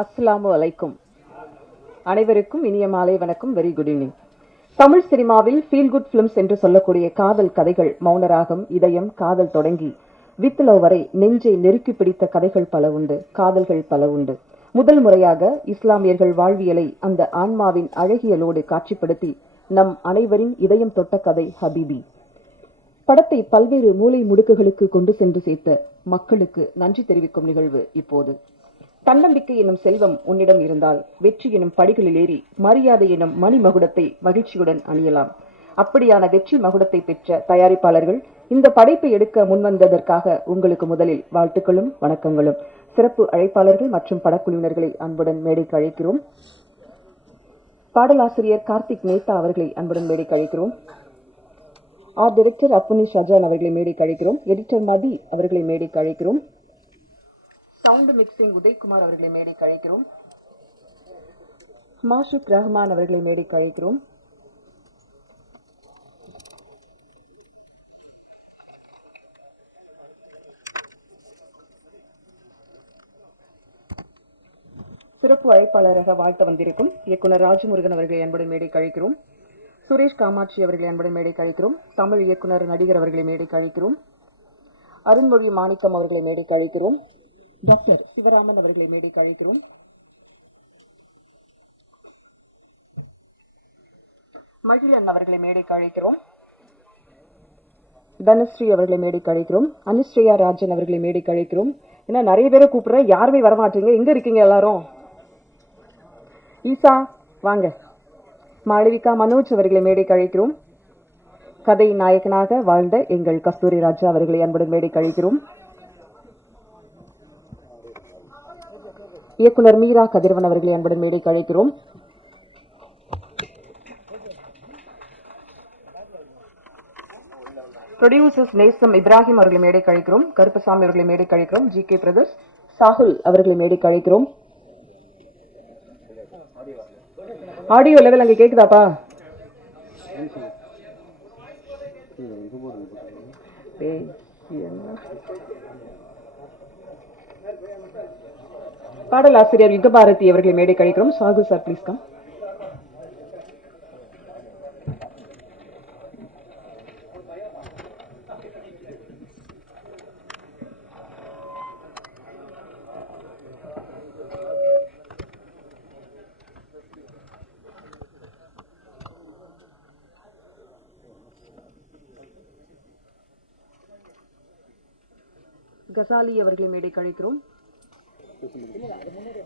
அஸ்ஸலாமு அலைக்கும். அனைவருக்கும் இனிய மாலை வணக்கம். Very good evening. தமிழ் சினிமாவில் ஃபீல் குட் பிலிம்ஸ் என்று சொல்லக்கூடிய காதல் கதைகள், மௌனராகம், இதயம், காதல் தொடங்கி வித் லவ் வரை நெஞ்சை நெருக்கி பிடித்த கதைகள் பல உண்டு, காதல்கள் பல உண்டு. முதல் முறையாக இஸ்லாமியர்கள் வாழ்வியலை அந்த ஆன்மாவின் அழகியலோடு காட்சிப்படுத்தி நம் அனைவரின் இதயம் தொட்ட கதை ஹபீபி. படத்தை பல்வேறு மூலை முடுக்குகளுக்கு கொண்டு சென்று சேர்த்த மக்களுக்கு நன்றி தெரிவிக்கும் நிகழ்வு இப்போது. தன்னம்பிக்கை எனும் செல்வம் உன்னிடம் இருந்தால் வெற்றி எனும் படிகளில் ஏறி மரியாதை எனும் மணிமகுடத்தை மகிழ்ச்சியுடன் அணியலாம். அப்படியான வெற்றி மகுடத்தை பெற்ற தயாரிப்பாளர்கள் இந்த படைப்பை எடுக்க முன்வந்ததற்காக உங்களுக்கு முதலில் வாழ்த்துக்களும் வணக்கங்களும். சிறப்பு அழைப்பாளர்கள் மற்றும் படக்குழுவினர்களை அன்புடன் மேடைக்கு அழைக்கிறோம். பாடலாசிரியர் கார்த்திக் மேத்தா அவர்களை அன்புடன் மேடைக்கு அழைக்கிறோம். ஆர்ட் டைரக்டர் அப்புனி ஷாஜான் அவர்களை மேடைக்கு அழைக்கிறோம். எடிட்டர் மதி அவர்களை மேடைக்கு அழைக்கிறோம். சவுண்ட் மிக்சிங் உதய்குமார் அவர்களை மேடைக்கு அழைக்கிறோம். மாஷுக் ரஹ்மான் அவர்களை மேடைக்கு அழைக்கிறோம். சிறப்பு அழைப்பாளராக வாழ்த்த வந்திருக்கும் இயக்குனர் ராஜமுருகன் அவர்களை அன்புடன் மேடைக்கு அழைக்கிறோம். சுரேஷ் காமாட்சி அவர்களை அன்புடன் மேடைக்கு அழைக்கிறோம். தமிழ் இயக்குனர் நடிகர் அவர்களை மேடைக்கு அழைக்கிறோம். அருண்மொழி மாணிக்கம் அவர்களை மேடைக்கு அழைக்கிறோம். டாக்டர் சிவராமன் அவர்களை மேடைக்கு அழைக்கிறோம். மகிழன் அவர்களை மேடைக்கு அழைக்கிறோம். தனஸ்ரீ அவர்களை மேடைக்கு அழைக்கிறோம். அனுஸ்ரீயா ராஜன் அவர்களை மேடைக்கு அழைக்கிறோம். ஏன்னா நிறைய பேரை கூப்பிடுற, யாருமே வரமாட்டீங்க. எங்க இருக்கீங்க எல்லாரும்? ஈசா வாங்க. மாளவிகா மனோஜ் அவர்களை மேடைக்கு அழைக்கிறோம். கதை நாயகனாக வாழ்ந்த எங்கள் கஸ்தூரி ராஜா அவர்களை அன்புடன் மேடைக்கு அழைக்கிறோம். இயக்குனர் மீரா கதிரவன் அவர்களை அன்புடன் மேடைக்கு அழைக்கிறோம். ப்ரொடியூசர்ஸ் நேசம் இப்ராஹிம் அவர்களை மேடைக்கு அழைக்கிறோம். கருப்பசாமி அவர்களை மேடைக்கு அழைக்கிறோம். ஜி.கே. பிரதர்ஸ் சாகுல் அவர்களை மேடைக்கு அழைக்கிறோம். ஆடியோ லெவல் அங்க கேக்குதாப்பா? பாடலாசிரியர் யுகபாரதி அவர்களை மேடைக்கு அழைக்கிறோம். Sahu sir please come. Gazali அவர்களை மேடைக்கு அழைக்கிறோம்.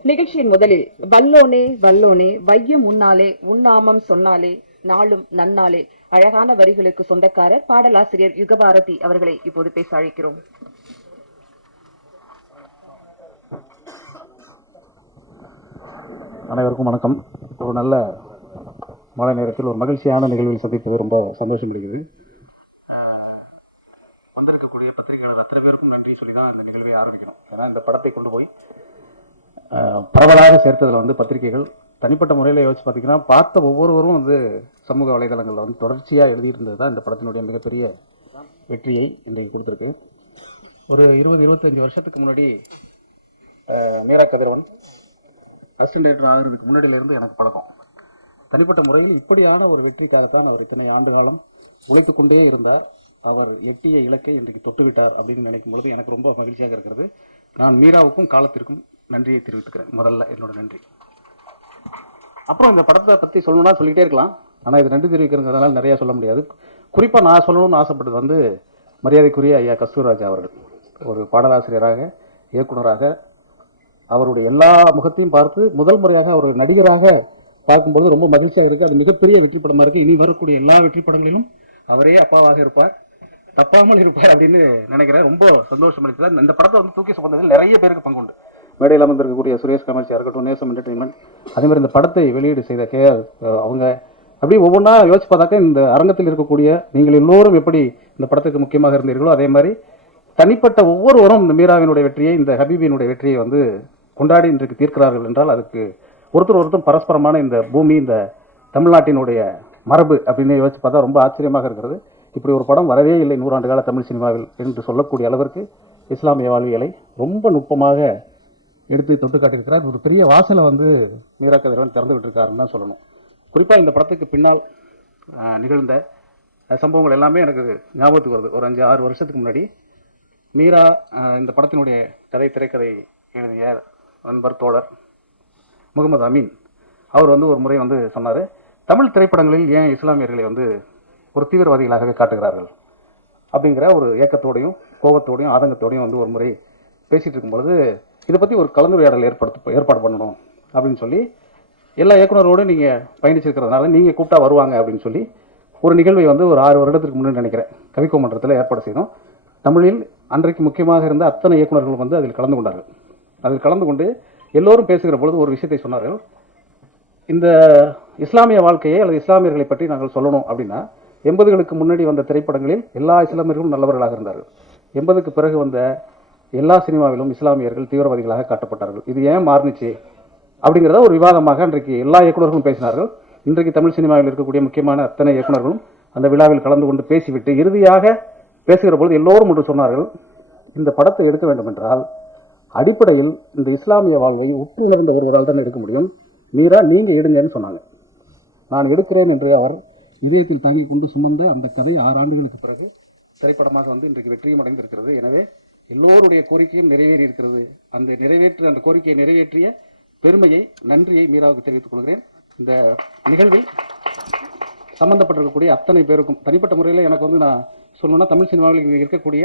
நிகழ்ச்சியின் முதலில் வல்லோனே வல்லோனே வையம் முன்னாலே உன்னாமம் சொன்னாலே நாளும் நன்னாலே அழகான வரிகளுக்கு சொந்தக்காரர் பாடலாசிரியர் யுகபாரதி அவர்களை இப்போது பேச அழைக்கிறோம். அனைவருக்கும் வணக்கம். ஒரு நல்ல மாலை நேரத்தில் ஒரு மகிழ்ச்சியான நிகழ்வில் சந்திப்பது ரொம்ப சந்தோஷம் இருக்குது. வந்திருக்கக்கூடிய பத்திரிகையாளர் அத்தனை பேருக்கும் நன்றி சொல்லி தான் இந்த நிகழ்வை ஆரம்பிக்கணும். ஏன்னா இந்த படத்தை கொண்டு போய் பரவலாக சேர்த்ததில் பத்திரிகைகள் தனிப்பட்ட முறையில் யோசிச்சு பார்த்தீங்கன்னா பார்த்த ஒவ்வொருவரும் சமூக வலைதளங்களில் தொடர்ச்சியாக எழுதியிருந்தது தான் இந்த படத்தினுடைய மிகப்பெரிய வெற்றியை இன்றைக்கு கொடுத்துருக்கு. ஒரு 20-25 வருஷத்துக்கு முன்னாடி மீரா கதிரவன் அசிஸ்டன்ட் டைரக்டர் ஆகிறதுக்கு முன்னாடியிலேருந்து எனக்கு பழக்கம். தனிப்பட்ட முறையில் இப்படியான ஒரு வெற்றிக்காகத்தான் அவர் இத்தனை ஆண்டு காலம் உழைத்து கொண்டே இருந்தார். அவர் எட்டிய இலக்கை இன்றைக்கு தொட்டுவிட்டார் அப்படின்னு நினைக்கும் பொழுது எனக்கு ரொம்ப மகிழ்ச்சியாக இருக்கிறது. நான் மீராவுக்கும் காலத்திற்கும் நன்றியை தெரிவித்துக்கிறேன். முதல்ல என்னோட நன்றி. அப்புறம் இந்த படத்தை பற்றி சொல்லணும்னா சொல்லிக்கிட்டே இருக்கலாம். ஆனால் இது நன்றி தெரிவிக்கிறதுனால நிறையா சொல்ல முடியாது. குறிப்பாக நான் சொல்லணும்னு ஆசைப்பட்டது மரியாதைக்குரிய ஐயா கஸ்தூரிராஜா அவர்கள். ஒரு பாடலாசிரியராக, இயக்குனராக அவருடைய எல்லா முகத்தையும் பார்த்து முதல் முறையாக ஒரு நடிகராக பார்க்கும்பொழுது ரொம்ப மகிழ்ச்சியாக இருக்குது. அது மிகப்பெரிய வெற்றி படமாக இருக்குது. இனி வரக்கூடிய எல்லா வெற்றி படங்களிலும் அவரே அப்பாவாக இருப்பார், தப்பாமல் இருப்பார் அப்படின்னு நினைக்கிறேன். ரொம்ப சந்தோஷம் அளித்தது. இந்த படத்தை தூக்கி சுமந்ததில் நிறைய பேருக்கு பங்குண்டு. மேடையில் அமர்ந்திருக்கக்கூடிய சுரேஷ் காமாட்சியாக இருக்கட்டும், நேசம் என்டர்டெயின்மெண்ட், அதேமாதிரி இந்த படத்தை வெளியீடு செய்த அவங்க அப்படியே ஒவ்வொன்றா யோசிச்சு பார்த்தாக்க இந்த அரங்கத்தில் இருக்கக்கூடிய நீங்கள் எல்லோரும் எப்படி இந்த படத்துக்கு முக்கியமாக இருந்தீர்களோ அதே மாதிரி தனிப்பட்ட ஒவ்வொருவரும் இந்த மீராவினுடைய வெற்றியை, இந்த ஹபீபியினுடைய வெற்றியை கொண்டாடி இன்றைக்கு தீர்க்கிறார்கள் என்றால் அதுக்கு ஒருத்தர் பரஸ்பரமான இந்த பூமி, இந்த தமிழ்நாட்டினுடைய மரபு அப்படின்னு யோசிச்சு பார்த்தா ரொம்ப ஆச்சரியமாக இருக்கிறது. இப்படி ஒரு படம் வரவே இல்லை 100 ஆண்டு கால தமிழ் சினிமாவில் என்று சொல்லக்கூடிய அளவிற்கு இஸ்லாமிய வாழ்வியலை ரொம்ப நுட்பமாக எடுத்து தொட்டு காட்டியிருக்கிறார். ஒரு பெரிய வாசலை வந்து மீரா கதிரவன் திறந்து விட்டுருக்காருன்னு தான் சொல்லணும். குறிப்பாக இந்த படத்துக்கு பின்னால் நிகழ்ந்த சம்பவங்கள் எல்லாமே எனக்கு ஞாபகத்துக்கு வருது. ஒரு 5-6 வருஷத்துக்கு முன்னாடி மீரா இந்த படத்தினுடைய திரைக்கதை எழுதிய நண்பர் தோழர் முகமது அமீன் அவர் வந்து ஒரு முறை வந்து சொன்னார், தமிழ் திரைப்படங்களில் ஏன் இஸ்லாமியர்களை வந்து ஒரு தீவிரவாதிகளாகவே காட்டுகிறார்கள் அப்படிங்கிற ஒரு ஏக்கத்தோடையும் கோபத்தோடையும் ஆதங்கத்தோடையும் வந்து ஒரு முறை பேசிகிட்டு இருக்கும்பொழுது இதை பற்றி ஒரு கலந்துரையாடல் ஏற்பாடு பண்ணணும் அப்படின்னு சொல்லி எல்லா இயக்குனரோடு நீங்கள் பயணிச்சிருக்கிறதுனால நீங்கள் கூப்பிட்டா வருவாங்க அப்படின்னு சொல்லி ஒரு நிகழ்வை வந்து ஒரு 6 வருடத்திற்கு முன்னாடி நினைக்கிறேன் கவிக்கோ மன்றத்தில் ஏற்பாடு செய்தோம். தமிழில் அன்றைக்கு முக்கியமாக இருந்த அத்தனை இயக்குனர்கள் வந்து அதில் கலந்து கொண்டார்கள். அதில் கலந்து கொண்டு எல்லோரும் பேசுகிற பொழுது ஒரு விஷயத்தை சொன்னார்கள், இந்த இஸ்லாமிய வாழ்க்கையை அல்லது இஸ்லாமியர்களை பற்றி நாங்கள் சொல்லணும் அப்படின்னா 80களுக்கு முன்னாடி வந்த திரைப்படங்களில் எல்லா இஸ்லாமியர்களும் நல்லவர்களாக இருந்தார்கள். 80க்கு பிறகு வந்த எல்லா சினிமாவிலும் இஸ்லாமியர்கள் தீவிரவாதிகளாக காட்டப்பட்டார்கள். இது ஏன் மாறுனுச்சு அப்படிங்கிறத ஒரு விவாதமாக அன்றைக்கு எல்லா இயக்குநர்களும் பேசினார்கள். இன்றைக்கு தமிழ் சினிமாவில் இருக்கக்கூடிய முக்கியமான அத்தனை இயக்குநர்களும் அந்த விழாவில் கலந்து கொண்டு பேசிவிட்டு இறுதியாக பேசுகிற பொழுது எல்லோரும் ஒன்று சொன்னார்கள், இந்த படத்தை எடுக்க வேண்டும் என்றால் அடிப்படையில் இந்த இஸ்லாமிய வாழ்வை உற்று உணர்ந்த ஒருவரால் தான் எடுக்க முடியும். மீரா நீங்க எடுங்கன்னு சொன்னாங்க. நான் எடுக்கிறேன் என்று அவர் இதயத்தில் தாங்கிக் கொண்டு சுமந்த அந்த கதை 6 ஆண்டுகளுக்கு பிறகு திரைப்படமாக வந்து இன்றைக்கு வெற்றியும் அடைந்திருக்கிறது. எனவே எல்லோருடைய கோரிக்கையும் நிறைவேறி இருக்கிறது. அந்த கோரிக்கையை நிறைவேற்றிய பெருமையை, நன்றியை மீராவுக்கு தெரிவித்துக் கொள்கிறேன். இந்த நிகழ்வில் சம்பந்தப்பட்டிருக்கக்கூடிய அத்தனை பேருக்கும் தனிப்பட்ட முறையில் எனக்கு வந்து நான் சொல்லணும்னா தமிழ் சினிமாவில் இருக்கக்கூடிய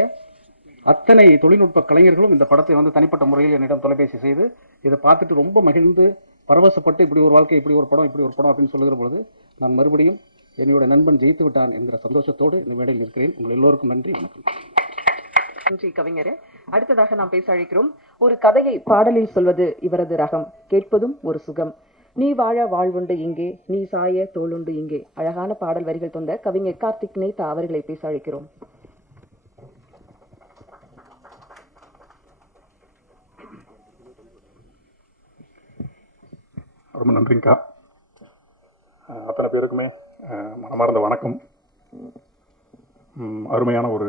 அத்தனை தொழில்நுட்ப கலைஞர்களும் இந்த படத்தை வந்து தனிப்பட்ட முறையில் என்னிடம் தொலைபேசி செய்து இதை பார்த்துட்டு ரொம்ப மகிழ்ந்து பரவசப்பட்டு இப்படி ஒரு வாழ்க்கை, இப்படி ஒரு படம் அப்படின்னு சொல்லுகிற பொழுது நான் மறுபடியும் என்னுடைய நண்பன் ஜெயித்து விட்டான் என்கிற சந்தோஷத்தோடு இந்த மேடையில் இருக்கிறேன். உங்கள் எல்லோருக்கும் நன்றி, வணக்கம். நன்றி கவிஞரே. அடுத்ததாக நாம் பேச அழைக்கிறோம். ஒரு கதையை பாடலில் சொல்வது இவரது ரகம், கேட்பதும் ஒரு சுகம். நீ வாழ வாழ்வுண்டு இங்கே, நீ சாய தோளுண்டு இங்கே. அழகான பாடல் வரிகள் தந்த கவிஞர் கார்த்திக் நேதா அவர்களை பேச அழைக்கிறோம். ரொம்ப நன்றிங்கக்கா. அத்தனை பேருக்குமே மனமார்ந்த வணக்கம். அருமையான ஒரு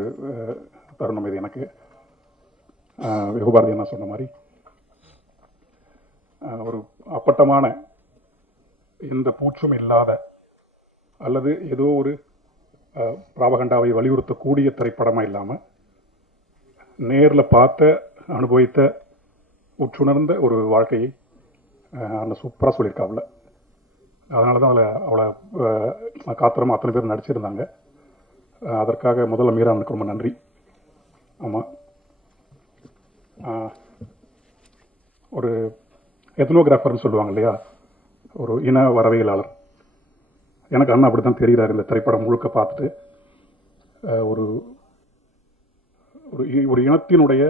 தருணம் இது எனக்கு. வெகுபாரதி என்ன சொன்ன மாதிரி ஒரு அப்பட்டமான எந்த பூச்சும் இல்லாத அல்லது ஏதோ ஒரு பிராபகண்டாவை வலியுறுத்தக்கூடிய திரைப்படமாக இல்லாமல் நேரில் பார்த்த அனுபவித்த உற்றுணர்ந்த ஒரு வாழ்க்கையை அந்த சூப்பராக சொல்லியிருக்காப்புல. அதனால தான் அதில் அவளை காத்திரமா அத்தனை பேர் நடிச்சிருந்தாங்க. அதற்காக முதல்ல மீரா எனக்கு ரொம்ப நன்றி. ஆமாம், ஒரு எத்னோகிராஃபர்னு சொல்லுவாங்க இல்லையா, ஒரு இன வரவியலாளர். எனக்கு அண்ணா அப்படி தான் தெரிகிறார். இந்த திரைப்படம் முழுக்க பார்த்துட்டு ஒரு ஒரு இனத்தினுடைய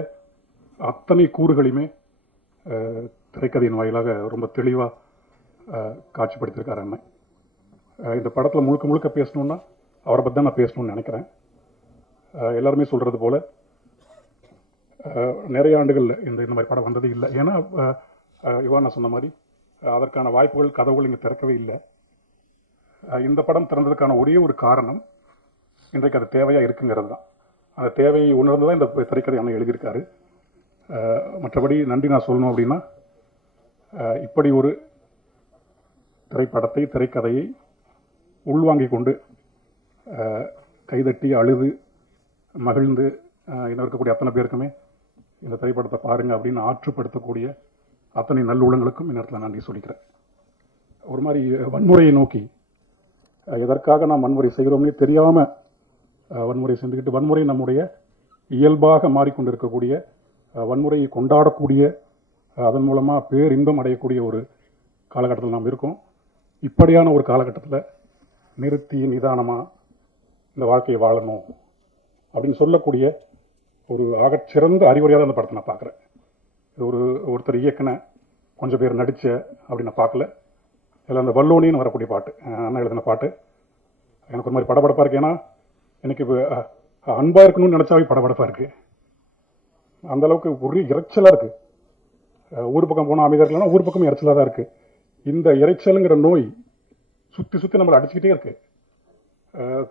அத்தனை கூறுகளையுமே திரைக்கதையின் வாயிலாக ரொம்ப தெளிவாக காட்சிப்படுத்தியிருக்கார் அண்ணன். இந்த படத்தில் முழுக்க பேசணுன்னா அவரை பற்றி தான் நான் பேசணும்னு நினைக்கிறேன். எல்லாருமே சொல்கிறது போல் நிறைய ஆண்டுகளில் இந்த மாதிரி படம் வந்தது இல்லை. ஏன்னா இவான் சொன்ன மாதிரி அதற்கான வாய்ப்புகள், கதவுகள் இங்கே திறக்கவே இல்லை. இந்த படம் திறந்ததுக்கான ஒரே ஒரு காரணம் இன்றைக்கு அது தேவையாக இருக்குங்கிறது தான். அந்த தேவையை உணர்ந்து தான் இந்த திரைக்கதை அண்ணன் எழுதியிருக்காரு. மற்றபடி நன்றி நான் சொல்லணும் அப்படின்னா, இப்படி ஒரு திரைக்கதையை உள்வாங்கி கொண்டு கைதட்டி அழுது மகிழ்ந்து இன்னும் இருக்கக்கூடிய அத்தனை பேருக்குமே இந்த திரைப்படத்தை பாருங்க அப்படின்னு ஆற்றுப்படுத்தக்கூடிய அத்தனை நல்லுள்ளங்களுக்கும் இந்நேரத்தில் நன்றி சொல்லிக்கிறேன். ஒரு மாதிரி வன்முறையை நோக்கி எதற்காக நாம் வன்முறை செய்கிறோம்னே தெரியாமல் வன்முறை செஞ்சுக்கிட்டு, வன்முறை நம்முடைய இயல்பாக மாறிக்கொண்டிருக்கக்கூடிய, வன்முறையை கொண்டாடக்கூடிய, அதன் மூலமாக பேரின்பம் அடையக்கூடிய ஒரு காலகட்டத்தில் நாம் இருக்கோம். இப்படியான ஒரு காலகட்டத்தில் நிறுத்தி நிதானமாக இந்த வாழ்க்கையை வாழணும் அப்படின்னு சொல்லக்கூடிய ஒரு ஆகச்சிறந்த அறிவுரையாக தான் அந்த படத்தை நான் பார்க்குறேன். இது ஒருத்தர் இயக்குன, கொஞ்சம் பேர் நடித்த அப்படின்னு நான் பார்க்கல. இதில் அந்த வல்லோனின்னு வரக்கூடிய பாட்டு, அண்ணா எழுதின பாட்டு எனக்கு ஒரு மாதிரி படபடப்பாக இருக்குது. ஏன்னா எனக்கு இப்போ அன்பாக இருக்கணும்னு நினச்சாவே படபடப்பாக இருக்குது. அந்தளவுக்கு ஒரு இறைச்சலாக இருக்குது. ஊர் பக்கம் போனால் அமைதியாக இருக்கலன்னா ஊர் பக்கம் இறைச்சலாக தான் இருக்குது. இந்த இறைச்சலுங்கிற நோய் சுற்றி நம்மளை அடிச்சுக்கிட்டே இருக்குது.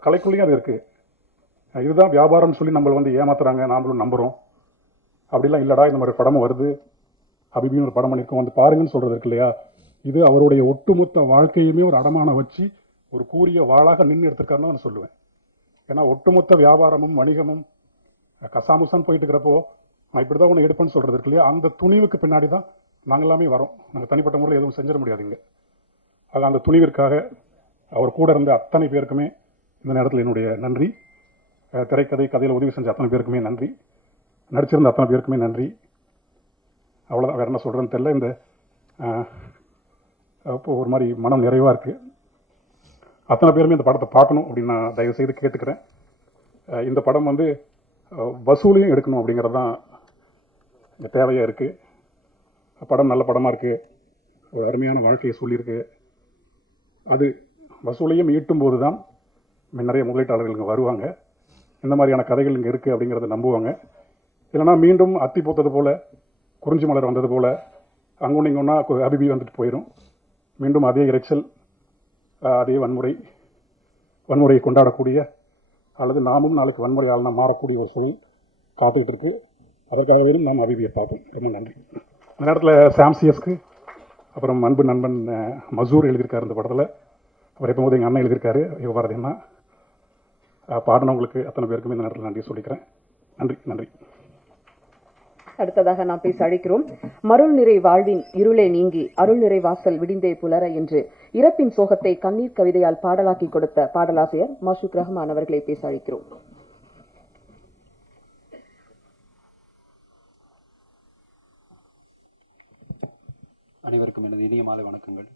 கலைக்குள்ளேயும் அது இருக்குது. இதுதான் வியாபாரம்னு சொல்லி நம்மளை வந்து ஏமாத்துறாங்க, நாமளும் நம்புகிறோம். அப்படிலாம் இல்லைடா, இந்த மாதிரி படமும் வருது, ஹபீபின்னு ஒரு படம் பண்ணியிருக்கோம், வந்து பாருங்கன்னு சொல்கிறது இருக்கு இல்லையா, இது அவருடைய ஒட்டுமொத்த வாழ்க்கையுமே ஒரு அடமானம் வச்சு ஒரு கூரிய வாளாக நின்று எடுத்திருக்காருன்னு தான் நான் சொல்லுவேன். ஏன்னா ஒட்டுமொத்த வியாபாரமும் வணிகமும் கசாமுசான்னு போயிட்டு இருக்கிறப்போ நான் இப்படி தான் ஒன்று எடுப்பேன்னு சொல்கிறது இருக்கு இல்லையா, அந்த துணிவுக்கு பின்னாடி தான் நாங்கள் எல்லாமே வரோம். நாங்கள் தனிப்பட்ட முறையில் எதுவும் செஞ்சிட முடியாதுங்க. ஆக அந்த துணிவிற்காக அவர் கூட இருந்த அத்தனை பேருக்குமே இந்த நேரத்தில் என்னுடைய நன்றி. திரைக்கதை கதையில் உதவி செஞ்ச அத்தனை பேருக்குமே நன்றி, நடிச்சிருந்த அத்தனை பேருக்குமே நன்றி. அவ்வளோதான், வேறு என்ன சொல்கிறேன்னு தெரியல. இந்த இப்போ ஒரு மாதிரி மனம் நிறைவாக இருக்குது. அத்தனை பேருமே இந்த படத்தை பார்க்கணும் அப்படின்னு நான் தயவு செய்து கேட்டுக்கிறேன். இந்த படம் வந்து வசூலையும் எடுக்கணும் அப்படிங்கிறது தான் இங்கே தேவையாக இருக்குது. படம் நல்ல படமாக இருக்குது, ஒரு அருமையான வாழ்க்கையை சொல்லியிருக்கு. அது வசூலையும் ஈட்டும் போது தான் நிறைய முதலீட்டாளர்கள் இங்கே வருவாங்க, இந்த மாதிரியான கதைகள் இங்கே இருக்குது அப்படிங்கிறத நம்புவாங்க. இல்லைனா மீண்டும் அத்தி பூத்தது போல், குறிஞ்சி மலர் வந்தது போல் அங்கொன்று இங்கொன்னா ஹபீபி வந்துட்டு போயிடும். மீண்டும் அதே இரைச்சல், அதே வன்முறையை கொண்டாடக்கூடிய அல்லது நாமும் நாளைக்கு வன்முறை ஆளுனா மாறக்கூடிய ஒரு சூழல் காத்துக்கிட்டு இருக்கு. அதற்காகவே நாம் ஹபீபியை பார்ப்போம். ரொம்ப நன்றி. இந்த நேரத்தில் சாம்சியஸ்க்கு அப்புறம் அன்பு நண்பன் மசூர் எழுதியிருக்காரு இந்த படத்தில். அவர் எப்போது எங்கள் அண்ணன் எழுதியிருக்காரு யுவபாரதி அண்ணா. பாடினவங்களுக்கு அத்தனை பேருக்குமே இந்த நேரத்தில் நன்றி சொல்லிக்கிறேன். நன்றி. அடுத்ததாக நாம் பேச அழைக்கிறோம். மருள் நிறை வாழ்வின் இருளே நீங்கி அருள் நிறை வாசல் விடிந்தே புலர என்று இறப்பின் சோகத்தை கண்ணீர் கவிதையால் பாடலாக்கி கொடுத்த பாடலாசிரியர் மாஷூக் ரஹ்மான் அவர்களை பேச அழைக்கிறோம். அனைவருக்கும் எனது இனிய மாலை வணக்கங்கள்.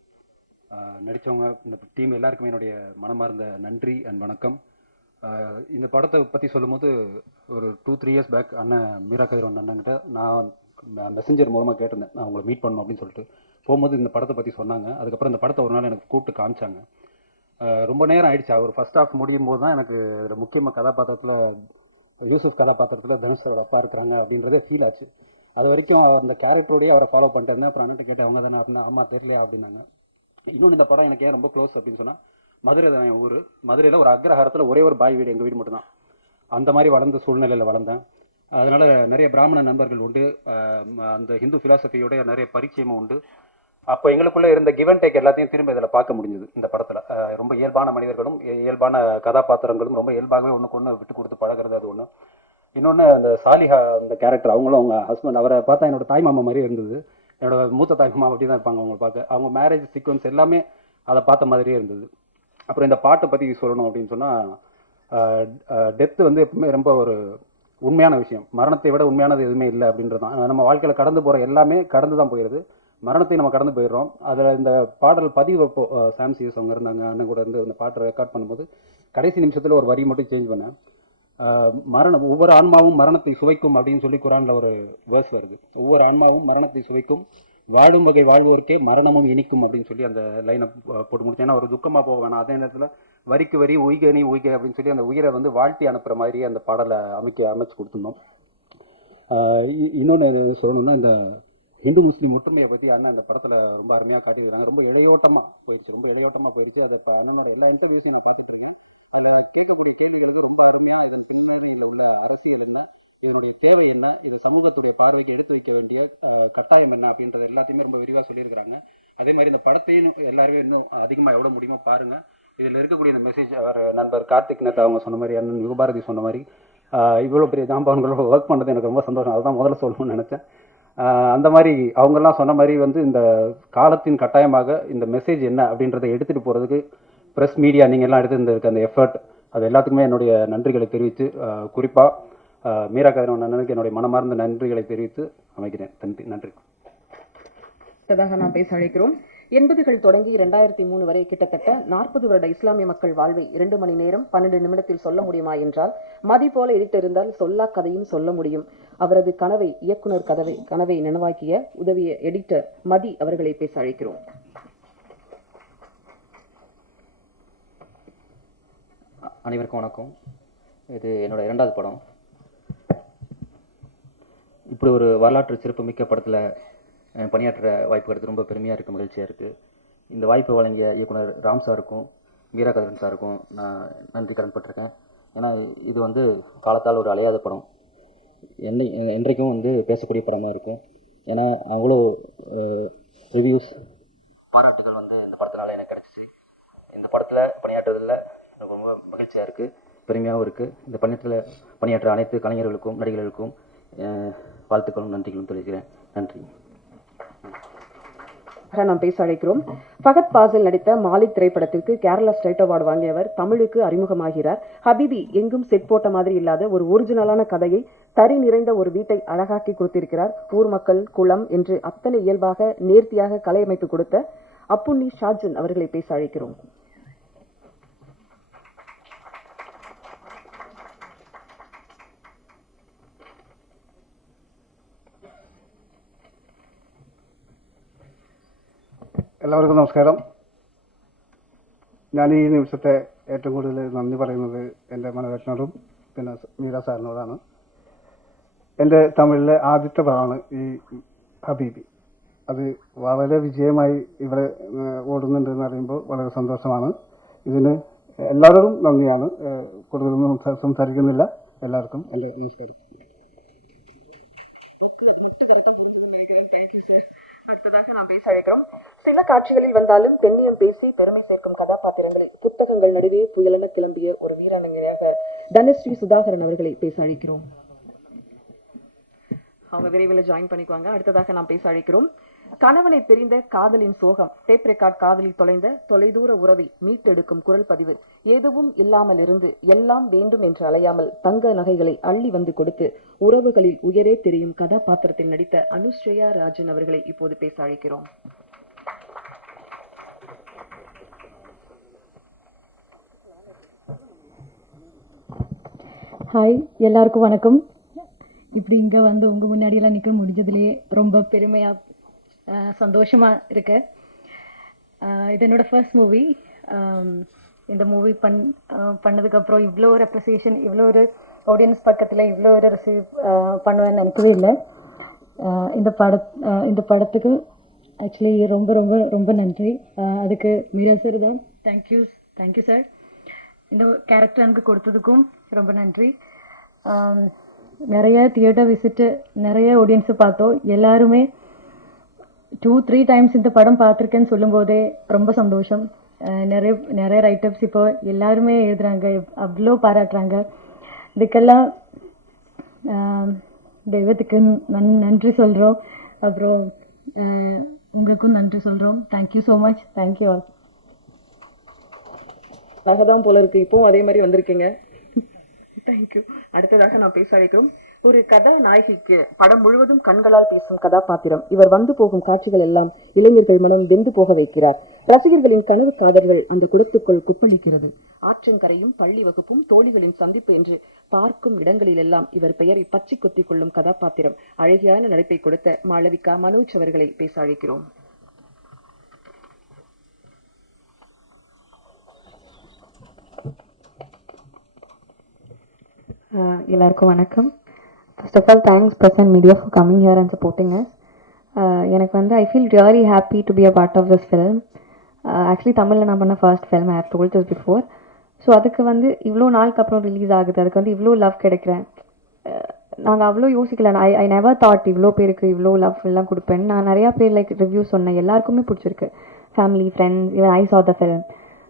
நடித்தவங்க இந்த டீம் எல்லாருக்குமே என்னுடைய மனமார்ந்த நன்றி அண்ட் வணக்கம். இந்த படத்தை பற்றி சொல்லும்போது ஒரு 2-3 இயர்ஸ் பேக் அண்ணன் மீரா கதிரவன் அண்ணன்கிட்ட நான் மெசஞ்சர் மூலமாக கேட்டிருந்தேன், நான் உங்களை மீட் பண்ணணும் அப்படின்னு சொல்லிட்டு. போகும்போது இந்த படத்தை பற்றி சொன்னாங்க. அதுக்கப்புறம் இந்த படத்தை ஒரு நாள் எனக்கு கூப்பிட்டு காமிச்சாங்க. ரொம்ப நேரம் ஆயிடுச்சு. அவர் ஃபர்ஸ்ட் ஹாஃப் முடியும் போது தான் எனக்கு இதில் முக்கியமாக கதாபாத்திரத்தில் யூசுப் கதாபாத்திரத்தில் தனுஷோட அப்பா இருக்கிறாங்க அப்படின்றதே ஃபீல் ஆச்சு. அது வரைக்கும் அந்த கேரக்டரோடய அவரை ஃபாலோ பண்ணிட்டு இருந்தேன். அப்புறம் அண்ணன் கேட்டேன், அவங்க தானே அப்படின்னா, ஆமாம் தெரியலையா அப்படின்னாங்க. இன்னொன்று இந்த படம் எனக்கு ஏன் ரொம்ப க்ளோஸ் அப்படின்னு சொன்னால், மதுரை தான் என் ஊர். மதுரையில் ஒரு அக்ரஹாரத்தில் ஒரே ஒரு பாய் வீடு, எங்கள் வீடு மட்டும்தான். அந்த மாதிரி வளர்ந்த சூழ்நிலையில் வளர்ந்தேன். அதனால் நிறைய பிராமண நண்பர்கள் உண்டு, அந்த ஹிந்து ஃபிலாசபியோடைய நிறைய பரிச்சயமும் உண்டு. அப்போ எங்களுக்குள்ளே இருந்த கிவ் அண்ட் டேக் எல்லாத்தையும் திரும்ப இதில் பார்க்க முடிஞ்சுது இந்த படத்தில். ரொம்ப இயல்பான மனிதர்களும் இயல்பான கதாபாத்திரங்களும் ரொம்ப இயல்பாகவே ஒன்றுக்கு ஒன்று விட்டு கொடுத்து பழகிறது அது ஒன்று. இன்னொன்று அந்த சாலிஹா அந்த கேரக்டர், அவங்களும் அவங்க ஹஸ்பண்ட், அவரை பார்த்தா என்னோட தாய் மாமா மாதிரி இருந்தது. என்னோட மூத்த தாய் மாமா அப்படி தான் இருப்பாங்க அவங்களை பார்க்க. அவங்க மேரேஜ் சீக்வன்ஸ் எல்லாமே அதை பார்த்த மாதிரியே இருந்தது. அப்புறம் இந்த பாட்டை பற்றி சொல்லணும் அப்படின்னு சொன்னால், டெத்து வந்து எப்பவுமே ரொம்ப ஒரு உண்மையான விஷயம். மரணத்தை விட உண்மையானது எதுவுமே இல்லை அப்படின்றது தான். நம்ம வாழ்க்கையில் கடந்து போகிற எல்லாமே கடந்து தான் போயிடுது, மரணத்தை நம்ம கடந்து போயிடுறோம். அதில் இந்த பாடல் பதிவு அப்போ சாம்சியஸ் அவங்க இருந்தாங்க, அண்ணன் கூட இருந்து அந்த பாட்டை ரெக்கார்ட் பண்ணும்போது கடைசி நிமிஷத்தில் ஒரு வரி மட்டும் சேஞ்ச் பண்ணேன். மரணம், ஒவ்வொரு ஆன்மாவும் மரணத்தை சுவைக்கும் அப்படின்னு சொல்லி குரான்ல ஒரு வேர்ஸ் வருது. ஒவ்வொரு ஆன்மாவும் மரணத்தை சுவைக்கும், வாழும் வகை வாழ்வோருக்கே மரணமும் இனிக்கும் அப்படின்னு சொல்லி அந்த லைனை போட்டு முடிச்சேன். ஏன்னா ஒரு துக்கமாக போக வேணாம், அதே நேரத்தில் வரிக்கு வரி உய்கனி உய்க அப்படின்னு சொல்லி அந்த உயிரை வந்து வாழ்த்தி அனுப்புகிற மாதிரியே அந்த பாடலை அமைச்சு கொடுத்துருந்தோம். இன்னொன்று சொல்லணும்னா, இந்த ஹிந்து முஸ்லீம் ஒற்றுமையை பற்றி அண்ணன் இந்த படத்தில் ரொம்ப அருமையாக காட்டியிருக்காங்க. ரொம்ப இளையோட்டமாக போயிடுச்சு. அதை இப்போ அண்ணனோட எல்லா இன்டர்வியூஸையும் நான் பார்த்துட்டு இருக்கேன். அதில் கேட்கக்கூடிய கேள்விகள் வந்து ரொம்ப அருமையாக, இதன் பின்னணியில் உள்ள அரசியல் என்ன, இதனுடைய தேவை என்ன, இது சமூகத்துடைய பார்வைக்கு எடுத்து வைக்க வேண்டிய கட்டாயம் என்ன அப்படின்றது எல்லாத்தையுமே ரொம்ப விரிவாக சொல்லியிருக்கிறாங்க. அதே மாதிரி இந்த படத்தையும் எல்லாருமே இன்னும் அதிகமாக எவ்வளோ முடியுமோ பாருங்கள். இதில் இருக்கக்கூடிய இந்த மெசேஜ் அவர் நண்பர் கார்த்திக் நேத்தா அவங்க சொன்ன மாதிரி, அண்ணன் யுகபாரதி சொன்ன மாதிரி, இவ்வளோ பெரிய ஜாம்பவன்களோட ஒர்க் பண்ணுறது எனக்கு ரொம்ப சந்தோஷம். அதுதான் முதல்ல சொல்லணும்னு நினச்சேன். அந்த மாதிரி அவங்கெல்லாம் சொன்ன மாதிரி வந்து இந்த காலத்தின் கட்டாயமாக இந்த மெசேஜ் என்ன அப்படின்றத எடுத்துகிட்டு போகிறதுக்கு ப்ரெஸ் மீடியா நீங்கள் எல்லாம் எடுத்துருந்துருக்கு அந்த எஃபர்ட், அது எல்லாத்துக்குமே என்னுடைய நன்றிகளை தெரிவித்து, குறிப்பாக மீரா கதிரவன் அண்ணனுக்கு என்னுடைய மனமார்ந்த நன்றிகளை தெரிவித்து அமைக்கிறேன். நன்றி. நாம் பேச அழைக்கிறோம். 80கள் தொடங்கி 2003 வரை கிட்டத்தட்ட 40 வருட இஸ்லாமிய மக்கள் வாழ்வை 2 மணி நேரம் 12 நிமிடத்தில் சொல்ல முடியுமா என்றால், மதி போல எடிட்டிருந்தால் சொல்லா கதையும் சொல்ல முடியும். அவரது இயக்குனர் கனவை நினைவாக்கிய உதவிய எடிட்டர் மதி அவர்களை பேச அழைக்கிறோம். அனைவருக்கும் வணக்கம். இது என்னோட 2வது படம். இப்படி ஒரு வரலாற்று சிறப்புமிக்க படத்தில் பணியாற்ற வாய்ப்பு கிடைத்து ரொம்ப பெருமையாக இருக்குது, மகிழ்ச்சியாக இருக்குது. இந்த வாய்ப்பை வழங்கிய இயக்குனர் ராம் சாருக்கும் மீரா கதிரவன் சாருக்கும் நான் நன்றி கடன்பட்டிருக்கேன். ஏன்னா இது வந்து காலத்தால் ஒரு அழியாத படம், என்றைக்கும் வந்து பேசக்கூடிய படமாக இருக்கும். ஏன்னா அவ்வளோ ரிவ்யூஸ் பாராட்டுகள் வந்து இந்த படத்தினால எனக்கு கிடச்சிச்சு. இந்த படத்தில் பணியாற்றுறதில் எனக்கு ரொம்ப மகிழ்ச்சியாக இருக்குது, பெருமையாகவும் இருக்குது. இந்த பணியத்தில் பணியாற்ற அனைத்து கலைஞர்களுக்கும் நடிகர்களுக்கும் வாழ்த்துக்களும் நன்றிகளும் தெரிவிக்கிறேன். நன்றி. நாம் பேச அழைக்கிறோம். ஃபகத் பாசில் நடித்த மாலிக் திரைப்படத்திற்கு கேரளா ஸ்டேட் அவார்டு வாங்கியவர் தமிழுக்கு அறிமுகமாகிறார். ஹபிபி எங்கும் செட் போட்ட மாதிரி இல்லாத ஒரு ஒரிஜினலான கதையை தறி நிறைந்த ஒரு வீட்டை அழகாக்கி கொடுத்திருக்கிறார். ஊர் மக்கள் குளம் என்று அத்தனை இயல்பாக நேர்த்தியாக கலையமைத்து கொடுத்த அப்புண்ணி ஷாஜன் அவர்களை பேச அழைக்கிறோம். എല്ലാവർക്കും നമസ്കാരം. ഞാൻ ഈ നിമിഷത്തെ ഏറ്റവും കൂടുതൽ നന്ദി പറയുന്നത് എൻ്റെ മനോരത്നോടും പിന്നെ മീര സാറിനോടാണ്. എൻ്റെ തമിഴിലെ ആദ്യത്തെ പടമാണ് ഈ ഹബീബി. അത് വളരെ വിജയമായി ഇവിടെ ഓടുന്നുണ്ടെന്ന് അറിയുമ്പോൾ വളരെ സന്തോഷമാണ്. ഇതിന് എല്ലാവരോടും നന്ദിയാണ്. കൂടുതലൊന്നും സംസാരിക്കുന്നില്ല. എല്ലാവർക്കും എൻ്റെ നമസ്കാരം. அடுத்ததாக நாம் பேச அழைக்கிறோம். சில காட்சிகளில் வந்தாலும் பெண்ணியம் பேசி பெருமை சேர்க்கும் கதாபாத்திரங்களில் புத்தகங்கள் நடுவே புயலென கிளம்பிய ஒரு வீராங்கனையாக தனஸ்ரீ சுதாகரன் அவர்களை பேச அழைக்கிறோம். அவங்க விரைவில் ஜாயின் பண்ணிக்குவாங்க. அடுத்ததாக நாம் பேச அழைக்கிறோம். கணவனை பிரிந்த காதலின் சோகம், டேப் ரெக்கார்ட் காதலில் தொலைந்த தொலைதூர உறவை மீட்டெடுக்கும் குரல் பதிவு, எதுவும் இல்லாமல் இருந்து எல்லாம் வேண்டும் என்று அலையாமல் தங்க நகைகளை அள்ளி வந்து கொடுத்து உறவுகளில் உயரே தெரியும் கதாபாத்திரத்தில் நடித்த அனுஸ்ரேயா ராஜன் அவர்களை இப்போது பேச அழைக்கிறோம். ஹாய், எல்லாருக்கும் வணக்கம். இப்படி இங்கே வந்து உங்கள் முன்னாடியெல்லாம் நிற்க முடிஞ்சதுலேயே ரொம்ப பெருமையாக சந்தோஷமாக இருக்கு. இது என்னோட ஃபர்ஸ்ட் மூவி. இந்த மூவி பண்ணதுக்கப்புறம் இவ்வளோ ஒரு அப்ரிசியேஷன், இவ்வளோ ஒரு ஆடியன்ஸ் பக்கத்தில் இவ்வளோ ஒரு ரிசீவ் பண்ணுவேன்னு நினைக்கவே இல்லை. இந்த படத்துக்கு ஆக்சுவலி ரொம்ப ரொம்ப ரொம்ப நன்றி. அதுக்கு மீரா சார் தான் தேங்க்யூ சார். இந்த கேரக்டர் எனக்கு கொடுத்ததுக்கும் ரொம்ப நன்றி. நிறைய தியேட்டர் விசிட்டு, நிறைய ஆடியன்ஸை பார்த்தோம். எல்லாருமே 2-3 டைம்ஸ் இந்த படம் பார்த்துருக்கேன்னு சொல்லும்போதே ரொம்ப சந்தோஷம். நிறைய ரைட்டப்ஸ் இப்போ எல்லாருமே எழுதுறாங்க, அவ்வளோ பாராட்டுறாங்க. இதுக்கெல்லாம் தெய்வத்துக்கு நன்றி சொல்கிறோம். அப்புறம் உங்களுக்கும் நன்றி சொல்கிறோம். Thank you so much. Thank you all. நகதான் போல இருக்கு, இப்போவும் அதே மாதிரி வந்திருக்கீங்க. தேங்க்யூ. அடுத்ததாக நாம் பேச அழைக்கிறோம். ஒரு கதாநாயகிக்கு படம் முழுவதும் கண்களால் பேசும் கதாபாத்திரம். இவர் வந்து போகும் காட்சிகள் எல்லாம் இளைஞர்கள் மனம் வெந்து போக வைக்கிறார். ரசிகர்களின் கனவு காதல்கள் அந்த குடத்துக்குள் குப்பளிக்கிறது. ஆற்றங்கரையும் பள்ளி வகுப்பும் தோழிகளின் சந்திப்பு என்று பார்க்கும் இடங்களில் எல்லாம் இவர் பெயரை பச்சை கொத்திக் கொள்ளும் கதாபாத்திரம். அழகியான நடிப்பை கொடுத்த மாளவிகா மனோஜ் அவர்களை பேச அழைக்கிறோம். எல்லாருக்கும் வணக்கம். First of all thanks present media for coming here and supporting us. எனக்கு வந்து I feel really happy to be a part of this film. Actually தமிழில் நான் பண்ண first film. I have told this before. So அதுக்கு வந்து இவ்வளோ நாளுக்கு அப்புறம் ரிலீஸ் ஆகுது, அதுக்கு வந்து இவ்வளோ லவ் கிடைக்கிறேன். நாங்கள் அவ்வளோ யோசிக்கல. ஐ நெவர் தாட் இவ்வளோ பேருக்கு இவ்வளோ லவ் எல்லாம் கொடுப்பேன். நான் நிறையா பேர் லைக் ரிவ்யூ சொன்னேன், எல்லாருக்குமே பிடிச்சிருக்கு. Family, friends, even I saw the film.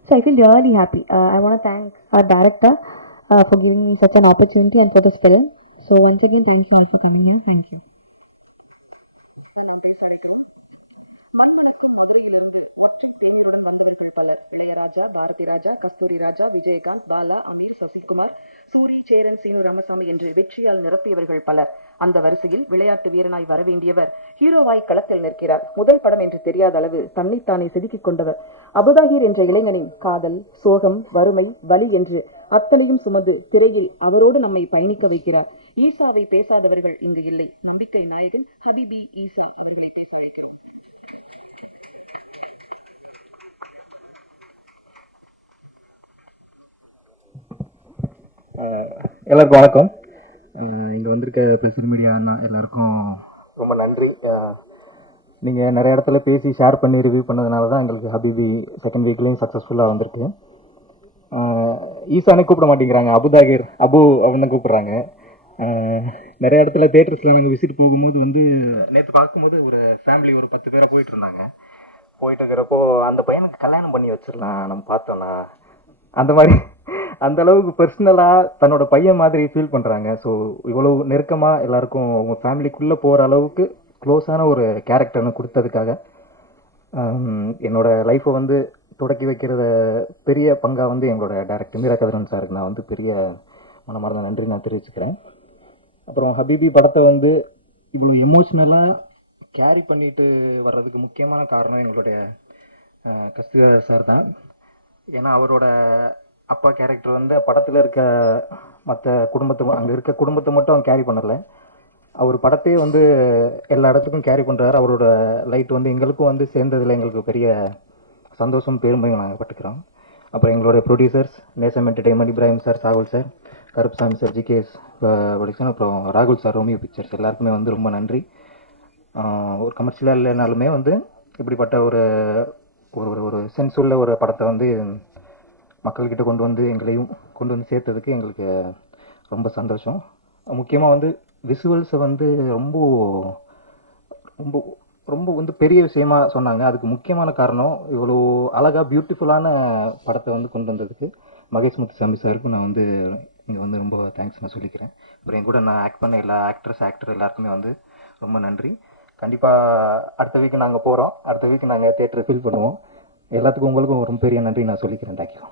So I feel really happy. I want to thank our director for giving me such an opportunity and for this film. So once again, thanks for coming here. Thank you. Ilaiyaraaja, Bharathi Raja, Kasthuri Raja, Vijayakanth, Bala, Ameer, Sasikumar, Soori, Cheran, Seenu Ramasamy என்று வெற்றியால் நிரப்பியவர்கள் பலர். அந்த வரிசையில் விளையாட்டு வீரனாய் வரவேண்டியவர் ஹீரோவாய் களத்தில் நிற்கிறார். முதல் படம் என்று தெரியாத அளவு தன்னைத்தானே செதுக்கிக் கொண்டவர். அபுதாகிர் என்ற இளைஞனின் காதல், சோகம், வறுமை, வலி என்று அத்தனையும் சுமந்து திரையில் அவரோடு நம்மை பயணிக்க வைக்கிறார். ஈசாவை பேசாதவர்கள் இங்கு இல்லை. நம்பிக்கை நாயகன் ஹபிபி ஈசா அவர்களை எல்லாருக்கும் வணக்கம். இங்கே வந்திருக்க ப்ரெஸ் மீடியா அண்ணா எல்லாருக்கும் ரொம்ப நன்றி. நீங்கள் நிறைய இடத்துல பேசி ஷேர் பண்ணி ரிவ்யூ பண்ணதுனால தான் எங்களுக்கு ஹபிபி செகண்ட் வீக்லேயும் சக்ஸஸ்ஃபுல்லாக வந்திருக்கு. ஈசானே கூப்பிட மாட்டேங்கிறாங்க, அபுதாகிர் அபு அப்படின்னு தான் கூப்பிட்றாங்க. நிறைய இடத்துல தேட்டர்ஸில் நாங்கள் விசிட் போகும்போது வந்து நேற்று பார்க்கும்போது ஒரு ஃபேமிலி ஒரு 10 பேரை போயிட்டு இருந்தாங்க. போயிட்டு இருக்கிறப்போ அந்த பையனுக்கு கல்யாணம் பண்ணி வச்சிடலாம் நம்ம பார்த்தோன்னா அந்த மாதிரி அந்த அளவுக்கு பர்சனலாக தன்னோட பையன் மாதிரி ஃபீல் பண்ணுறாங்க. ஸோ இவ்வளோ நெருக்கமாக எல்லாருக்கும் அவங்க ஃபேமிலிக்குள்ளே போகிற அளவுக்கு க்ளோஸான ஒரு கேரக்டர்னு கொடுத்ததுக்காக என்னோட லைஃப்பை வந்து தொடக்கி வைக்கிறத பெரிய பங்காக வந்து எங்களோட டைரக்டர் மீரா கதிரவன் சாருக்கு நான் வந்து பெரிய மனமார்ந்த நன்றி நான் தெரிவிச்சுக்கிறேன். அப்புறம் ஹபீபி படத்தை வந்து இவ்வளோ எமோஷ்னலாக கேரி பண்ணிட்டு வர்றதுக்கு முக்கியமான காரணம் எங்களுடைய கஸ்தூரிராஜ் சார் தான். ஏன்னா அவரோட அப்பா கேரக்டர் வந்து படத்தில் இருக்க மற்ற குடும்பத்தை அங்கே இருக்க குடும்பத்தை மட்டும் அவன் கேரி பண்ணலை, அவர் படத்தையே வந்து எல்லா இடத்துக்கும் கேரி பண்ணுறாரு. அவரோட லைட் வந்து எங்களுக்கும் வந்து சேர்ந்ததில் எங்களுக்கு பெரிய சந்தோஷம் பெருமையும் நாங்கள் பட்டுக்கிறோம். அப்புறம் எங்களுடைய producers Nesam entertainment Ibrahim sir, Shahul sir, Karuppasamy sir, GKS production, அப்புறம் ராகுல் சார், ரோமியோ பிக்சர்ஸ் எல்லாருக்குமே வந்து ரொம்ப நன்றி. ஒரு கமர்ஷியலாக இல்லைனாலுமே வந்து இப்படிப்பட்ட ஒரு ஒரு ஒரு சென்ஸ் உள்ள ஒரு படத்தை வந்து மக்கள்கிட்ட கொண்டு வந்து எங்களையும் கொண்டு வந்து சேர்த்ததுக்கு எங்களுக்கு ரொம்ப சந்தோஷம். முக்கியமாக வந்து விசுவல்ஸை வந்து ரொம்ப ரொம்ப ரொம்ப வந்து பெரிய விஷயமா சொன்னாங்க. அதுக்கு முக்கியமான காரணம் இவ்வளோ அழகாக பியூட்டிஃபுல்லான படத்தை வந்து கொண்டு வந்ததுக்கு மகேஷ் முத்துசாமி சாருக்கும் நான் வந்து இங்கே வந்து ரொம்ப தேங்க்ஸ் நான் சொல்லிக்கிறேன். அப்புறம் என் கூட நான் ஆக்ட் பண்ண எல்லா ஆக்டர் எல்லாருக்குமே வந்து ரொம்ப நன்றி. கண்டிப்பாக அடுத்த வீக் நாங்கள் போகிறோம். அடுத்த வீக் நாங்கள் தியேட்டரை ஃபீல் பண்ணுவோம். எல்லாத்துக்கும் உங்களுக்கும் ரொம்ப பெரிய நன்றி நான் சொல்லிக்கிறேன். தேங்க்யூ.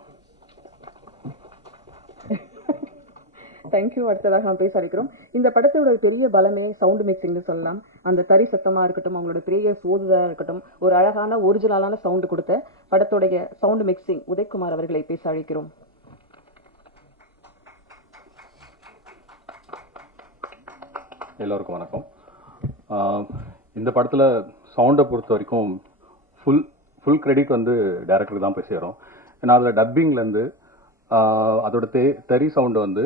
தேங்க்யூ. அடுத்ததாக நாம் பேச அழைக்கிறோம். இந்த படத்தோட பெரிய பலமே சவுண்ட் மிக்சிங்னு சொல்லலாம். அந்த தறி சத்தமாக இருக்கட்டும், அவங்களோட பெரிய சோதுதாக இருக்கட்டும், ஒரு அழகான ஒரிஜினலான சவுண்டு கொடுத்த படத்துடைய சவுண்ட் மிக்சிங் உதயகுமார் அவர்களை பேச அழைக்கிறோம். எல்லோருக்கும் வணக்கம். இந்த படத்தில் சவுண்டை பொறுத்த வரைக்கும் ஃபுல் கிரெடிட் வந்து டைரக்டருக்கு தான் போய் சேரும். ஏன்னா அதில் டப்பிங்லேருந்து அதோட தறி சவுண்டு வந்து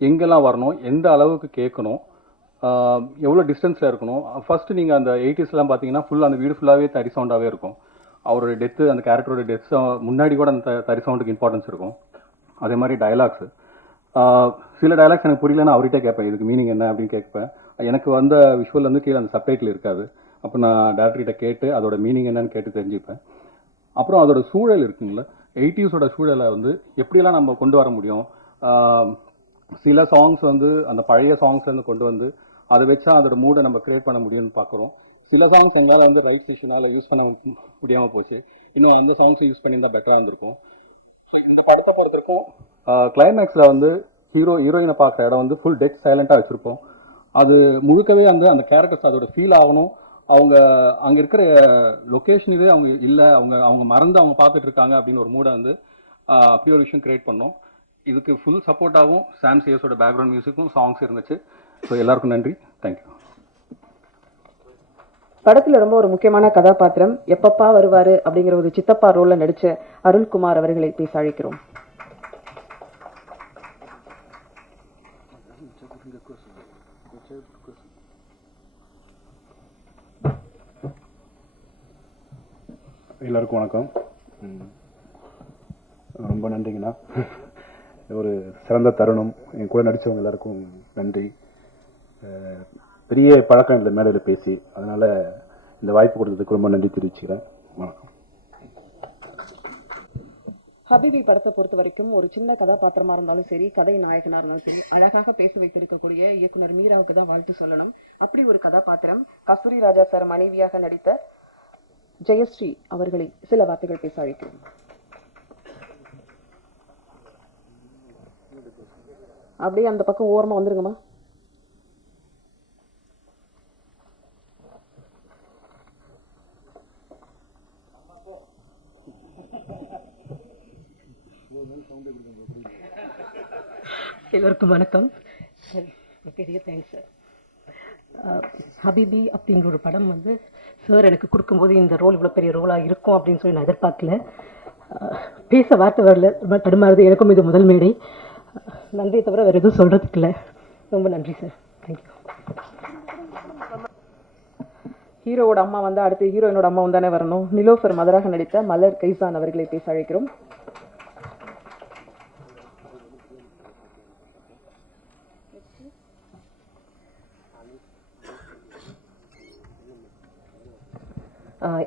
எங்கெல்லாம் வரணும், எந்த அளவுக்கு கேட்கணும், எவ்வளோ டிஸ்டன்ஸில் இருக்கணும். ஃபஸ்ட்டு நீங்கள் அந்த 80ஸ்லாம் பார்த்தீங்கன்னா ஃபுல் அந்த வீடு ஃபுல்லாகவே தறி சவுண்டாகவே இருக்கும். அவரோட டெத்து, அந்த கேரக்டரோட டெத்ஸ் முன்னாடி கூட அந்த தறி சவுண்டுக்கு இம்பார்ட்டன்ஸ் இருக்கும். அதே மாதிரி டயலாக்ஸு, சில டயலாக்ஸ் எனக்கு புரியலன்னா அவர்கிட்ட கேட்பேன், இதுக்கு மீனிங் என்ன அப்படின்னு கேட்பேன். எனக்கு வந்த விஷுவல் வந்து கீழே அந்த சப்டைட்டில் இருக்காது. அப்போ நான் டேரக்டர்கிட்ட கேட்டு அதோட மீனிங் என்னன்னு கேட்டு தெரிஞ்சுப்பேன். அப்புறம் அதோட சூழல் இருக்குங்களா, 80ஸோட சூழலை வந்து எப்படியெல்லாம் நம்ம கொண்டு வர முடியும். சில சாங்ஸ் வந்து அந்த பழைய சாங்ஸ்லேருந்து கொண்டு வந்து அதை வச்சா அதோட மூடை நம்ம கிரியேட் பண்ண முடியும்னு பார்க்குறோம். சில சாங்ஸ் எங்களால் வந்து ரைட்ஸ் இஷ்யூனால யூஸ் பண்ண முடியாமல் போச்சு. இன்னும் அந்த சாங்ஸை யூஸ் பண்ணியிருந்தால் பெட்டராக இருந்திருக்கும். இந்த படத்தை பொறுத்திருக்கும் கிளைமேக்ஸில் வந்து ஹீரோயினை பார்க்குற இடம் வந்து ஃபுல் டெட் சைலண்ட்டாக வச்சுருப்போம். அது முழுக்கவே அந்த கேரக்டர்ஸ் அதோட ஃபீல் ஆகணும். அவங்க அங்கே இருக்கிற லொக்கேஷனிலே அவங்க இல்லை, அவங்க மறந்து அவங்க பார்த்துட்டு இருக்காங்க அப்படின்னு ஒரு மூடை வந்து அப்படி ஒரு விஷயம் கிரியேட் பண்ணோம். இதுக்கு ஃபுல் சப்போர்ட்டாகவும் சாம் சிஎஸோட பேக்ரவுண்ட் மியூசிக்கும் சாங்ஸ் இருந்துச்சு. ஸோ எல்லாருக்கும் நன்றி. தேங்க்யூ. படத்துல ரொம்ப ஒரு முக்கியமான கதாபாத்திரம் எப்பப்பா வருவாரு அப்படிங்கிற ஒரு சித்தப்பா ரோல்ல நடிச்ச அருள்குமார் அவர்களை பேச அழைக்கிறோம். எல்லாருக்கும் வணக்கம். ரொம்ப நன்றிங்கண்ணா. ஒரு சிறந்த தருணம். என் கூட நடித்தவங்க எல்லாருக்கும் நன்றி. பெரிய பழக்கம் இல்லை மேடையில் பேசி, அதனால் இந்த வாய்ப்பு கொடுத்ததுக்கு ரொம்ப நன்றி தெரிவிச்சுக்கிறேன். வணக்கம். ஹபீபி படத்தை பொறுத்த வரைக்கும் ஒரு சின்ன கதாபாத்திரமா இருந்தாலும் சரி, கதை நாயகனா இருந்தாலும் சரி, அழகாக பேச வைத்திருக்கக்கூடிய இயக்குனர் மீராவுக்கு தான் வாழ்த்து சொல்லணும். அப்படி ஒரு கதாபாத்திரம் கஸ்தூரி ராஜா சார் மனைவியாக நடித்த ஜெயஸ்ரீ அவர்களை சில வார்த்தைகள் பேச அழைக்கிறோம். அப்படியே அந்த பக்கம் ஓரமா வந்துருங்கம்மா. எல்லோருக்கும் வணக்கம். பெரிய தேங்க்ஸ் சார். ஹபீபி அப்படிங்கிற ஒரு படம் வந்து சார் எனக்கு கொடுக்கும்போது இந்த ரோல் இவ்வளோ பெரிய ரோலாக இருக்கும் அப்படின்னு சொல்லி நான் எதிர்பார்க்கல. பேச வார்த்தை வரல, ரொம்ப தடுமாறுது. எனக்கும் இது முதல் மேடை. நன்றியை தவிர வேறு எதுவும் சொல்கிறதுக்கு இல்லை. ரொம்ப நன்றி சார். தேங்க்யூ. ஹீரோவோட அம்மா வந்தா அடுத்து ஹீரோயினோட அம்மா தானே வரணும். நிலோஃபர் மதராக நடித்த மலர் கைசான் அவர்களை பேச அழைக்கிறோம்.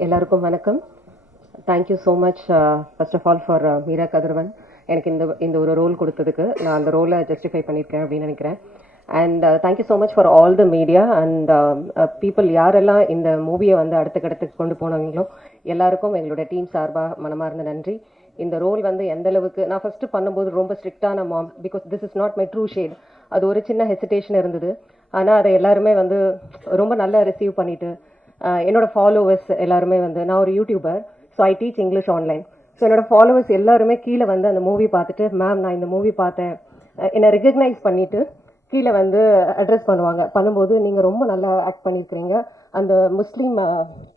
எல்லாருக்கும் வணக்கம். Thank you so much first of all for Meera Kathiravan எனக்கு இந்த ஒரு ரோல் கொடுத்ததுக்கு. நான் அந்த ரோலை ஜஸ்டிஃபை பண்ணியிருக்கேன் அப்படின்னு நினைக்கிறேன். And thank you so much for all the media and people யாரெல்லாம் இந்த மூவியை வந்து அடுத்த கட்டத்துக்கு கொண்டு போனாங்களோ எல்லாருக்கும் எங்களோட டீம் சார்பாக மனமார்ந்த நன்றி. இந்த ரோல் வந்து எந்த அளவுக்கு நான் ஃபர்ஸ்ட் பண்ணும்போது ரொம்ப ஸ்ட்ரிக்டான mom, because this is not my true shade. அது ஒரு சின்ன ஹெசிடேஷன் இருந்தது. ஆனால் அதை எல்லாருமே வந்து ரொம்ப நல்லா ரிசீவ் பண்ணிட்டு என்னோட ஃபாலோவர்ஸ் எல்லாருமே வந்து, நான் ஒரு YouTuber, so I teach English online. So என்னோட ஃபாலோவர்ஸ் எல்லாருமே கீழே வந்து அந்த மூவி பார்த்துட்டு, மேம் நான் இந்த மூவி பார்த்தேன், என்னை ரெகக்னைஸ் பண்ணிட்டு கீழே வந்து அட்ரஸ் பண்ணும்போது நீங்கள் ரொம்ப நல்லா ஆக்ட் பண்ணியிருக்கிறீங்க, அந்த முஸ்லீம்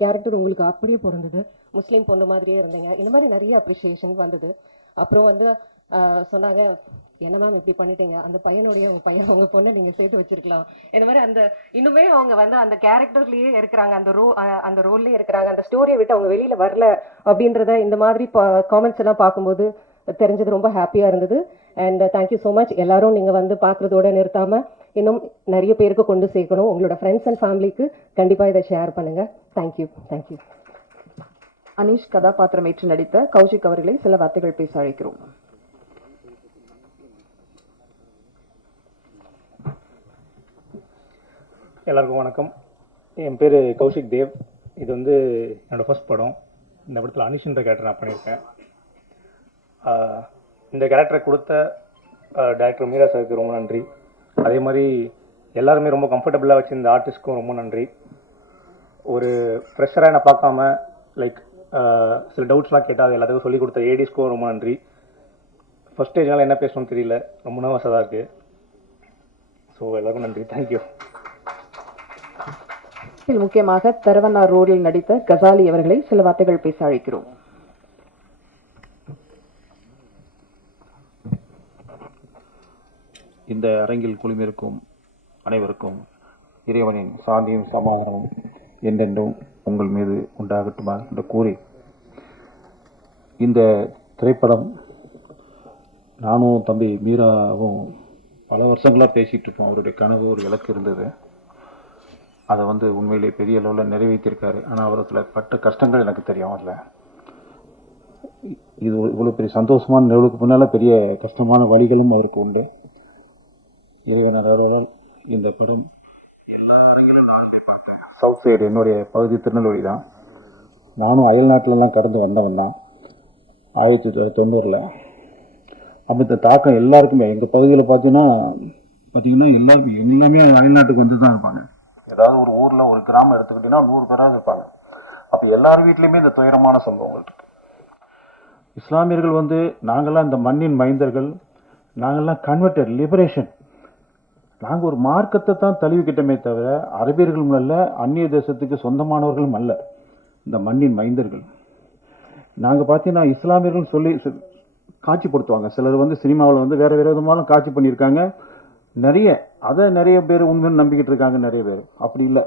கேரக்டர் உங்களுக்கு அப்படியே பிறந்தது, முஸ்லீம் பொண்ணு மாதிரியே இருந்தீங்க, இந்த மாதிரி நிறைய அப்ரிஷியேஷன் வந்தது. அப்புறம் வந்து சொன்னாங்க, என்ன மேம் இப்படி பண்ணிட்டீங்க, அந்த பையனுடைய உங்க பொண்ணை நீங்கள் சேர்த்து வச்சிருக்கலாம், இந்த மாதிரி அந்த இன்னுமே அவங்க வந்து அந்த கேரக்டர்லேயே இருக்கிறாங்க, அந்த ரோல்லேயே இருக்கிறாங்க, அந்த ஸ்டோரியை விட்டு அவங்க வெளியில் வரல அப்படின்றத இந்த மாதிரி காமெண்ட்ஸ் எல்லாம் பார்க்கும்போது தெரிஞ்சது. ரொம்ப ஹாப்பியாக இருந்தது. And thank you so much. எல்லாரும் நீங்கள் வந்து பார்க்குறதோட நிறுத்தாமல் இன்னும் நிறைய பேருக்கு கொண்டு சேர்க்கணும். உங்களோட ஃப்ரெண்ட்ஸ் அண்ட் ஃபேமிலிக்கு கண்டிப்பாக இதை ஷேர் பண்ணுங்கள். தேங்க்யூ. அனீஷ் கதாபாத்திரம் ஏற்று நடித்த கௌஷிக் அவர்களை சில வார்த்தைகள் பேச அழைக்கிறோம். எல்லாருக்கும் வணக்கம். என் பேர் கௌஷிக் தேவ். இது வந்து என்னோடய ஃபர்ஸ்ட் படம். இந்த படத்தில் அனிஷ்ன்ற கேரக்டர் நான் பண்ணியிருக்கேன். இந்த கேரக்டரை கொடுத்த டைரக்டர் மீரா சாருக்கு ரொம்ப நன்றி. அதே மாதிரி எல்லாருமே ரொம்ப கம்ஃபர்டபுளாக வச்சு இந்த ஆர்டிஸ்ட்க்கும் ரொம்ப நன்றி. ஒரு ஃப்ரெஷராக என்னை பார்க்காம லைக் சில டவுட்ஸ்லாம் கேட்டால் அது எல்லாத்துக்கும் சொல்லிக் கொடுத்த ஏடிஸ்க்கும் ரொம்ப நன்றி. ஃபர்ஸ்ட் ஸ்டேஜ்னால என்ன பேசணும்னு தெரியல, ரொம்ப நர்வஸாக தான் இருக்குது. ஸோ எல்லாருக்கும் நன்றி. தேங்க்யூ. முக்கியமாக தரவண்ணா ரோடில் நடித்த கசாலி அவர்களை சில வார்த்தைகள் பேச அழைக்கிறோம். இந்த அரங்கில் குழுமிருக்கும் அனைவருக்கும் இறைவனின் சாந்தியும் சமாதானமும் என்றென்றும் உங்கள் மீது உண்டாகட்டுமா என்று கூறி, இந்த திரைப்படம் நானும் தம்பி மீராவும் பல வருஷங்களாக பேசிகிட்டு இருக்கோம். அவருடைய கனவு ஒரு விளக்கு இருந்தது, அதை வந்து உண்மையிலே பெரிய அளவில் நிறைவேற்றியிருக்காரு. ஆனால் அவரத்தில் பட்ட கஷ்டங்கள் எனக்கு தெரியும். அதில் இது இவ்வளோ பெரிய சந்தோஷமான நிகழ்வுக்கு பின்னால் பெரிய கஷ்டமான வழிகளும் அவருக்கு உண்டு. இறைவனரால் இந்த படம் சவுத் சைடு, என்னுடைய பகுதி திருநெல்வேலி தான். நானும் அயல் நாட்டிலலாம் கடந்து வந்தவன் தான் 1990. அப்போ இந்த தாக்கம் எல்லாருக்குமே எங்கள் பகுதியில் பார்த்தீங்கன்னா எல்லாமே அயல்நாட்டுக்கு வந்து தான் இருப்பாங்க. ஏதாவது ஒரு ஊரில் ஒரு கிராமம் எடுத்துக்கிட்டிங்கன்னா 100 பேராவது இருப்பாங்க. அப்போ எல்லார் வீட்லேயுமே இந்த துயரமான சம்பவங்கள் இருக்கு. இஸ்லாமியர்கள் வந்து நாங்கள்லாம் இந்த மண்ணின் மைந்தர்கள், நாங்கள்லாம் கன்வெர்டட் லிபரேஷன், நாங்கள் ஒரு மார்க்கத்தை தான் தழுவிக்கிட்டமே தவிர அரபியர்களும் அல்ல, அந்நிய தேசத்துக்கு சொந்தமானவர்களும் அல்ல, இந்த மண்ணின் மைந்தர்கள். நாங்கள் பார்த்தீங்கன்னா இஸ்லாமியர்கள் சொல்லி காட்சிப்படுத்துவாங்க. சிலர் வந்து சினிமாவில் வந்து வேறு விதமாலும் காட்சி பண்ணியிருக்காங்க. நிறைய பேர் உண்மைன்னு நம்பிக்கிட்டு இருக்காங்க. நிறைய பேர் அப்படி இல்லை.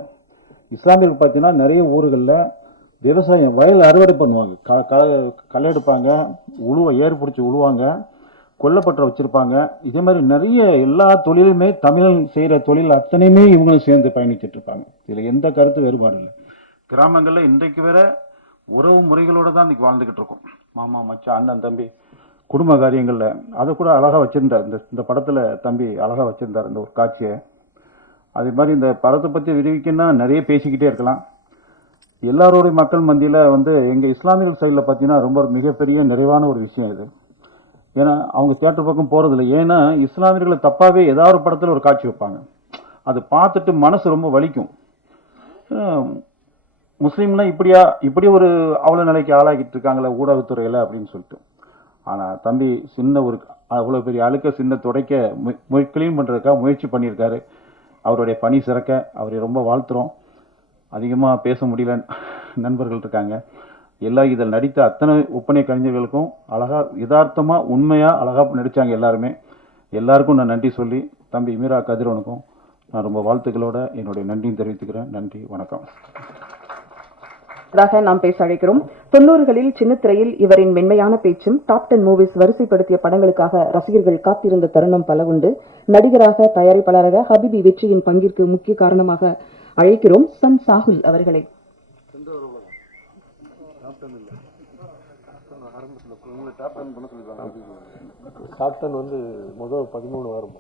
இஸ்லாமியர்கள் பார்த்தீங்கன்னா நிறைய ஊர்களில் விவசாயம், வயல் அறுவடை பண்ணுவாங்க, களை எடுப்பாங்க, ஏறு பிடிச்சி உழுவாங்க, கொல்லப்பட்ட வச்சுருப்பாங்க. இதே மாதிரி நிறைய எல்லா தொழிலுமே தமிழன் செய்கிற தொழில் அத்தனையுமே இவங்களும் சேர்ந்து பயணிச்சுட்டு இருப்பாங்க. இதில் எந்த கருத்து வேறுபாடு இல்லை. கிராமங்களில் இன்றைக்கு வேற உறவு முறைகளோடு தான் இன்றைக்கி வாழ்ந்துக்கிட்டு இருக்கோம். மாமா, மச்சான், அண்ணன், தம்பி, குடும்ப காரியங்களில் அதை கூட அழகாக வச்சுருந்தார். இந்த படத்தில் தம்பி அழகாக வச்சுருந்தார் இந்த ஒரு காட்சியை. அதே மாதிரி இந்த படத்தை பற்றி விரிவிக்கன்னா நிறைய பேசிக்கிட்டே இருக்கலாம். எல்லாரோடைய மக்கள் மத்தியில் வந்து எங்கள் இஸ்லாமியர்கள் சைடில் பார்த்தீங்கன்னா ரொம்ப மிகப்பெரிய நிறைவான ஒரு விஷயம் இது. ஏன்னா அவங்க தியேட்டர் பக்கம் போகிறதில்ல. ஏன்னா இஸ்லாமியர்களை தப்பாகவே ஏதாவது ஒரு படத்தில் ஒரு காட்சி வைப்பாங்க. அதை பார்த்துட்டு மனசு ரொம்ப வலிக்கும். முஸ்லீம்லாம் இப்படி ஒரு அவ்வளோ நிலைக்கு ஆளாகிட்டு இருக்காங்களே ஊடகத்துறையில் அப்படின்னு சொல்லிட்டு. ஆனால் தம்பி அவ்வளோ பெரிய அழுக்க துடைக்க க்ளீன் பண்ணுறதுக்காக முயற்சி பண்ணியிருக்காரு. அவருடைய பணி சிறக்க அவரை ரொம்ப வாழ்த்துறோம். அதிகமாக பேச முடியல நண்பர்கள் இருக்காங்க. இதில் நடித்த அத்தனை ஒப்பனை கலைஞர்களுக்கும் அழகாக யதார்த்தமாக உண்மையாக அழகாக நடித்தாங்க எல்லாருக்கும் நான் நன்றி சொல்லி தம்பி மீரா கதிரவனுக்கும் நான் ரொம்ப வாழ்த்துக்களோட என்னுடைய நன்றியும் தெரிவித்துக்கிறேன். நன்றி, வணக்கம். நாம் பேச அழைக்கிறோம். 90களில் சின்ன திரையில் இவரின் மென்மையான பேச்சும் டாப் 10 மூவிஸ் வரிசைப்படுத்திய படங்களுக்காக ரசிகர்கள் காத்திருந்த தருணம் பல உண்டு. நடிகராக, தயாரிப்பாளராக ஹபிபி வெற்றியின் பங்கிற்கு முக்கிய காரணமாக அழைக்கிறோம் சன் சாகுல் அவர்களை. கேப்டன் வந்து முதல் 13 வாரம்.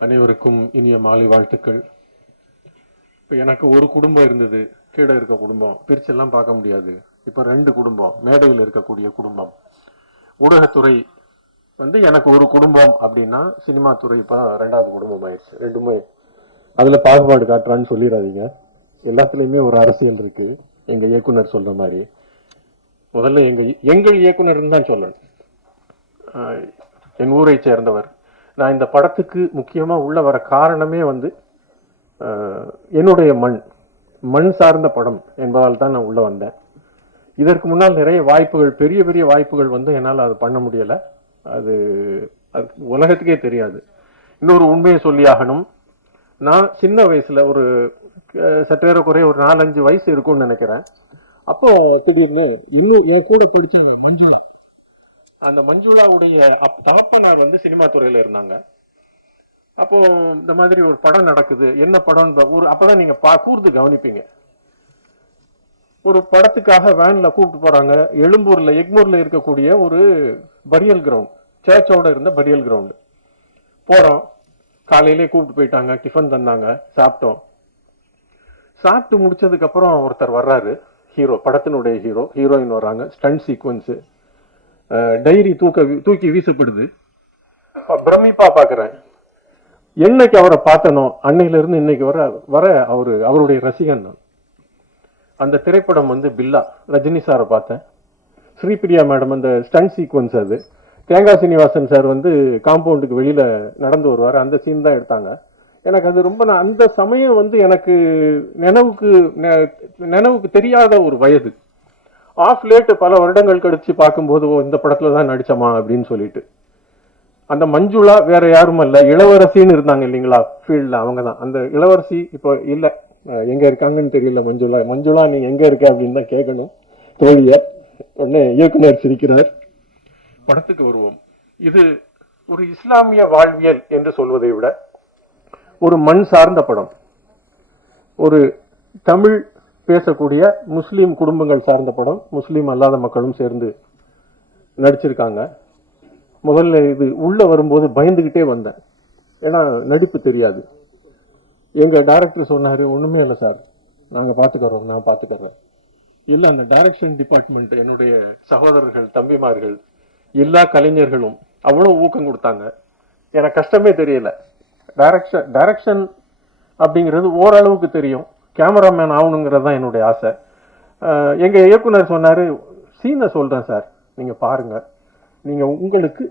அனைவருக்கும் இனிய மாலை வாழ்த்துக்கள். இப்போ எனக்கு ஒரு குடும்பம் இருந்தது, கீழே இருக்க குடும்பம், பிரிச்செல்லாம் பார்க்க முடியாது. இப்போ 2 குடும்பம், மேடையில் இருக்கக்கூடிய குடும்பம். ஊடகத்துறை வந்து எனக்கு ஒரு குடும்பம் அப்படின்னா, சினிமா துறை இப்போ 2வது குடும்பம் ஆயிடுச்சு. 2மே அதில் பாகுபாடு காட்டுறான்னு சொல்லிடாதீங்க. எல்லாத்துலேயுமே ஒரு அரசியல் இருக்கு. எங்க இயக்குனர் சொல்ற மாதிரி முதல்ல எங்கள் இயக்குனர்னு தான் சொல்லணும். என் ஊரை சேர்ந்தவர். நான் இந்த படத்துக்கு முக்கியமா உள்ள வர காரணமே வந்து என்னுடைய மண் சார்ந்த படம் என்பதால் தான் நான் உள்ள வந்தேன். இதற்கு முன்னால் நிறைய வாய்ப்புகள், பெரிய பெரிய வாய்ப்புகள் வந்து என்னால் அது பண்ண முடியல. அது உலகத்துக்கே தெரியாது. இன்னொரு உண்மையை சொல்லி ஆகணும். நான் சின்ன வயசுல ஒரு சற்றேறக்குறைய ஒரு 4-5 வயசு இருக்கும்னு நினைக்கிறேன். அப்போ திடீர்னு இன்னும் என் கூட படிச்ச மஞ்சுளா, அந்த மஞ்சுளாவுடைய தகப்பனார் வந்து சினிமா துறையில இருந்தாங்க. அப்போ இந்த மாதிரி ஒரு படம் நடக்குது. என்ன படம்? அப்பதான் நீங்க கூர்ந்து கவனிப்பீங்க. ஒரு படத்துக்காக வேன்ல கூப்பிட்டு போறாங்க. எக்மூர்ல இருக்கக்கூடிய ஒரு பரியல் கிரவுண்ட், சர்ச்சோட இருந்த பரியல் கிரவுண்ட் போறோம். காலையிலே கூப்பிட்டு போயிட்டாங்க, டிஃபன் தந்தாங்க, சாப்பிட்டோம். சாப்பிட்டு முடிச்சதுக்கு அப்புறம் ஒருத்தர் வர்றாரு, ஹீரோ, படத்தினுடைய ஹீரோயின் வர்றாங்க. ஸ்டண்ட் சீக்வன்ஸ், டைரி தூக்கி வீசப்படுது. பிரமிப்பா பாக்குறேன். என்னைக்கு அவரை பார்த்தனோ அன்னையில இருந்து இன்னைக்கு வர அவருடைய ரசிகன் நான். அந்த திரைப்படம் வந்து பில்லா, ரஜினி சாரை பார்த்தேன். ஸ்ரீபிரியா மேடம் அந்த ஸ்டண்ட் சீக்வன்ஸ், அது தேங்காய் சீனிவாசன் சார் வந்து காம்பவுண்டுக்கு வெளியில நடந்து வருவார், அந்த சீன் தான் எடுத்தாங்க. எனக்கு அது ரொம்ப, அந்த சமயம் வந்து எனக்கு நினைவுக்கு தெரியாத ஒரு வயது. ஆஃப் லேட் பல வருடங்கள் கழிச்சு பார்க்கும்போது இந்த படத்துல தான் நடிச்சமா அப்படின்னு சொல்லிட்டு. அந்த மஞ்சுளா வேற யாரும் இல்ல, இளவரசின்னு இருந்தாங்க இல்லைங்களா ஃபீல்ட்ல, அவங்க தான். அந்த இளவரசி இப்போ இல்ல, எங்க இருக்காங்கன்னு தெரியல. மஞ்சுளா நீ எங்க இருக்க அப்படின்னு தான் கேட்கணும் தோழிய. உடனே இயக்குனர் சிரிக்கிறார். படத்துக்கு வருவோம். இது ஒரு இஸ்லாமிய வாழ்வியல் என்று சொல்வதை விட ஒரு மண் சார்ந்த படம். ஒரு தமிழ் பேசக்கூடிய முஸ்லீம் குடும்பங்கள் சார்ந்த படம். முஸ்லீம் அல்லாத மக்களும் சேர்ந்து நடிச்சிருக்காங்க. முதல்ல இது உள்ள வரும்போது பயந்துகிட்டே வந்தேன், ஏன்னா நடிப்பு தெரியாது. எங்க டைரக்டர் சொன்னாரு, ஒண்ணுமே இல்லை சார், நாங்க பாத்துக்கிறோம், நான் பாத்துக்கிறேன். இல்ல, அந்த டைரக்ஷன் டிபார்ட்மெண்ட், என்னுடைய சகோதரர்கள், தம்பிமார்கள், எல்லா கலைஞர்களும் அவ்வளவு ஊக்கம் கொடுத்தாங்க. எனக்கு கஷ்டமே தெரியல. டைரக்ஷன் அப்படிங்கிறது ஓரளவுக்கு தெரியும், கேமராமேன் ஆகணுங்கிறது தான் என்னுடைய ஆசை. எங்க இயக்குனர் சொன்னாரு, சீனை சொல்றேன் சார், நீங்க பாருங்க, நீங்க உங்களுக்கு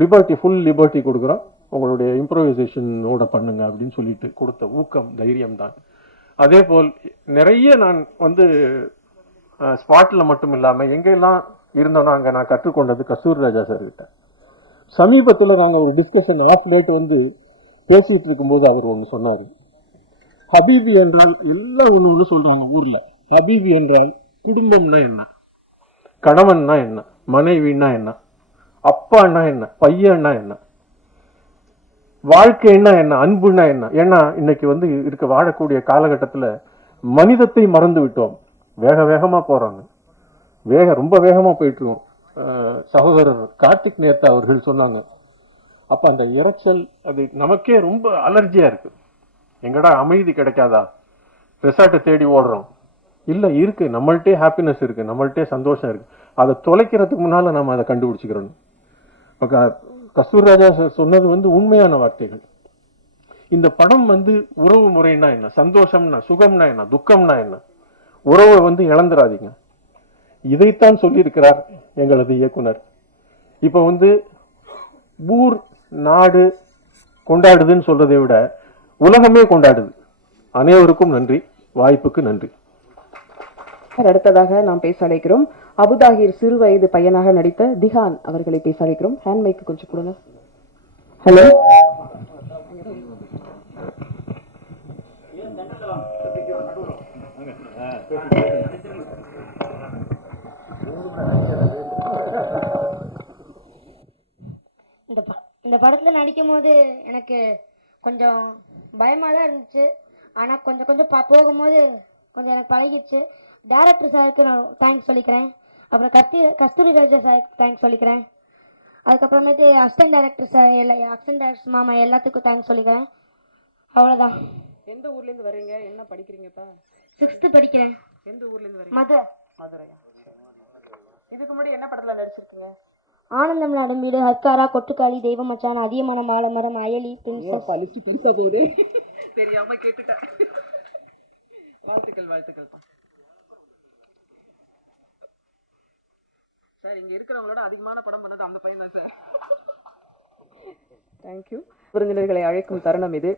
லிபர்ட்டி, ஃபுல் லிபர்ட்டி கொடுக்குறோம், உங்களுடைய இம்ப்ரோவைசேஷனோட பண்ணுங்க அப்படின்னு சொல்லிட்டு கொடுத்த ஊக்கம், தைரியம் தான். அதே போல் நிறைய நான் வந்து ஸ்பாட்ல மட்டும் இல்லாம எங்கெல்லாம் இருந்தோன்னா அங்க நான் கற்றுக்கொண்டது கஸ்தூரி ராஜா சார் கிட்ட. சமீபத்தில் நாங்கள் ஒரு டிஸ்கஷன் ஆஃப் லேட் வந்து பேசிட்டு இருக்கும்போது அவர் ஒன்று சொன்னாரு. ஹபீபி என்றால் எல்லாம் ஒன்று சொல்றாங்க ஊர்ல. ஹபீபி என்றால் குடும்பம்னா என்ன, கணவன்னா என்ன, மனைவின்னா என்ன, அப்பான்னா என்ன, பையன்னா என்ன, வாழ்க்கைன்னா என்ன, அன்புன்னா என்ன. ஏன்னா இன்னைக்கு வந்து வாழக்கூடிய காலகட்டத்தில் மனிதத்தை மறந்து விட்டோம். வேக வேகமா போறாங்க, ரொம்ப வேகமா போயிட்டு இருக்கோம். சகோதரர் கார்த்திக் நேத்தா அவர்கள் சொன்னாங்க, அப்ப அந்த இரைச்சல் அது நமக்கே ரொம்ப அலர்ஜியா இருக்கு. எங்கடா அமைதி கிடைக்காதா, ரெசார்ட்டை தேடி ஓடுறோம். இல்ல, இருக்கு, நம்மள்ட்டே ஹாப்பினஸ் இருக்கு, நம்மள்ட்டே சந்தோஷம் இருக்கு. அதை தொலைக்கிறதுக்கு முன்னால நம்ம அதை கண்டுபிடிச்சுக்கிறோம். கஸ்தூரி ராஜா சொன்னது வந்து உண்மையான வார்த்தைகள். இந்த படம் வந்து உறவு முறைன்னா என்ன, சந்தோஷம்னா, சுகம்னா என்ன, துக்கம்னா என்ன, உறவை வந்து இழந்துடாதீங்க, இதைத்தான் சொல்லியிருக்கிறார் எங்களது இயக்குனர். இப்ப வந்து ஊர் நாடு கொண்டாடுதுன்னு சொல்றதை விட உலகமே கொண்டாடுது. அனைவருக்கும் நன்றி, வாய்ப்புக்கு நன்றி. அடுத்ததாக நாம் பேச அழைக்கிறோம் அபுதாகிர் சிறு வயது பையனாக நடித்த திஹான் அவர்களை பேச அழைக்கிறோம். ஹேண்ட் மைக்கு கொஞ்சம் கொடுங்க. ஹலோ, இந்த படத்தில் நடிக்கும் போது எனக்கு கொஞ்சம் பயமாக தான் இருந்துச்சு. ஆனால் கொஞ்சம் போகும்போது கொஞ்சம் எனக்கு பழகிடுச்சு. டேரக்டர் சாருக்கு நான் தேங்க்ஸ் சொல்லிக்கிறேன். அப்புறம் கஸ்தூரி ராஜா சாருக்கு தேங்க்ஸ் சொல்லிக்கிறேன். அதுக்கப்புறமேட்டு assistant director sir assistant director மாமா எல்லாத்துக்கும் தேங்க்ஸ் சொல்லிக்கிறேன். அவ்வளோதான். எந்த ஊர்லேருந்து வர்றீங்க, என்ன படிக்கிறீங்கப்பா? 6th படிக்கிறேன். எந்த ஊர்லேருந்து வரீங்க? மதுரையா? இதுக்கு முன்னாடி என்ன படத்தில் நடிச்சிருக்கீங்க? ஆனந்தம் நாடும் வீடு, ஹர்காரா, கொட்டுக்காளி, தெய்வ மச்சான், அதியமான மாலமரம், அயலி, பிரின்சஸ். லிஸ்ட் பெருசா போகுது, தெரியாம கேட்டுட்டேன். வாழ்த்துக்கள்ப்பா. சார் இங்க இருக்கிறவங்களோட அதிகமான படம் பண்ணது அந்த பையன் தான் சார். தேங்க்யூ. விருந்தினர்களை அழைக்கும் தருணம் இது.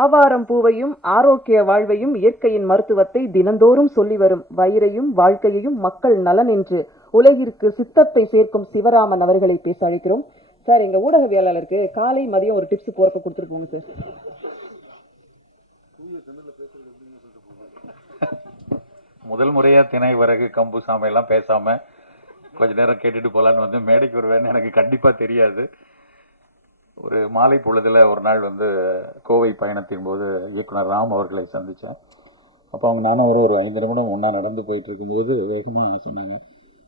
ஆவாரம் பூவையும் ஆரோக்கிய வாழ்வையும் இயற்கையின் மருத்துவத்தை தினந்தோறும் சொல்லி வரும் வயிறையும் வாழ்க்கையையும் மக்கள் நலன் என்று உலகிற்கு சித்தத்தை சேர்க்கும் சிவராமன் அவர்களை பேச அழைக்கிறோம். சார் எங்க ஊடகவியலாளருக்கு காலை மதியம் ஒரு டிப்ஸ் போறப்ப கொடுத்துட்டு போங்க சார். முதல் முறையா திணை வரகு கம்பு சாமை எல்லாம் பேசாம கொஞ்ச நேரம் கேட்டுட்டு போலான்னு வந்து மேடைக்கு வருவேன்னு எனக்கு கண்டிப்பா தெரியாது. ஒரு மாலை பொழுதுல ஒரு நாள் வந்து கோவை பயணத்தின் போது இயக்குனர் ராம் அவர்களை சந்தித்தேன். அப்போ அவங்க நானும் ஒரு 5 நிமிடம் ஒன்றா நடந்து போயிட்டு இருக்கும்போது வேகமாக சொன்னாங்க,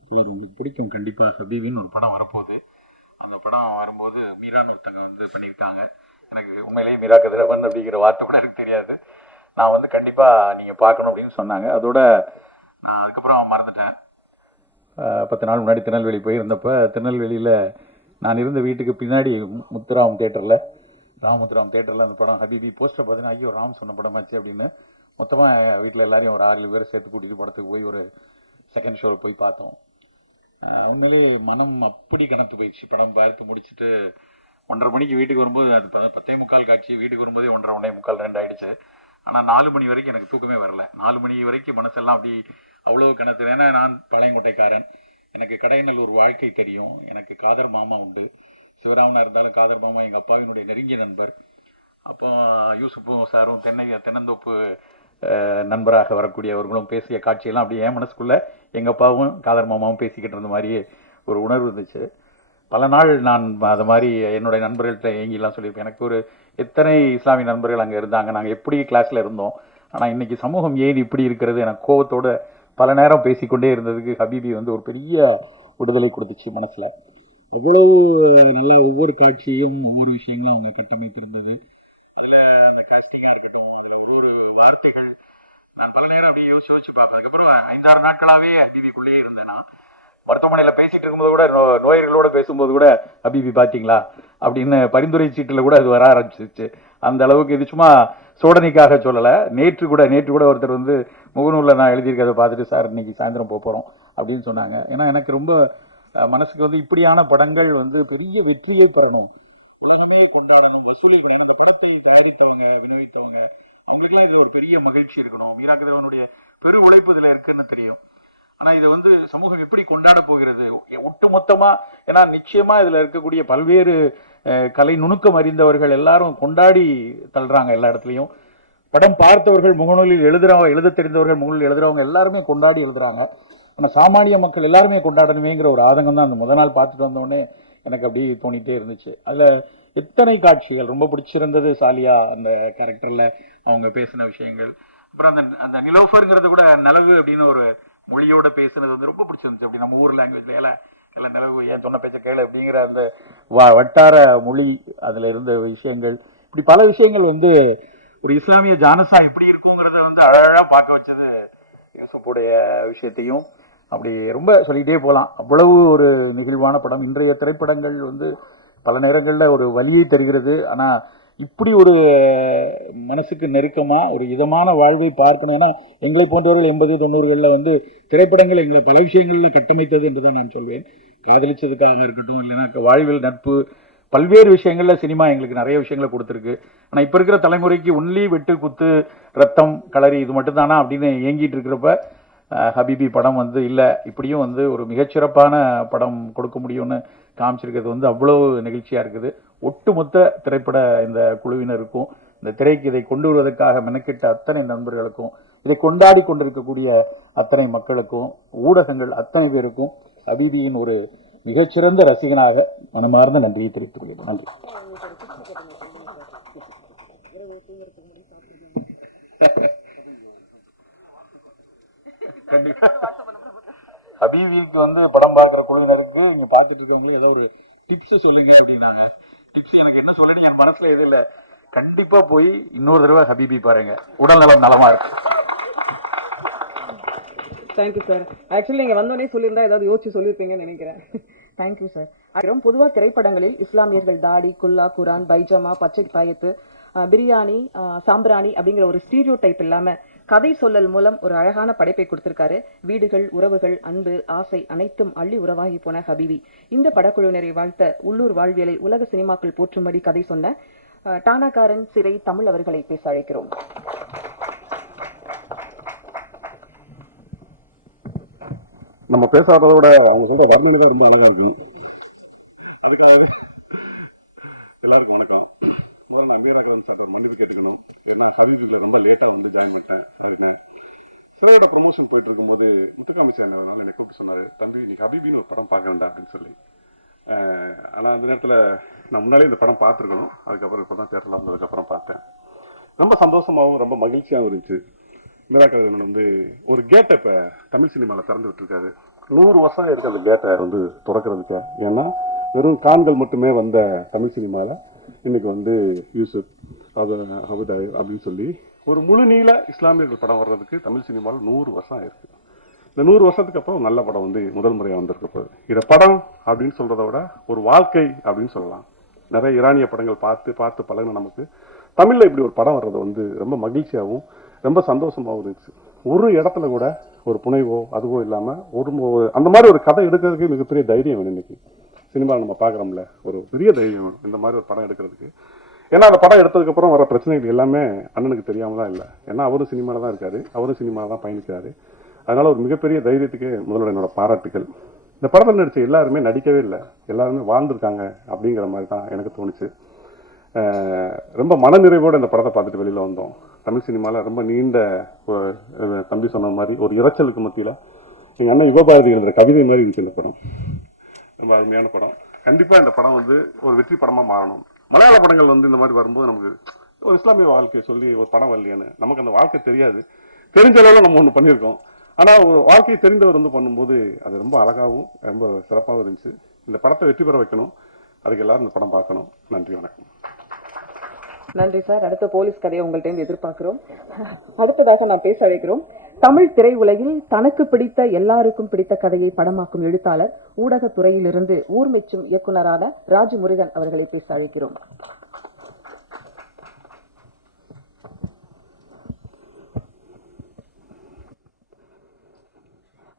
உங்களுக்கு பிடிக்கும் கண்டிப்பாக ஹபீபின்னு ஒரு படம் வரப்போகுது, அந்த படம் வரும்போது மீரான்னு ஒருத்தங்க வந்து பண்ணியிருக்காங்க, எனக்கு உண்மையிலேயே மீரா கதிரவன் அப்படிங்கிற வார்த்தை கூட எனக்கு தெரியாது, நான் வந்து கண்டிப்பாக நீங்கள் பார்க்கணும் அப்படின்னு சொன்னாங்க. அதோட நான் அதுக்கப்புறம் மறந்துட்டேன். 10 நாள் முன்னாடி திருநெல்வேலி போயிருந்தப்போ திருநெல்வேலியில் நான் இருந்த வீட்டுக்கு பின்னாடி முத்துராம் தேட்டரில் ராமமுத்துராம் தேட்டரில் அந்த படம் ஹபீபி போஸ்டர் பார்த்தீங்கன்னா ஐயோ ராம் சொன்ன படமாச்சு அப்படின்னு மொத்தமாக வீட்டில் எல்லாரையும் ஒரு 6 பேர் சேர்த்து கூட்டிகிட்டு படத்துக்கு போய் ஒரு செகண்ட் ஷோ போய் பார்த்தோம். உண்மையிலே மனம் அப்படி கனத்து போயிடுச்சு. படம் பார்த்து முடிச்சுட்டு 1:30 மணிக்கு வீட்டுக்கு வரும்போது அது 10:45 காட்சி, வீட்டுக்கு வரும்போதே 1:30, 1:45, 2 ஆகிடுச்சு. ஆனால் 4 மணி வரைக்கும் எனக்கு தூக்கமே வரல. 4 மணி வரைக்கும் மனசெல்லாம் அப்படி அவ்வளோ கணத்து. ஏன்னா நான் பாளையங்கோட்டைக்காரன், எனக்கு கடையநல்லூர் வாழ்க்கை தெரியும், எனக்கு காதர் மாமா உண்டு. சிவராமனாக இருந்தாலும் காதர் மாமா எங்கள் அப்பாவினுடைய நெருங்கிய நண்பர். அப்போ யூசுப்பும் சாரும் தென்னந்தோப்பு நண்பராக வரக்கூடியவர்களும் பேசிய காட்சியெல்லாம் அப்படியே என் மனசுக்குள்ளே எங்கள் அப்பாவும் காதர் மாமாவும் பேசிக்கிட்டு இருந்த மாதிரியே ஒரு உணர்வு இருந்துச்சு. பல நாள் நான் அது மாதிரி என்னுடைய நண்பர்கள்ட்ட ஏங்கிலாம் சொல்லியிருப்பேன். எனக்கு ஒரு எத்தனை இஸ்லாமிய நண்பர்கள் அங்கே இருந்தாங்க, நாங்கள் எப்படி கிளாஸில் இருந்தோம், ஆனால் இன்றைக்கி சமூகம் ஏன் இப்படி இருக்கிறது, எனக்கு கோபத்தோடு பல நேரம் பேசிக்கொண்டே இருந்ததுக்கு ஹபீபி வந்து ஒரு பெரிய விடுதலை கொடுத்துச்சு மனசில். எவ்வளவு நல்லா ஒவ்வொரு காட்சியும் ஒவ்வொரு விஷயங்களும் அவங்க கட்டமைத்திருந்தது. அதில் அந்த காஸ்டிங்காக இருக்கட்டும், அதில் ஒவ்வொரு வார்த்தைகள் நான் பல நேரம் அப்படியே யோசிச்சு பார்ப்பேன். அதுக்கப்புறம் 5-6 நாட்களாகவே ஹபீபிக்குள்ளேயே இருந்தேன். நான் மருத்துவமனையில் பேசிகிட்டு இருக்கும்போது கூட நோயர்களோடு பேசும்போது கூட ஹபீபி பார்த்தீங்களா அப்படின்னு பரிந்துரை சீட்டில் கூட அது வர ஆரம்பிச்சிருச்சு. அந்த அளவுக்கு இது சும்மா சோதனைக்காக சொல்லலை. நேற்று கூட ஒருத்தர் வந்து முகநூலில் நான் எழுதியிருக்கிறத பார்த்துட்டு சார் இன்னைக்கு சாயந்தரம் போகிறோம் அப்படின்னு சொன்னாங்க. ஏன்னா எனக்கு ரொம்ப மனசுக்கு வந்து இப்படியான படங்கள் வந்து பெரிய வெற்றியை பெறணும், உலகமே கொண்டாடணும், வசூலில் பெறணும். அந்த படத்தை தயாரித்தவங்க, விநியோகித்தவங்க அவங்களுக்குலாம் இதில் ஒரு பெரிய மகிழ்ச்சி இருக்கணும். மீரா கதிரவனுடைய பெரு உழைப்பு இதில் இருக்குன்னு தெரியும். ஆனால் இதை வந்து சமூகம் எப்படி கொண்டாட போகிறது ஒட்டுமொத்தமாக? ஏன்னா நிச்சயமா இதில் இருக்கக்கூடிய பல்வேறு கலை நுணுக்கம் அறிந்தவர்கள் எல்லாரும் கொண்டாடி தள்ளுறாங்க எல்லா இடத்துலையும். படம் பார்த்தவர்கள், முகநூலில் எழுத தெரிந்தவர்கள், முகநூலில் எழுதுறவங்க எல்லாருமே கொண்டாடி எழுதுறாங்க. ஆனால் சாமானிய மக்கள் எல்லாருமே கொண்டாடணுமேங்கிற ஒரு ஆதங்கம் தான் அந்த முதல் நாள் பார்த்துட்டு வந்தோடனே எனக்கு அப்படி தோணிட்டே இருந்துச்சு. அதில் எத்தனை காட்சிகள் ரொம்ப பிடிச்சிருந்தது. சாலியா அந்த கேரக்டரில் அவங்க பேசின விஷயங்கள், அப்புறம் அந்த நிலோஃபருங்கிறது கூட நிலவு அப்படின்னு ஒரு மொழியோட பேசுனது வந்து ரொம்ப பிடிச்சிருந்துச்சு. அப்படி நம்ம ஊர் லாங்குவேஜ்ல எல்லாம் நிலவு ஏன் சொன்ன பேச்ச கேளு அப்படிங்கிற அந்த வட்டார மொழி, அதில் இருந்த விஷயங்கள், இப்படி பல விஷயங்கள் வந்து ஒரு இஸ்லாமிய ஜானசா எப்படி இருக்குங்கிறத வந்து அழகாக பார்க்க வச்சது யூசுப்புடைய விஷயத்தையும் அப்படி ரொம்ப சொல்லிகிட்டே போகலாம். அவ்வளவு ஒரு நெகிழ்வான படம். இன்றைய திரைப்படங்கள் வந்து பல நேரங்களில் ஒரு வலியை தருகிறது. ஆனால் இப்படி ஒரு மனசுக்கு நெருக்கமாக ஒரு இதமான வாழ்வை பார்க்கணும். ஏன்னா எங்களை போன்றவர்கள் 80-90களில் வந்து திரைப்படங்கள் எங்களை பல விஷயங்களில் கட்டமைத்தது என்று தான் நான் சொல்வேன். காதலிச்சதுக்காக இருக்கட்டும், இல்லைன்னா வாழ்வில் நட்பு, பல்வேறு விஷயங்களில் சினிமா எங்களுக்கு நிறைய விஷயங்களை கொடுத்துருக்கு. ஆனால் இப்போ இருக்கிற தலைமுறைக்கு ஒன்லி வெட்டு குத்து ரத்தம் கலரி இது மட்டும்தானா அப்படின்னு ஏங்கிட்டு இருக்கிறப்ப ஹபீபி படம் வந்து இல்லை, இப்படியும் வந்து ஒரு மிகச்சிறப்பான படம் கொடுக்க முடியும்னு காமிச்சிருக்கிறது வந்து அவ்வளோ நெகிழ்ச்சியாக இருக்குது. ஒட்டுமொத்த திரைப்பட இந்த குழுவினருக்கும், இந்த திரைக்கு இதை கொண்டு வருவதற்காக மெனக்கிட்ட அத்தனை நண்பர்களுக்கும், இதை கொண்டாடி கொண்டிருக்கக்கூடிய அத்தனை மக்களுக்கும், ஊடகங்கள் அத்தனை பேருக்கும் ஹபீபியின் ஒரு மிகச்சிறந்த ரசிகனாக மனமார்ந்த நன்றியை தெரிவித்துக் கொள்கிறேன். நன்றி. கண்டிப்பா ஹபீபிக்கு வந்து படம் பார்க்குற குழுவினருக்கு இங்க பார்த்துட்டு இருக்கவங்களுக்கு ஏதோ ஒரு டிப்ஸ் சொல்லுங்க அப்படின்னாங்க. டிப்ஸ் எனக்கு என்ன சொல்லிட்டு என் மனசுல எதுவும் இல்லை. கண்டிப்பா போய் இன்னொரு தடவை ஹபீபி பாருங்க, உடல் நலம் நலமா இருக்கு. Thank you sir. ஆக்சுவலி நீங்கள் வந்தோடனே சொல்லியிருந்தா ஏதாவது யோசிச்சு சொல்லியிருப்பீங்கன்னு நினைக்கிறேன். Thank you sir. அப்புறம் பொதுவாக திரைப்படங்களில் இஸ்லாமியர்கள் தாடி, குல்லா, குரான், பைஜாமா, பச்சை பாயத்து, பிரியாணி, சாம்பிராணி அப்படிங்கிற ஒரு ஸ்டீரியோ டைப் இல்லாமல் கதை சொல்லல் மூலம் ஒரு அழகான படைப்பை கொடுத்திருக்காரு. வீடுகள், உறவுகள், அன்பு, ஆசை அனைத்தும் அள்ளி உறவாகி போன ஹபீபி. இந்த படக்குழுவினரை வாழ்த்த உள்ளூர் வாழ்வியலை உலக சினிமாக்கள் போற்றும்படி கதை சொன்ன டானாக்காரன் சிறை தமிழ் அவர்களை பேச அழைக்கிறோம். நம்ம பேசாததை விட அவங்க சொல்ற வர்ணனை தான் ரொம்ப அழகா இருக்கும். அதுக்காக எல்லாருக்கும் வணக்கம். முதல்ல நான் மீராகரன் சார் மன்னிப்பு கேட்டுக்கணும். ஏன்னா ஹபீபியில் ரொம்ப லேட்டாக வந்து ஜாயின் பண்ணிட்டேன். சிறையோட ப்ரொமோஷன் போயிட்டு இருக்கும்போது முத்துக்காமி சேர்ந்ததுனால எனக்கு கூப்பிட்டு சொன்னார், தம்பி நீ ஹபீபின்னு ஒரு படம் பார்க்க வேண்டாம் அப்படின்னு சொல்லி. ஆனால் அந்த நேரத்தில் நான் முன்னாலே இந்த படம் பார்த்துருக்கணும். அதுக்கப்புறம் இப்போ தான் தேட்டரில் வந்ததுக்கப்புறம் பார்த்தேன். ரொம்ப சந்தோஷமாகவும் ரொம்ப மகிழ்ச்சியாகவும் இருந்துச்சு. மீராகரன் வந்து ஒரு கேட்டை இப்போ தமிழ் சினிமாவில் திறந்து விட்டுருக்காரு. 100 வருஷம் இருக்கு அந்த கேட்டை வந்து திறக்கிறதுக்கு. ஏன்னா வெறும் கான்கள் மட்டுமே வந்த தமிழ் சினிமாவில் இன்னைக்கு வந்து யூசுப் அபுதாய் அப்படின்னு சொல்லி ஒரு முழு நீள இஸ்லாமியர்கள் படம் வர்றதுக்கு தமிழ் சினிமாவில் 100 வருஷம் ஆயிருக்கு. இந்த 100 வருஷத்துக்கு அப்புறம் நல்ல படம் வந்து முதல் முறையாக வந்திருக்க போகுது. இதை படம் அப்படின்னு சொல்றதை விட ஒரு வாழ்க்கை அப்படின்னு சொல்லலாம். நிறைய ஈரானிய படங்கள் பார்த்து பார்த்து பழகின நமக்கு தமிழில் இப்படி ஒரு படம் வர்றது வந்து ரொம்ப மகிழ்ச்சியாகவும் ரொம்ப சந்தோஷமாகவும் இருந்துச்சு. ஒரு இடத்துல கூட ஒரு புனைவோ அதுவோ இல்லாமல் அந்த மாதிரி ஒரு கதை எடுக்கிறதுக்கு மிகப்பெரிய தைரியம் வேணும். இன்னைக்கு சினிமாவில் நம்ம பார்க்குறோம்ல, ஒரு பெரிய தைரியம் வேணும் இந்த மாதிரி ஒரு படம் எடுக்கிறதுக்கு. ஏன்னா அந்த படம் எடுத்ததுக்கப்புறம் வர பிரச்சனைகள் எல்லாமே அண்ணனுக்கு தெரியாமல் தான் இல்லை. ஏன்னா அவரும் சினிமாவில் தான் இருக்காரு, அவரும் சினிமாவில் தான் பயணிக்கிறாரு. அதனால ஒரு மிகப்பெரிய தைரியத்துக்கு முதல்ல என்னோட பாராட்டுகள். இந்த படத்தில் நடித்த எல்லாருமே நடிக்கவே இல்லை, எல்லாருமே வாழ்ந்துருக்காங்க அப்படிங்கிற மாதிரி தான் எனக்கு தோணுச்சு. ரொம்ப மனநிறைவோடு இந்த படத்தை பார்த்துட்டு வெளியில் வந்தோம். தமிழ் சினிமாவில் ரொம்ப நீண்ட தம்பி சொன்ன மாதிரி ஒரு இறைச்சலுக்கு மத்தியில் எங்கள் அண்ணன் யுகபாரதி எழுதுகிற கவிதை மாதிரி இருந்துச்சு இந்த படம். ரொம்ப அருமையான படம். கண்டிப்பாக இந்த படம் வந்து ஒரு வெற்றி படமாக மாறணும். மலையாள படங்கள் வந்து இந்த மாதிரி வரும்போது நமக்கு ஒரு இஸ்லாமிய வாழ்க்கையை சொல்லி ஒரு படம் வரலையான்னு நமக்கு அந்த வாழ்க்கை தெரியாது. தெரிஞ்ச அளவில் நம்ம ஒன்று பண்ணியிருக்கோம். ஆனால் ஒரு வாழ்க்கையை தெரிந்தவர் வந்து பண்ணும்போது அது ரொம்ப அழகாகவும் ரொம்ப சிறப்பாகவும் இருந்துச்சு. இந்த படத்தை வெற்றி பெற வைக்கணும். அதுக்கு எல்லாரும் இந்த படம் பார்க்கணும். நன்றி, வணக்கம். நன்றி சார். அடுத்த போலீஸ் கதையை உங்கள்கிட்ட எதிர்பார்க்கிறோம். அடுத்ததாக நான் பேச அழைக்கிறோம். தமிழ் திரையுலகில் தனக்கு பிடித்த எல்லாருக்கும் பிடித்த கதையை படமாக்கும் எழுத்தாளர், ஊடகத்துறையிலிருந்து ஊர்மெச்சும் இயக்குனரான ராஜு முருகன் அவர்களை பேச அழைக்கிறோம்.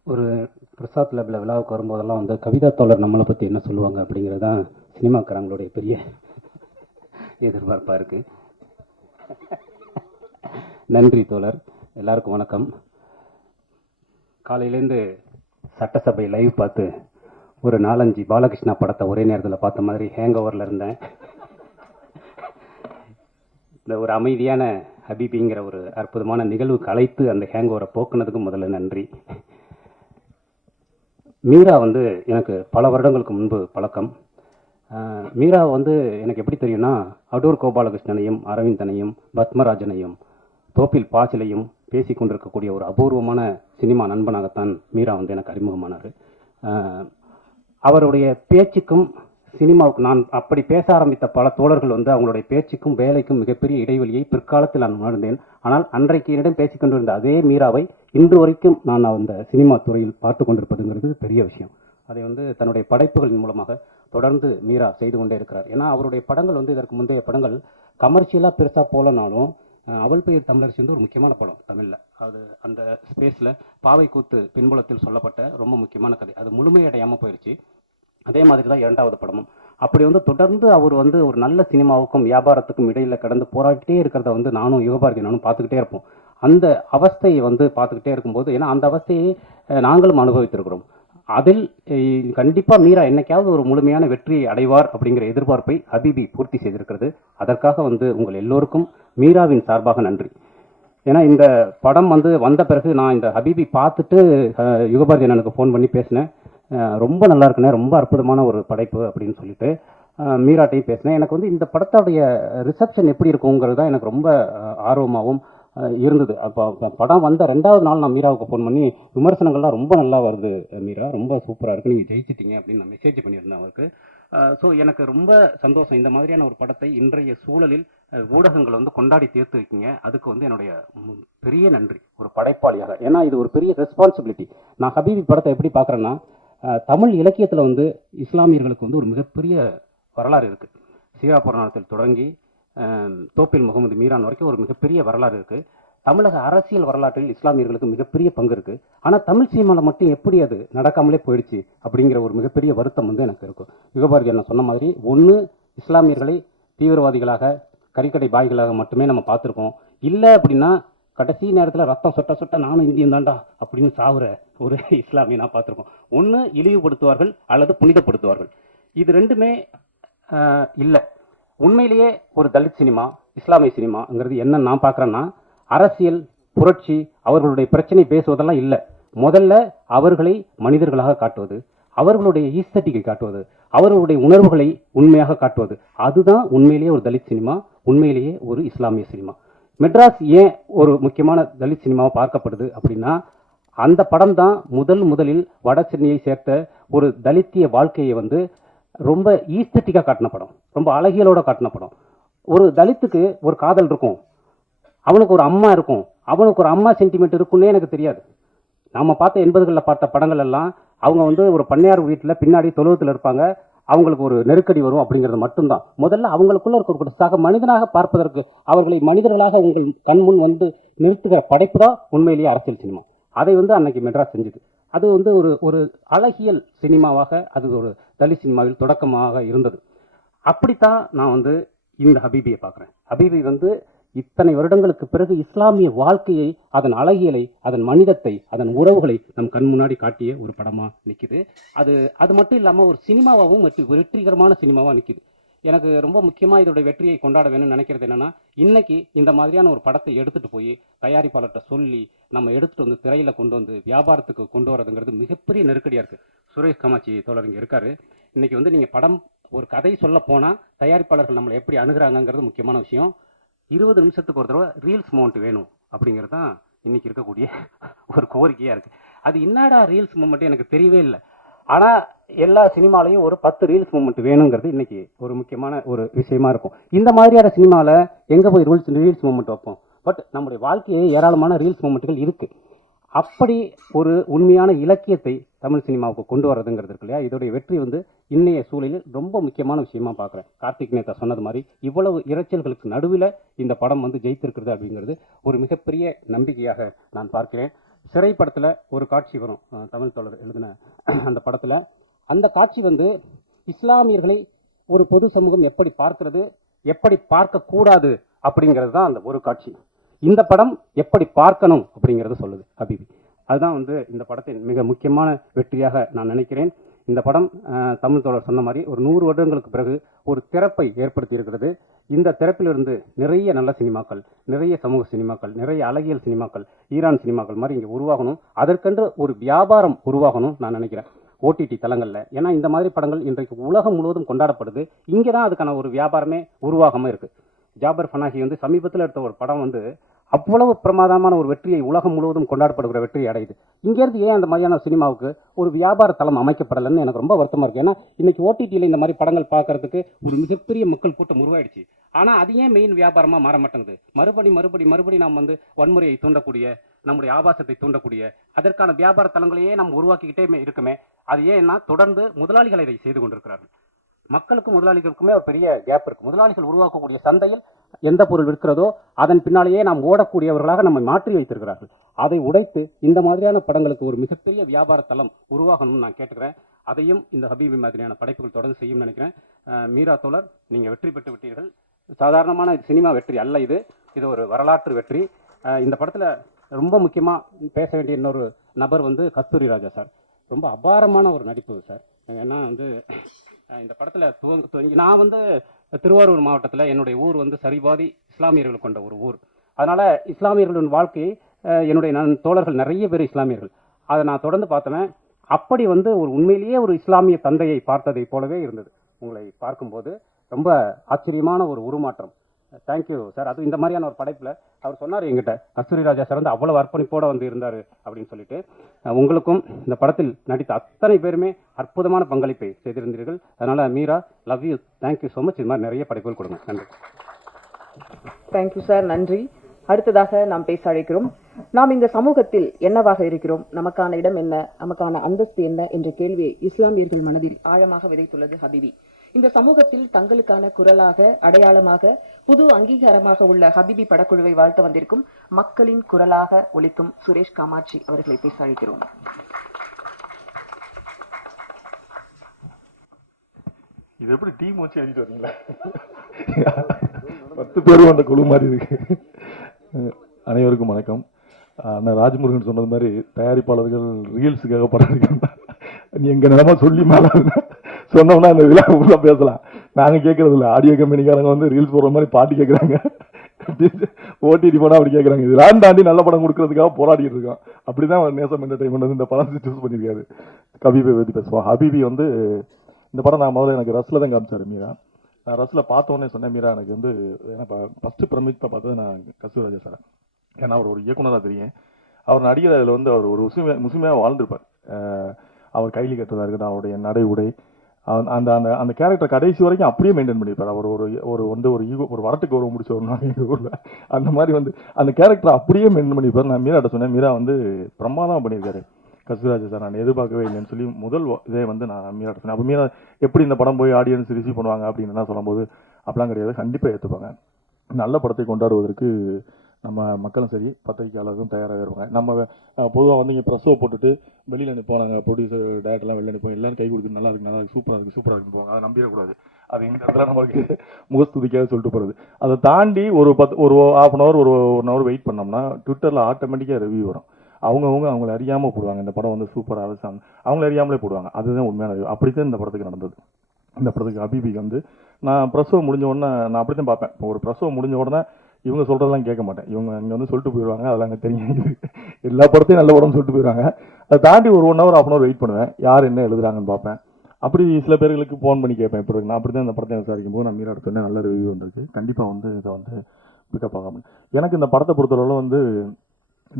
ஒரு பிரசாத் லேபில் விழாவுக்கு வரும்போதெல்லாம் வந்து கவிதா தோழர் நம்மளை பற்றி என்ன சொல்லுவாங்க அப்படிங்கிறது தான் சினிமாக்காரங்களுடைய பெரிய எதிர்பார்ப்பாக இருக்குது. நன்றி தோழர். எல்லாருக்கும் வணக்கம். காலையிலேருந்து சட்டசபை லைவ் பார்த்து ஒரு 4-5 பாலகிருஷ்ணா படத்தை ஒரே நேரத்தில் பார்த்த மாதிரி ஹேங் ஓவரில் இருந்தேன். இந்த ஒரு அமைதியான ஹபீபிங்கிற ஒரு அற்புதமான நிகழ்வுக்கு அழைத்து அந்த ஹேங் ஓவரை போக்குனதுக்கு முதல்ல நன்றி. மீரா வந்து எனக்கு பல வருடங்களுக்கு முன்பு பழக்கம். மீரா வந்து எனக்கு எப்படி தெரியும்னா, அடூர் கோபாலகிருஷ்ணனையும் அரவிந்தனையும் பத்மராஜனையும் தோப்பில் பாசிலையும் பேசி கொண்டிருக்கக்கூடிய ஒரு அபூர்வமான சினிமா நண்பனாகத்தான் மீரா வந்து எனக்கு அறிமுகமானார். அவருடைய பேச்சுக்கும் சினிமாவுக்கு நான் அப்படி பேச ஆரம்பித்த பல தோழர்கள் வந்து அவங்களுடைய பேச்சுக்கும் வேலைக்கும் மிகப்பெரிய இடைவெளியை பிற்காலத்தில் நான் உணர்ந்தேன். ஆனால் அன்றைக்கு என்னிடம் பேசிக்கொண்டிருந்த அதே மீராவை இன்று வரைக்கும் நான் அந்த சினிமா துறையில் பார்த்து கொண்டிருப்பதுங்கிறது பெரிய விஷயம். அதை வந்து தன்னுடைய படைப்புகளின் மூலமாக தொடர்ந்து மீரா செய்து கொண்டே இருக்கிறார். ஏன்னா அவருடைய படங்கள் வந்து இதற்கு முந்தைய படங்கள் கமர்ஷியலாக பெருசாக போலனாலும் அவள் பெயர் தமிழரசி வந்து ஒரு முக்கியமான படம் தமிழில். அது அந்த ஸ்பேஸில் பாவை கூத்து பின்புலத்தில் சொல்லப்பட்ட ரொம்ப முக்கியமான கதை. அது முழுமையடையாமல் போயிடுச்சு. அதே மாதிரி தான் 2வது படமும். அப்படி வந்து தொடர்ந்து அவர் வந்து ஒரு நல்ல சினிமாவுக்கும் வியாபாரத்துக்கும் இடையில் கடந்து போராடிட்டே இருக்கிறத வந்து நானும் யுகபாரதி நானும் பார்த்துக்கிட்டே இருப்போம். அந்த அவஸ்தையை வந்து பார்த்துக்கிட்டே இருக்கும்போது, ஏன்னா அந்த அவஸ்தையை நாங்களும் அனுபவித்திருக்கிறோம். அதில் கண்டிப்பாக மீரா என்னைக்காவது ஒரு முழுமையான வெற்றியை அடைவார் அப்படிங்கிற எதிர்பார்ப்பை ஹபீபி பூர்த்தி செய்திருக்கிறது. அதற்காக வந்து உங்கள் எல்லோருக்கும் மீராவின் சார்பாக நன்றி. ஏன்னா இந்த படம் வந்து வந்த பிறகு நான் இந்த ஹபீபி பார்த்துட்டு யுகபாரதி அண்ணனுக்கு ஃபோன் பண்ணி பேசினேன். ரொம்ப நல்லா இருக்குண்ணே, ரொம்ப அற்புதமான ஒரு படைப்பு அப்படின்னு சொல்லிட்டு மீராட்டையும் பேசினேன். எனக்கு வந்து இந்த படத்தோடைய ரிசப்ஷன் எப்படி இருக்குங்கிறது தான் எனக்கு ரொம்ப ஆர்வமாகவும் இருந்தது. அப்போ படம் வந்த 2வது நாள் நான் மீராவுக்கு ஃபோன் பண்ணி விமர்சனங்கள்லாம் ரொம்ப நல்லா வருது மீரா, ரொம்ப சூப்பராக இருக்குது, நீங்கள் ஜெயிச்சிட்டீங்க அப்படின்னு நான் மெசேஜ் பண்ணியிருந்தேன் அவருக்கு. ஸோ எனக்கு ரொம்ப சந்தோஷம். இந்த மாதிரியான ஒரு படத்தை இன்றைய சூழலில் ஊடகங்கள் வந்து கொண்டாடி தீர்த்து வைக்கிங்க. அதுக்கு வந்து என்னுடைய பெரிய நன்றி ஒரு படைப்பாளியாக. ஏன்னா இது ஒரு பெரிய ரெஸ்பான்சிபிலிட்டி. நான் ஹபீபி படத்தை எப்படி பார்க்குறேன்னா, தமிழ் இலக்கியத்தில் வந்து இஸ்லாமியர்களுக்கு வந்து ஒரு மிகப்பெரிய வரலாறு இருக்குது. சீரா புராணத்தில் தொடங்கி தோப்பில் முகமது மீரான் வரைக்கும் ஒரு மிகப்பெரிய வரலாறு இருக்குது. தமிழக அரசியல் வரலாற்றில் இஸ்லாமியர்களுக்கு மிகப்பெரிய பங்கு இருக்குது. ஆனால் தமிழ் சினிமாவில் மட்டும் எப்படி அது நடக்காமலே போயிடுச்சு அப்படிங்கிற ஒரு மிகப்பெரிய வருத்தம் வந்து எனக்கு இருக்கும். யுகபாரதி நான் சொன்ன மாதிரி, ஒன்று இஸ்லாமியர்களை தீவிரவாதிகளாக கறிக்கடை பாய்களாக மட்டுமே நம்ம பார்த்துருக்கோம். இல்லை அப்படின்னா கடைசி நேரத்தில் ரத்தம் சொட்ட சொட்ட நானும் இந்தியன் தாண்டா அப்படின்னு சாவுற ஒரு இஸ்லாமியை நான் பார்த்துருக்கோம். ஒன்று இழிவுபடுத்துவார்கள் அல்லது புனிதப்படுத்துவார்கள். இது ரெண்டுமே இல்லை. உண்மையிலேயே ஒரு தலித் சினிமா, இஸ்லாமிய சினிமாங்கிறது என்ன நான் பார்க்குறேன்னா, அரசியல் புரட்சி அவர்களுடைய பிரச்சனை பேசுவதெல்லாம் இல்லை. முதல்ல அவர்களை மனிதர்களாக காட்டுவது, அவர்களுடைய ஈஸ்தட்டிக்கை காட்டுவது, அவர்களுடைய உணர்வுகளை உண்மையாக காட்டுவது, அதுதான் உண்மையிலேயே ஒரு தலித் சினிமா, உண்மையிலேயே ஒரு இஸ்லாமிய சினிமா. மெட்ராஸ் ஏன் ஒரு முக்கியமான தலித் சினிமாவை பார்க்கப்படுது அப்படின்னா, அந்த படம் தான் முதலில் வட சென்னையை சேர்த்த ஒரு தலித்திய வாழ்க்கையை வந்து ரொம்ப ஈஸ்தட்டிக்காக காட்டின படம், ரொம்ப அழகியலோட காட்டின படம். ஒரு தலித்துக்கு ஒரு காதல் இருக்கும், அவனுக்கு ஒரு அம்மா இருக்கும், அவனுக்கு ஒரு அம்மா சென்டிமெண்ட் இருக்குன்னே எனக்கு தெரியாது. நாம் பார்த்த 80களில் பார்த்த படங்கள் எல்லாம் அவங்க வந்து ஒரு பண்ணையார் வீட்டில் பின்னாடி தொழுவத்தில் இருப்பாங்க, அவங்களுக்கு ஒரு நெருக்கடி வரும் அப்படிங்கிறது மட்டும்தான். முதல்ல அவங்களுக்குள்ள இருக்க சக மனிதனாக பார்ப்பதற்கு, அவர்களை மனிதர்களாக உங்கள் கண்முன் வந்து நிறுத்துகிற படைப்பு தான் உண்மையிலேயே அரசியல் சினிமா. அதை வந்து அன்னைக்கு மெட்ராஸ் செஞ்சுது. அது வந்து ஒரு அழகியல் சினிமாவாக அது ஒரு தலித் சினிமாவில் தொடக்கமாக இருந்தது. அப்படித்தான் நான் வந்து இந்த ஹபீபியை பார்க்குறேன். ஹபீபி வந்து இத்தனை வருடங்களுக்கு பிறகு இஸ்லாமிய வாழ்க்கையை, அதன் அழகியலை, அதன் மனிதத்தை, அதன் உறவுகளை நம் கண் முன்னாடி காட்டிய ஒரு படமா நிற்குது. அது மட்டும் இல்லாமல் ஒரு சினிமாவாகவும் வெற்றிகரமான சினிமாவாக நிற்குது. எனக்கு ரொம்ப முக்கியமாக இதோட வெற்றியை கொண்டாட வேணும்னு நினைக்கிறது என்னன்னா, இன்னைக்கு இந்த மாதிரியான ஒரு படத்தை எடுத்துட்டு போய் தயாரிப்பாளர்கிட்ட சொல்லி நம்ம எடுத்துட்டு வந்து திரையில கொண்டு வந்து வியாபாரத்துக்கு கொண்டு வரதுங்கிறது மிகப்பெரிய நெருக்கடியா இருக்கு. சுரேஷ் கமாச்சி தோழர் இங்க இருக்காரு. இன்னைக்கு வந்து நீங்க படம் ஒரு கதை சொல்ல போனா தயாரிப்பாளர்கள் நம்மளை எப்படி அணுகுறாங்கிறது முக்கியமான விஷயம். 20 நிமிஷத்துக்கு ஒரு தடவை ரீல்ஸ் மவுண்ட் வேணும் அப்படிங்கிறது தான் இன்னைக்கு இருக்கக்கூடிய ஒரு கோரிக்கையா இருக்கு. அது என்னடா ரீல்ஸ் மூமெண்ட் எனக்கு தெரியவே இல்லை. ஆனா எல்லா சினிமாலையும் ஒரு 10 ரீல்ஸ் மூமெண்ட் வேணுங்கிறது இன்னைக்கு ஒரு முக்கியமான ஒரு விஷயமா இருக்கும். இந்த மாதிரியான சினிமாவில் எங்க போய் ரீல்ஸ் மூமெண்ட் வைப்போம்? பட் நம்முடைய வாழ்க்கையே ஏராளமான ரீல்ஸ் மூமெண்ட்டுகள் இருக்கு. அப்படி ஒரு உண்மையான இலக்கியத்தை தமிழ் சினிமாவுக்கு கொண்டு வர்றதுங்கிறது இருக்கு இல்லையா, இதோடைய வெற்றி வந்து இன்னைய சூழலில் ரொம்ப முக்கியமான விஷயமா பார்க்குறேன். கார்த்திக் நேதா சொன்னது மாதிரி இவ்வளவு இரைச்சல்களுக்கு நடுவில் இந்த படம் வந்து ஜெயித்திருக்கிறது அப்படிங்கிறது ஒரு மிகப்பெரிய நம்பிக்கையாக நான் பார்க்கிறேன். சிறை படத்தில் ஒரு காட்சி வரும், தமிழ் தோழர் எழுதின அந்த படத்தில். அந்த காட்சி வந்து இஸ்லாமியர்களை ஒரு பொது சமூகம் எப்படி பார்க்கிறது, எப்படி பார்க்கக்கூடாது அப்படிங்கிறது தான் அந்த ஒரு காட்சி. இந்த படம் எப்படி பார்க்கணும் அப்படிங்கிறத சொல்லுது ஹபீபி. அதுதான் வந்து இந்த படத்தின் மிக முக்கியமான வெற்றியாக நான் நினைக்கிறேன். இந்த படம் தமிழ் தோழர் சொன்ன மாதிரி ஒரு 100 வருடங்களுக்கு பிறகு ஒரு திறப்பை ஏற்படுத்தி இருக்கிறது. இந்த திறப்பிலிருந்து நிறைய நல்ல சினிமாக்கள், நிறைய சமூக சினிமாக்கள், நிறைய அழகியல் சினிமாக்கள், ஈரான் சினிமாக்கள் மாதிரி இங்கே உருவாகணும். அதற்கென்று ஒரு வியாபாரம் உருவாகணும் நான் நினைக்கிறேன் ஓடிடி தளங்களில். ஏன்னா இந்த மாதிரி படங்கள் இன்றைக்கு உலகம் முழுவதும் கொண்டாடப்படுது. இங்கே தான் அதுக்கான ஒரு வியாபாரமே உருவாகாமல் இருக்குது. ஜாபர் ஃபனாகி வந்து சமீபத்தில் எடுத்த ஒரு படம் வந்து அவ்வளவு பிரமாதமான ஒரு வெற்றியை உலகம் முழுவதும் கொண்டாடப்படுகிற வெற்றியை அடையுது. இங்கேருந்து ஏன் அந்த மாதிரியான சினிமாவுக்கு ஒரு வியாபார தளம் அமைக்கப்படலைன்னு எனக்கு ரொம்ப வருத்தமாக இருக்குது. ஏன்னா இன்னைக்கு ஓடிடியில் இந்த மாதிரி படங்கள் பார்க்கறதுக்கு ஒரு மிகப்பெரிய மக்கள் கூட்டம் உருவாயிடுச்சு. ஆனால் அது ஏன் மெயின் வியாபாரமாக மாற மாட்டேங்குது? மறுபடி நாம் வந்து வன்முறையை தூண்டக்கூடிய, நம்முடைய ஆபாசத்தை தூண்டக்கூடிய அதற்கான வியாபார தளங்களையே நம்ம உருவாக்கிக்கிட்டே இருக்குமே. அது ஏன்னா தொடர்ந்து முதலாளிகள் இதை செய்து கொண்டிருக்கிறார்கள். மக்களுக்கும் முதலாளிகளுக்குமே ஒரு பெரிய கேப் இருக்கு. முதலாளிகள் உருவாக்கக்கூடிய சந்தையில் எந்த பொருள் விற்கிறதோ அதன் பின்னாலேயே நாம் ஓடக்கூடியவர்களாக நம்மை மாற்றி வைத்திருக்கிறார்கள். அதை உடைத்து இந்த மாதிரியான படங்களுக்கு ஒரு மிகப்பெரிய வியாபார தளம் உருவாகணும்னு நான் கேட்டுக்கிறேன். அதையும் இந்த ஹபீபி மாதிரியான படைப்புகள் தொடர்ந்து செய்யும் நினைக்கிறேன். மீரா தோழர், நீங்க வெற்றி பெற்று விட்டீர்கள். சாதாரணமான சினிமா வெற்றி அல்ல இது, இது ஒரு வரலாற்று வெற்றி. இந்த படத்துல ரொம்ப முக்கியமா பேச வேண்டிய இன்னொரு நபர் வந்து கஸ்தூரி ராஜா சார். ரொம்ப அபாரமான ஒரு நடிப்பு சார். ஏன்னா வந்து இந்த படத்தில் நான் வந்து திருவாரூர் மாவட்டத்தில், என்னுடைய ஊர் வந்து சரிபாதி இஸ்லாமியர்கள் கொண்ட ஒரு ஊர். அதனால் இஸ்லாமியர்களின் வாழ்க்கையை என்னுடைய தோழர்கள் நிறைய பேர் இஸ்லாமியர்கள், அதை நான் தொடர்ந்து பார்த்தேன். அப்படி வந்து ஒரு உண்மையிலேயே ஒரு இஸ்லாமிய தந்தையை பார்த்ததை போலவே இருந்தது. உங்களை பார்க்கும்போது ரொம்ப ஆச்சரியமான ஒரு உருமாற்றம். Thank you sir. அது இந்த மாதிரியான ஒரு படைப்பில் அவர் சொன்னார் என்கிட்ட, கஸ்தூரி ராஜா சார் வந்து அவ்வளோ அர்ப்பணிப்போடு வந்து இருந்தார் அப்படின்னு சொல்லிட்டு. உங்களுக்கும் இந்த படத்தில் நடித்த அத்தனை பேருமே அற்புதமான பங்களிப்பை செய்திருந்தீர்கள். அதனால் Meera, love you, thank you so much. இது மாதிரி நிறைய படைப்புகள் கொடுங்க. நன்றி. தேங்க்யூ சார், நன்றி. அடுத்ததாக நாம் பேச அழைக்கிறோம். நாம் இந்த சமூகத்தில் என்னவாக இருக்கிறோம், நமக்கான இடம் என்ன, நமக்கான அந்தஸ்து என்ன என்ற கேள்வியை இஸ்லாமியர்கள் மனதில் ஆழமாக விதைத்துள்ளது ஹபீபி. இந்த சமூகத்தில் தங்களுக்கான குரலாக, அடையாளமாக, புது அங்கீகாரமாக உள்ள ஹபீபி படக்குழுவை வாழ்த்து வந்திருக்கும் மக்களின் குரலாக ஒலிக்கும் சுரேஷ் காமாட்சி அவர்களை பேச அழைக்கிறோம். இது எப்படி டீம் வச்சு எழுதிட்டு வரீங்களா? 10 பேரும் அந்த குழு மாதிரி இருக்கு. அனைவருக்கும் வணக்கம். அண்ணா ராஜ்முருகன் சொன்னது மாதிரி தயாரிப்பாளர்கள் ரீல்ஸுக்காக படம் எடுக்கணும். நீ எங்க நிலமா சொல்லி மேல சொன்னோம்னா அந்த விழா உள்ள பேசலாம். நாங்க கேட்கறது இல்லை, ஆடியோ கம்பெனிக்காரங்க வந்து ரீல்ஸ் போடுற மாதிரி பாட்டு கேட்கறாங்க, ஓடிடி போனா அப்படி கேட்கறாங்க. இதெல்லாம் தாண்டி நல்ல படம் கொடுக்கறதுக்காக போராடிட்டு இருக்கோம். அப்படிதான் நேசம் என்டர்டைன்மெண்ட் வந்து இந்த படம் சூஸ் பண்ணியிருக்காரு. ஹபீபை பற்றி பேசுவோம். ஹபீபி வந்து இந்த படம் நான் முதல்ல எனக்கு ரஸ்ல தான் காமிச்சாரு மீரா. நான் ரஸ்ல பார்த்தோன்னே சொன்னேன், மீரா எனக்கு வந்து ஏன்னா ஃபர்ஸ்ட் பிரமிப்பை பார்த்தது நான் கஸ்தூரி ராஜா சார். ஏன்னா அவர் ஒரு இயக்குனராக தெரியும். அவர் நடிகர் அதில் வந்து அவர் ஒரு முஸ்லிமையாக வாழ்ந்துருப்பார். அவர் கைலி கட்டுறதா இருக்கட்டும், அவருடைய நடை உடை, அந்த அந்த அந்த கேரக்டர் கடைசி வரைக்கும் அப்படியே மெயின்டைன் பண்ணியிருப்பார். அவர் ஒரு ஈகோ, ஒரு வரட்டுக்கு ஒரு முடிச்ச ஒரு நாள் எங்கள் ஊரில் அந்த மாதிரி வந்து அந்த கேரக்டர் அப்படியே மெயின்டைன் பண்ணியிருப்பார். நான் மீராட்ட சொன்னேன், மீரா வந்து பிரமாதமாக பண்ணியிருக்காரு கஸ்தூரி ராஜா சார், நான் எதிர்பார்க்கவே இல்லைன்னு சொல்லி முதல் இதே வந்து நான் மீராட்ட சொன்னேன். அப்போ மீரா எப்படி இந்த படம் போய் ஆடியன்ஸ் ரிசீவ் பண்ணுவாங்க அப்படின்னு நான் சொல்லும்போது, அப்படிலாம் கிடையாது, கண்டிப்பாக ஏற்றுப்பாங்க. நல்ல படத்தை கொண்டாடுவதற்கு நம்ம மக்களும் சரி பத்திரிகையாளர்களும் தயாராக இருப்பாங்க. நம்ம பொதுவாக வந்து இங்கே ப்ரெஸ்ஸோ போட்டுட்டு வெளியில் நிற்போம், நாங்கள் ப்ரொடியூசர் டேரக்டர்லாம் வெளில நிற்போம், எல்லாரும் கை கொடுத்து நல்லா இருக்கு, நல்லா இருக்கு, சூப்பராக இருக்குன்னு போவாங்க. அதை நம்பிடக்கூடாது. அது இந்த இடத்துல நமக்கு முகஸ்துதிக்காக சொல்லிட்டு போகிறது. அதை தாண்டி ஒரு 1/2 hour ஒரு 1 hour வெயிட் பண்ணோம்னா ட்விட்டரில் ஆட்டோமேட்டிக்காக ரிவ்யூ வரும். அவங்கள அறியாமல் போடுவாங்க, இந்த படம் வந்து சூப்பராக அவங்கள அறியாமலே போடுவாங்க. அதுதான் உண்மையான ரிவ்யூ. அப்படித்தான் இந்த படத்துக்கு நடந்தது. இந்த படத்துக்கு ஹபீபிக்கு வந்து நான் பிரசவ முடிஞ்ச உடனே நான் அப்படி தான் பார்ப்பேன். இப்போ ஒரு பிரசவ முடிஞ்ச உடனே இவங்க சொல்கிறதெல்லாம் கேட்க மாட்டேன். இவங்க இங்கே வந்து சொல்லிட்டு போயிடுவாங்க, அதெல்லாம் எனக்கு தெரியும். எல்லா படத்தையும் நல்ல படம்னு சொல்லிட்டு போயிடுவாங்க. அதை தாண்டி ஒரு 1 hour 1/2 hour வெயிட் பண்ணுவேன், யார் என்ன எழுதுறாங்கன்னு பார்ப்பேன். அப்படி சில பேர்களுக்கு ஃபோன் பண்ணி கேட்பேன். இப்போ நான் அப்படி தான் இந்த படத்தை விசாரிக்கும் போது நான் மீரா எடுத்தோன்னே நல்ல ரிவ்யூ வந்திருக்கு, கண்டிப்பாக வந்து இதை வந்து பிக்கப் ஆகாமல். எனக்கு இந்த படத்தை பொறுத்தளவு வந்து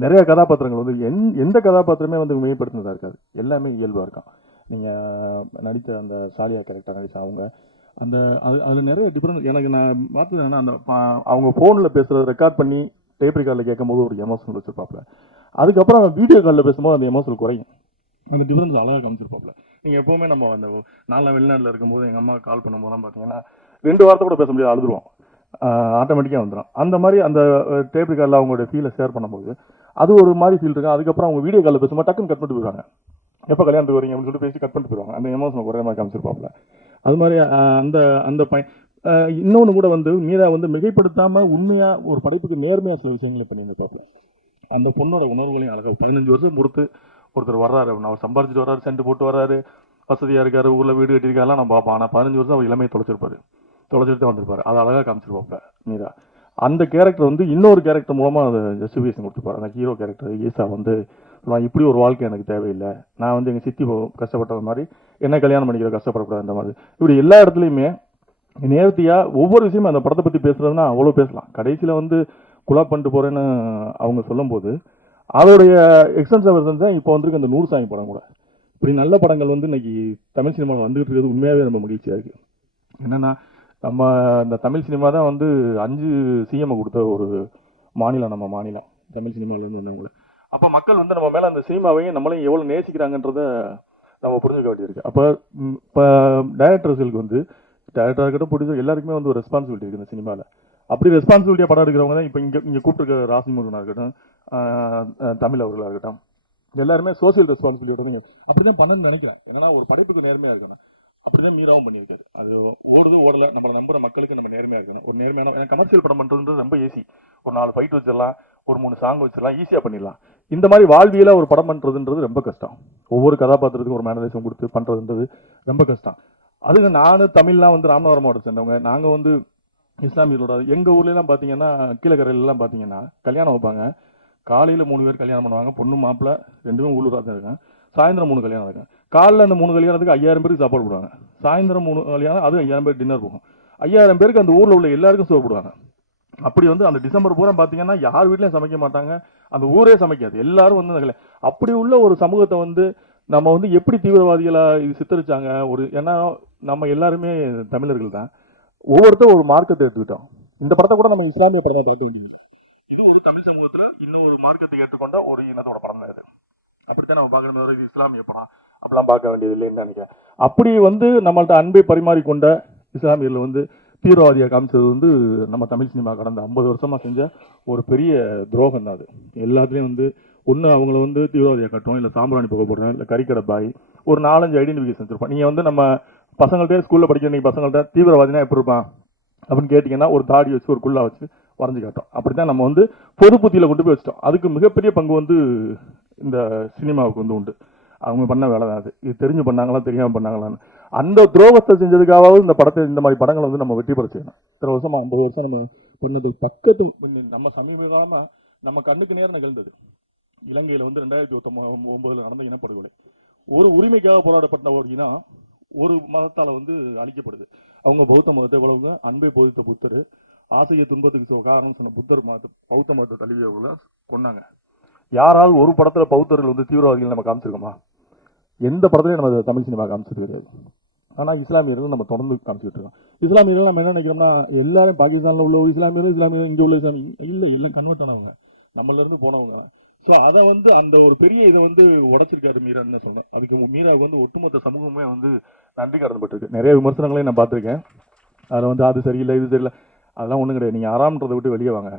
நிறைய கதாபாத்திரங்கள் வந்து எந்த கதாபாத்திரமே வந்து மேம்படுத்தினதாக இருக்காது, எல்லாமே இயல்பாக இருக்கும். நீங்கள் நடித்த அந்த சாலியா கேரக்டர் நடித்த அவங்க அந்த அதில் நிறைய டிஃப்ரெண்ட் எனக்கு நான் பார்த்தது என்னன்னா, அந்த அவங்க ஃபோனில் பேசுகிறத ரெக்கார்ட் பண்ணி டேப் ரெக்கார்டில் கேட்கும் போது ஒரு எமோஷனல் வச்சுருப்பாப்புல. அதுக்கப்புறம் வீடியோ காலில் பேசும்போது அந்த எமோஷனல் குறையும். அந்த டிஃப்ரென்ஸ் அழகாக காமிச்சிருப்பாப்புல. நீங்கள் எப்போவுமே நம்ம அந்த நாளில் வெளிநாட்டில் இருக்கும்போது எங்கள் அம்மா கால் பண்ணும்போதெல்லாம் பார்த்தீங்கன்னா 2 வாரத்தை கூட பேச முடியாது, அழுதுருவோம், ஆட்டோமேட்டிக்காக வந்துடும். அந்த மாதிரி அந்த டேப் ரெக்கார்டில் அவங்களோட ஃபீலை ஷேர் பண்ணும்போது அது ஒரு மாதிரி ஃபீல் இருக்கும். அதுக்கப்புறம் அவங்க வீடியோ காலில் பேசும்போது டக்குன்னு கட் பண்ணிட்டு போயிடுவாங்க, எப்போ கல்யாணத்துக்கு வரீங்க அப்படின்னு சொல்லிட்டு பேசி கட் பண்ணிட்டு போயிடுவாங்க. அந்த எமோஷனல் ஒரே மாதிரி காமிச்சிருப்பாப்புல. அது மாதிரி அந்த இன்னொன்று கூட வந்து மீரா வந்து மிகைப்படுத்தாமல் உண்மையாக ஒரு படைப்புக்கு நேர்மையாக சில விஷயங்களை பண்ணியிருந்தாப்புல. அந்த பொண்ணோட உணர்வுகளையும் அழகாக 15 வருஷம் பொறுத்து ஒருத்தர் வர்றாரு, அவர் சம்பாரிச்சிட்டு வர்றாரு, சென்ட் போட்டு வர்றாரு, வசதியாக இருக்காரு, ஊரில் வீடு கட்டியிருக்காருலாம் நம்ம பார்ப்போம். ஆனால் 15 வருஷம் அவர் இளமையை தொலைச்சிட்டு வந்திருப்பாரு. அதை அழகாக காமிச்சிருப்பாப்புல மீரா. அந்த கேரக்டர் வந்து இன்னொரு கேரக்டர் மூலமாக அதை ஜஸ்டிஃபிகேஷன் கொடுத்துப்பாரு. அந்த ஹீரோ கேரக்டர் ஈசா வந்து நான் இப்படி ஒரு வாழ்க்கை எனக்கு தேவையில்லை, நான் வந்து எங்கள் சித்தி கஷ்டப்பட்டது மாதிரி என்ன கல்யாணம் பண்ணிக்கிற கஷ்டப்படக்கூடாது, அந்த மாதிரி இப்படி எல்லா இடத்துலையுமே நேர்த்தியாக ஒவ்வொரு விஷயமும் அந்த படத்தை பற்றி பேசுகிறதுனா அவ்வளோ பேசலாம். கடைசியில் வந்து குலா பண்ணிட்டு போகிறேன்னு அவங்க சொல்லும்போது அதோடைய எக்ஸ்டென்சிவ் வெர்ஷன்ஸ் தான் இப்போ வந்திருக்கு அந்த 100 சாமி படம் கூட. இப்படி நல்ல படங்கள் வந்து இன்னைக்கு தமிழ் சினிமாவில் வந்துகிட்டு இருக்கிறது உண்மையாகவே ரொம்ப மகிழ்ச்சியாக இருக்குது. என்னென்னா நம்ம இந்த தமிழ் சினிமா தான் வந்து 5 சிஎம்ஐ கொடுத்த ஒரு மாநிலம் நம்ம மாநிலம், தமிழ் சினிமாவிலேருந்து வந்தவங்கள. அப்போ மக்கள் வந்து நம்ம மேலே அந்த சினிமாவையும் நம்மளையும் எவ்வளோ நேசிக்கிறாங்கன்றத நம்ம புரிஞ்சுக்க வேண்டியிருக்கு. அப்போ இப்போ டைரக்டர்ஸ்களுக்கு வந்து டைரக்டராக இருக்கட்டும், ப்ரொடியூசர் எல்லாருக்குமே வந்து ஒரு ரெஸ்பான்சிபிலிட்டி இருக்குது இந்த சினிமாவில். அப்படி ரெஸ்பான்சிபிலிட்டியாக படம் எடுக்கிறவங்க தான் இப்போ இங்கே கூப்பிட்டுருக்க ராசிமுருகனாக இருக்கட்டும், தமிழ் அவர்களாக இருக்கட்டும், எல்லாருமே சோசியல் ரெஸ்பான்சிபிலிட்டியோட நீங்கள் அப்படி தான் பண்ணணும்னு நினைக்கிறேன். ஏன்னா ஒரு படைப்புக்கு நேர்மையாக இருக்கணும். அப்படிதான் மீராவும் பண்ணியிருக்காரு. அது ஓடலை, நம்மளை நம்புற மக்களுக்கு நம்ம நேர்மையாக இருக்கணும். ஒரு நேர்மையான எனக்கு கமர்ஷியல் படம் பண்ணுறது ரொம்ப ஈஸி. ஒரு 4 ஃபைட் வச்சிடலாம், ஒரு 3 சாங் வச்சிடலாம், ஈஸியாக பண்ணிடலாம். இந்த மாதிரி வாழ்வியலாக ஒரு படம் பண்ணுறதுன்றது ரொம்ப கஷ்டம். ஒவ்வொரு கதாபாத்திரத்துக்கும் ஒரு மேனரிசம் கொடுத்து பண்ணுறதுன்றது ரொம்ப கஷ்டம். அதுக்கு நான் தமிழ்லாம் வந்து ராமநாதபுரம் மாவட்டத்தை சேர்ந்தவங்க, நாங்கள் வந்து இஸ்லாமியர்களோட எங்கள் ஊர்லலாம் பார்த்தீங்கன்னா கீழக்கரையிலலாம் பார்த்தீங்கன்னா கல்யாணம் வைப்பாங்க. காலையில் 3 பேர் கல்யாணம் பண்ணுவாங்க, பொண்ணு மாப்பிள்ளை 2 ஊழலாக தான் இருக்காங்க. சாயந்தரம் 3 கல்யாணம் இருக்கும். காலையில் அந்த 3 கல்யாணத்துக்கு 5000 பேருக்கு சாப்பாடு போடுவாங்க. சாயந்தரம் 3 கல்யாணம், அது 5000 பேர் டின்னர் போகும். 5000 பேருக்கு அந்த ஊரில் உள்ள எல்லாருக்கும் சோறு போடுவாங்க. அப்படி வந்து அந்த டிசம்பர் பூரா பார்த்தீங்கன்னா யார் வீட்லையும் சமைக்க மாட்டாங்க, அந்த ஊரே சமைக்காது, எல்லாரும் வந்து அந்த அப்படி உள்ள ஒரு சமூகத்தை வந்து நம்ம வந்து எப்படி தீவிரவாதிகளா இது சித்தரிச்சாங்க. ஏன்னா நம்ம எல்லாருமே தமிழர்கள் தான், ஒவ்வொருத்தரும் ஒரு மார்க்கத்தை எடுத்துக்கிட்டோம். இந்த படத்தை கூட நம்ம இஸ்லாமிய படமா பார்க்க வேண்டியது. இது ஒரு தமிழ் சமூகத்துல இன்னும் ஒரு மார்க்கத்தை ஏற்றுக்கொண்ட ஒரு இனத்தோட படம் தான் இது. அப்படித்தான் நம்ம பார்க்கணும், இது இஸ்லாமிய படம் அப்படிலாம் பார்க்க வேண்டியது இல்லைன்னு நினைக்கிறேன். அப்படி வந்து நம்மள்ட்ட அன்பை பரிமாறிக்கொண்ட இஸ்லாமியர்கள் வந்து தீவிரவாதியாக காமிச்சது வந்து நம்ம தமிழ் சினிமா கடந்த 50 வருஷமா செஞ்ச ஒரு பெரிய துரோகம் தான் அது. எல்லாத்துலேயும் வந்து ஒன்று அவங்கள வந்து தீவிரவாதியாக கட்டும், இல்லை சாம்பிராணி புகை போடுறேன், இல்லை கறிக்கடை பாய், ஒரு 4-5 ஐடென்டிஃபிகேஷன் வச்சிருப்போம். நீங்கள் வந்து நம்ம பசங்கள்கிட்ட ஸ்கூலில் படிக்கிற நீங்கள் பசங்கள்கிட்ட தீவிரவாதினா எப்படி இருப்பான் அப்படின்னு கேட்டிங்கன்னா ஒரு தாடி வச்சு ஒரு குள்ளா வச்சு வரைஞ்சி காட்டும். அப்படி தான் நம்ம வந்து பொது புத்தியில் கொண்டு போய் வச்சிட்டோம். அதுக்கு மிகப்பெரிய பங்கு வந்து இந்த சினிமாவுக்கு வந்து உண்டு. அவங்க பண்ண வேலை தான் அது. இது தெரிஞ்சு பண்ணாங்களா தெரியாமல் பண்ணாங்களான்னு அந்த துரோகத்தை செஞ்சதுக்காவது இந்த படத்தை, இந்த மாதிரி படங்களை வந்து நம்ம வெற்றி பெற செய்யணும். இத்தனை வருஷமா 50 வருஷம் நம்ம பண்ணது பக்கத்து நம்ம சமீப காலமா நம்ம கண்ணுக்கு நேரம் நிகழ்ந்தது. இலங்கையில் வந்து 2009 நடந்த இனப்படுகொலை. ஒரு உரிமைக்காக போராடப்பட்ட ஒரு இனம் ஒரு மதத்தால் வந்து அழிக்கப்படுது. அவங்க பௌத்த மதத்தை இவ்வளவுங்க அன்பை போதித்த புத்தர், ஆசையை துன்பத்துக்கு காரணம் சொன்ன புத்தர் மதத்தை பௌத்த மதத்தை தழுவியவங்கள கொன்னாங்க. யாராவது ஒரு படத்துல பௌத்தர்கள் வந்து தீவிரவாதிகள் நம்ம காமிச்சிருக்கோமா? எந்த படத்துலையும் நம்ம தமிழ் சினிமா காமிச்சது கிடையாது. ஆனால் இஸ்லாமியர்கள் நம்ம தொடர்ந்து காமிச்சிட்டு இருக்கோம். இஸ்லாமியர்கள் நம்ம என்ன நினைக்கிறோம்னா எல்லாரும் பாகிஸ்தானில் உள்ள இஸ்லாமியர்கள் இங்கே உள்ள இஸ்லாமிய இல்லை, எல்லாம் கன்வெர்ட் ஆனவங்க, நம்மளிருந்து போனவங்க. ஸோ அதை வந்து அந்த ஒரு பெரிய இதை வந்து உடைச்சிருக்காரு மீரான்னு சொன்னேன். அதுக்கு மீராவுக்கு வந்து ஒட்டுமொத்த சமூகமே வந்து நன்றி கடன்பட்டிருக்கு. நிறைய விமர்சனங்களையும் நான் பார்த்துருக்கேன். அதில் வந்து அது சரியில்லை இது சரியில்லை அதெல்லாம் ஒன்றும் கிடையாது. நீங்கள் ஆறாம்ன்றதை விட்டு வெளியே வாங்க,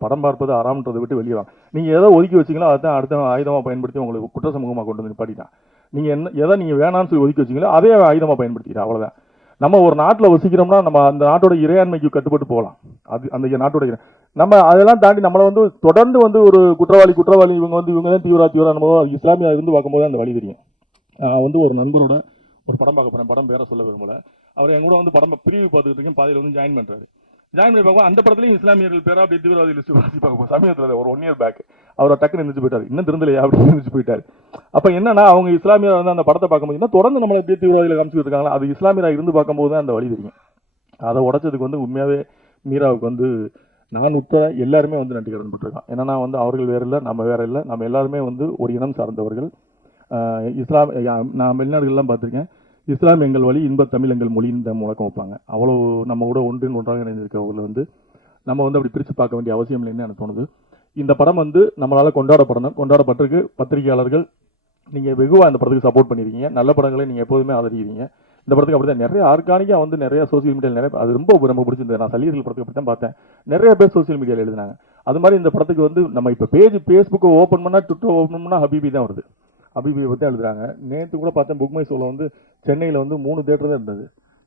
படம் பார்ப்பது ஆறாம்ன்றதை விட்டு வெளியே வாங்க. நீங்கள் எதை ஒதுக்கி வச்சிங்களோ அதுதான் அடுத்த ஆயுதமாக பயன்படுத்தி உங்களுக்கு குற்ற சமூகமாக கொண்டு வந்து நிப்பாட்டிட்டான். நீங்கள் என்ன எதை நீங்கள் வேணான்னு சொல்லி ஒதுக்கி வச்சிங்களோ அதே ஆயுதமாக பயன்படுத்திக்கிறேன், அவ்வளோதான். நம்ம ஒரு நாட்டில் வசிக்கிறோம்னா நம்ம அந்த நாட்டோட இறையாண்மைக்கு கட்டுப்பட்டு போகலாம். அது அந்த நாட்டோட நம்ம அதெல்லாம் தாண்டி நம்மளை வந்து தொடர்ந்து வந்து ஒரு குற்றவாளி இவங்க வந்து இவங்க தான் தீவிர நம்ம இஸ்லாமியா இருந்து பார்க்கும்போது அந்த வழி தெரியும். வந்து ஒரு நண்பரோட ஒரு படம் பார்க்க போகிறேன், படம் பேரை சொல்ல விரும்பல. அவர் என் கூட வந்து படம் பிரிவு பார்த்துக்கிட்டு இருக்கேன், பாதியில் வந்து ஜாயின் பண்ணுறாரு. ஜாயின் பண்ணி பார்ப்போம் அந்த படத்துலையும் இஸ்லாமியர்கள் பேரா அப்படி தீவிரவாதி லிஸ்ட் பார்க்க சமயத்தில் ஒரு 1 year பேக் அவரை டக்குன்னு நினைச்சு போயிட்டார், இன்னும் திருந்தலையா அப்படின்னு நினைச்சு போயிட்டார். அப்போ என்னன்னா அவங்க இஸ்லாமியர் வந்து அந்த படத்தை பார்க்கும்போது தொடர்ந்து நம்மளை எப்படி தீவிரவாதிகளை காமிச்சிட்டு இருக்காங்களா, அது இஸ்லாமியராக இருந்து பார்க்கும்போது தான் அந்த வழி தெரியும். அதை உடைச்சதுக்கு வந்து உண்மையாகவே மீராவுக்கு வந்து நான் உட்பட எல்லாருமே வந்து நன்றி கடன் பட்டிருக்கான். ஏன்னா வந்து அவர்கள் வேறு இல்லை, நம்ம வேற இல்லை, நம்ம எல்லாருமே வந்து ஒரு இனம் சார்ந்தவர்கள். நான் வெளிநாடுகள்லாம் பார்த்துருக்கேன், இஸ்லாம் எங்கள் வழி, இன்ப தமிழ் எங்கள் மொழின்னு முழக்கம் வைப்பாங்க. அவ்வளோ நம்ம கூட ஒன்றின் ஒன்றாக இணைந்திருக்கவங்களை வந்து நம்ம வந்து அப்படி பிரித்து பார்க்க வேண்டிய அவசியம் இல்லைன்னு எனக்கு தோணுது. இந்த படம் வந்து நம்மளால் கொண்டாடப்பட்டிருக்கு. பத்திரிகையாளர்கள் நீங்கள் வெகுவாக இந்த படத்துக்கு சப்போர்ட் பண்ணியிருக்கீங்க, நல்ல படங்களை நீங்கள் எப்போதுமே ஆதரிக்கிறீங்க. இந்த படத்துக்கு அப்படி தான் நிறைய ஆர்கானிக்காக வந்து நிறைய சோசியல் மீடியாவில் நிறைய அது ரொம்ப பிடிச்சிருந்தது. நான் சல்லீர்கள் படத்துக்கு அப்படி தான் பார்த்தேன், நிறைய பேர் சோசியல் மீடியாவில் எழுதினாங்க. அது மாதிரி இந்த படத்துக்கு வந்து நம்ம இப்போ ஃபேஸ்புக்கை ஓப்பன் பண்ணால் ட்விட்டர் ஓப்பன் பண்ணால் ஹபீபி தான் வருது, ஹபீபியை பற்றி எழுதுறாங்க. நேற்று கூட பார்த்தேன் புக் மை ஷோவில் வந்து சென்னையில் வந்து 3 தேட்டர் தான் இருந்தது,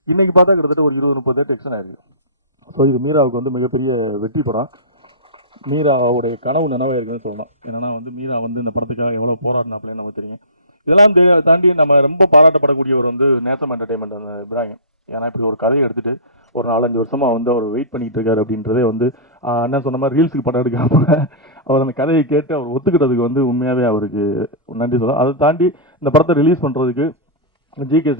இன்னைக்கு பார்த்தா கிட்டத்தட்ட ஒரு 20-30 தேட்டர் எக்ஸ்டன் ஆயிருக்கு. ஸோ இது மீராவுக்கு வந்து மிகப்பெரிய வெற்றி படம். மீராவுடைய கனவு நினைவாக இருக்குன்னு சொல்லலாம். ஏன்னா வந்து மீரா வந்து இந்த படத்துக்காக எவ்வளோ போராடினாப்லேன்னு நமக்கு தெரியும். இதெல்லாம் தாண்டி நம்ம ரொம்ப பாராட்டப்படக்கூடியவர் வந்து நேசம் என்டர்டைன்மெண்ட் அந்த இப்ராஹிம். ஏன்னா இப்படி ஒரு கதையை எடுத்துட்டு ஒரு 4-5 வருஷமா வந்து அவர் வெயிட் பண்ணிட்டு இருக்காரு அப்படின்றதே வந்து என்ன சொன்ன மாதிரி ரீல்ஸுக்கு படம் எடுக்காம அவர் அந்த கதையை கேட்டு அவர் ஒத்துக்கிட்டதுக்கு வந்து உண்மையாகவே அவருக்கு நன்றி சொல்லலாம். அதை தாண்டி இந்த படத்தை ரிலீஸ் பண்ணுறதுக்கு ஜிகே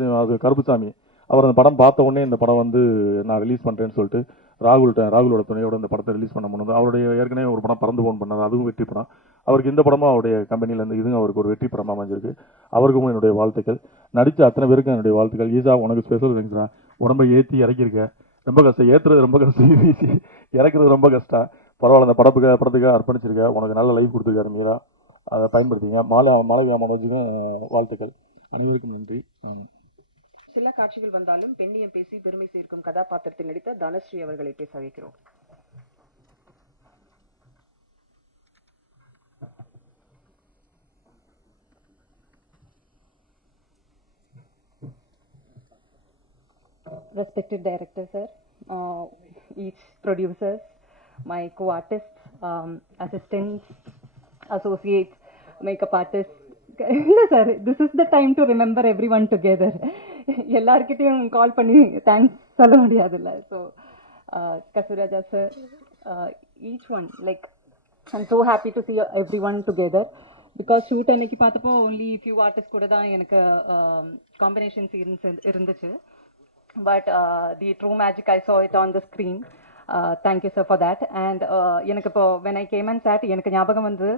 கருப்புசாமி அவர் அந்த படம் பார்த்த உடனே இந்த படம் வந்து நான் ரிலீஸ் பண்ணுறேன்னு சொல்லிட்டு ராகுலோட துணையோட இந்த படத்தை ரிலீஸ் பண்ண முடியாது. அவருடைய ஏற்கனவே ஒரு படம் பறந்து போன் பண்ணார், அதுவும் வெற்றி படம். அவருக்கு இந்த படமும் அவருடைய கம்பெனிலேருந்து இதுவும் அவருக்கு ஒரு வெற்றி படமாக அமைஞ்சிருக்கு. அவருக்கும் என்னுடைய வாழ்த்துக்கள். நடித்த அத்தனை பேருக்கும் என்னுடைய வாழ்த்துக்கள். ஈசா உனக்கு ஸ்பெஷல் தேங்க்ஸ்ரா, உடம்பை ஏற்றி இறக்கியிருக்க, ரொம்ப கஷ்டம், ஏற்றுறது ரொம்ப கஷ்டம், இறக்குறது ரொம்ப கஷ்டம். பரவாயில்ல, அந்த படத்துக்காக அர்ப்பணிச்சிருக்க, உனக்கு நல்ல லைஃப் கொடுத்துருக்காரு மீரா, அதை பயன்படுத்திங்க. மாளவியா மனோஜுக்கும் வாழ்த்துக்கள். அனைவருக்கும் நன்றி. சில காட்சிகள் வந்தாலும் பெண்ணியம் பேசி பெருமை சேர்க்கும் கதாபாத்திரத்தில் நடித்த தனஸ்ரீ அவர்களை பேச வைக்கிறோம். Respected director sir, each producers, my co-artists, assistants, associates, makeup artists. Sir, this is the time to remember everyone together. எல்லார்கிட்டையும் கால் பண்ணி தேங்க்ஸ் சொல்ல முடியாதுல்ல. So Kasuraja sir, each one, like I'm so happy to see everyone together because shoot அன்னைக்கு பார்த்தப்போ only few artists கூட தான் எனக்கு combination scenes இருந்துச்சு. But the true magic I saw it on the screen. Thank you sir for that. And எனக்கு இப்போ when I came and chat எனக்கு ஞாபகம் வந்து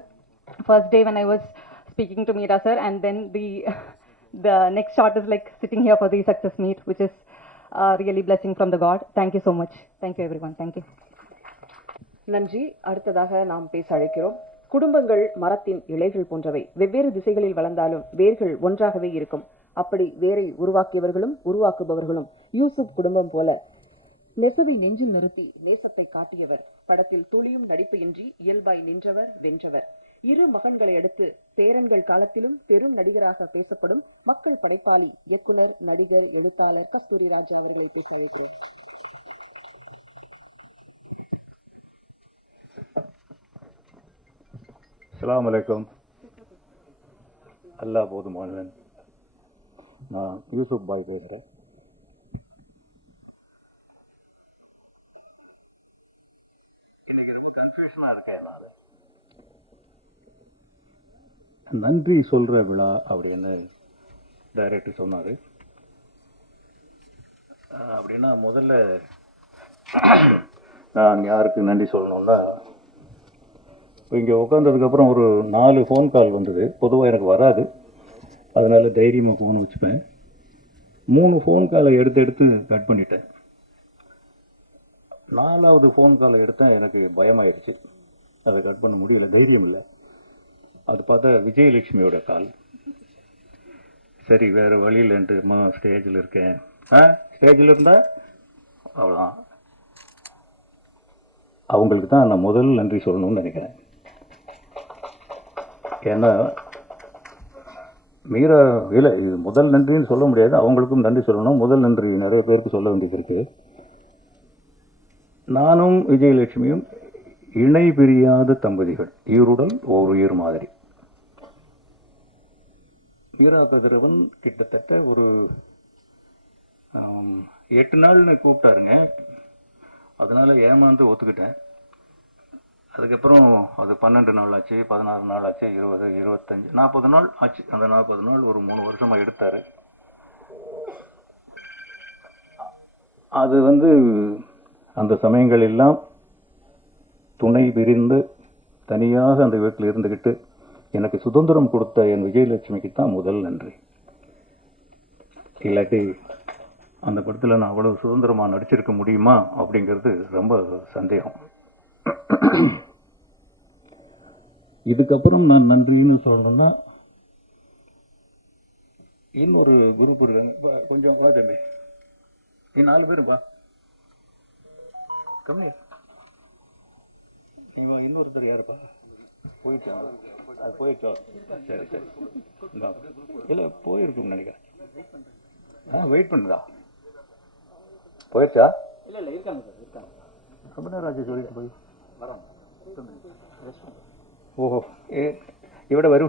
first day when I was speaking to Meera sir and then the next shot is like sitting here for the success meet, which is really blessing from the God. Thank you so much. Thank you everyone. Thank you. நன்றி. அடுத்ததாக நாம் பேச அழைக்கிறோம். குடும்பங்கள் மரத்தின் இலைகள் போன்றவை. வெவ்வேறு திசைகளில் வளர்ந்தாலும் வேர்கள் ஒன்றாகவே இருக்கும். அப்படி வேரை உருவாக்கியவர்களும் உருவாக்குபவர்களும் யூசுப் குடும்பம் போல நெசுவை நெஞ்சில் நிறுத்தி நேசத்தை காட்டியவர். படத்தில் துளியும் நடிப்பு இன்றி இயல்பாய் நின்றவர், வென்றவர். இரு மகன்களை அடுத்து பேரன்கள் காலத்திலும் பெரும் நடிகராக பேசப்படும் மக்கள் படைப்பாளி, இயக்குனர், நடிகர், எழுத்தாளர் கஸ்தூரி ராஜா அவர்களை பேச வைக்கிறேன். அஸ்ஸலாமு அலைக்கும். அல்லாஹ் போதுமானவன். நான் யூசுப் பாய் பேசுகிறேன். இன்னைக்கு ரொம்ப கன்ஃபியூஷனாக இருக்கேன். நான் நன்றி சொல்கிற விழா அப்படின்னு டைரக்டர் சொன்னார். அப்படின்னா முதல்ல நான் யாருக்கு நன்றி சொல்லணும்னா, இங்கே உட்காந்ததுக்கப்புறம் ஒரு 4 ஃபோன் கால் வந்தது. பொதுவாக எனக்கு வராது, அதனால் தைரியமாக ஃபோன் வச்சுப்பேன். 3 ஃபோன் காலை எடுத்து கட் பண்ணிட்டேன். 4வது ஃபோன் காலை எடுத்தேன், எனக்கு பயமாயிருச்சு. அதை கட் பண்ண முடியல, தைரியம் இல்லை. அது பார்த்தா விஜயலட்சுமியோட கால். சரி, வேறு வழியில்ன்ட்டு ஸ்டேஜில் இருக்கேன். ஸ்டேஜில் இருந்தால் அவ்வளோதான். அவங்களுக்கு தான் நான் முதல் நன்றி சொல்லணும்னு நினைக்கிறேன். ஏன்னா மீரா இல்லை, இது முதல் நன்றின்னு சொல்ல முடியாது, அவங்களுக்கும் நன்றி சொல்லணும். முதல் நன்றி நிறைய பேருக்கு சொல்ல வேண்டியது இருக்கு. நானும் விஜயலட்சுமியும் இணை பிரியாத தம்பதிகள், ஈருடல் ஓர் உயிர் மாதிரி. மீரா கதிரவன் கிட்டத்தட்ட ஒரு 8 நாள்னு கூப்பிட்டாருங்க. அதனால ஏமாந்து ஒத்துக்கிட்டேன். அதுக்கப்புறம் அது 12 நாள் ஆச்சு, 16 நாள் ஆச்சு, 20, 25, 40 நாள் ஆச்சு. அந்த 40 நாள் ஒரு 3 வருஷமாக எடுத்தார். அது அந்த சமயங்கள் எல்லாம் துணை பிரிந்து தனியாக அந்த வீட்டில் இருந்துக்கிட்டு எனக்கு சுதந்திரம் கொடுத்த என் விஜயலட்சுமிக்கு தான் முதல் நன்றி. இல்லாட்டி அந்த படத்தில் நான் அவ்வளவு சுதந்திரமாக நடிச்சிருக்க முடியுமா அப்படிங்கிறது ரொம்ப சந்தேகம். இதுக்கப்புறம் நான் நன்றின்னு சொல்லணும்னா, இன்னொரு குரூப் இருக்காங்க. கொஞ்சம் வா தம்பி, நீ 4 பேருப்பா கம்மி. நீ இன்னொருத்தர் யாருப்பா? போயிட்டா? அது போயிடுச்சோ? சரி சரி, இல்லை போயிருக்குன்னு நினைக்கிறேன். வெயிட் பண்ணுதா? போயிடுச்சா? இல்லை இல்லை, இருக்காங்க சார், இருக்காங்க. ரொம்ப நேரம் ஆச்சு சொல்லிட்டு போய். வராங்க. ஓஹோ, ഇവിടെ വരൂ.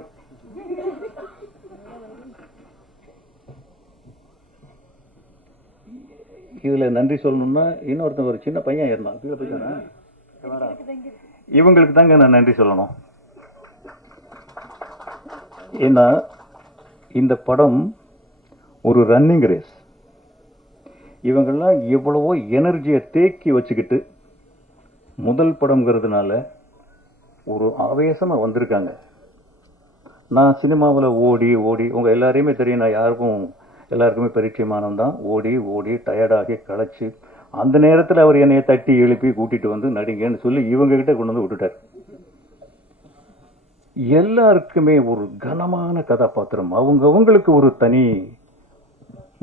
இதில் நன்றி சொல்லணும்னா, இன்னொருத்தன் ஒரு சின்ன பையன் இருந்தான், கீழே போயிட்டானா? இவங்களுக்கு தாங்க நான் நன்றி சொல்லணும். ஏன்னா இந்த படம் ஒரு ரன்னிங் ரேஸ். இவங்கெல்லாம் எவ்வளவோ எனர்ஜியை தேக்கி வச்சுக்கிட்டு முதல் படம்ங்கிறதுனால ஒரு ஆவேசமாக வந்திருக்காங்க. நான் சினிமாவில் ஓடி உங்கள் எல்லாரையுமே தெரியும், நான் எல்லாருக்குமே பரிச்சயமானவன் தான். ஓடி டயர்டாகி களைச்சு அந்த நேரத்தில் அவர் என்னைய தட்டி எழுப்பி கூட்டிகிட்டு வந்து நடிங்கன்னு சொல்லி இவங்ககிட்ட கொண்டு வந்து விட்டுட்டார். எல்லாருக்குமே ஒரு கனமான கதாபாத்திரம், அவங்களுக்கு ஒரு தனி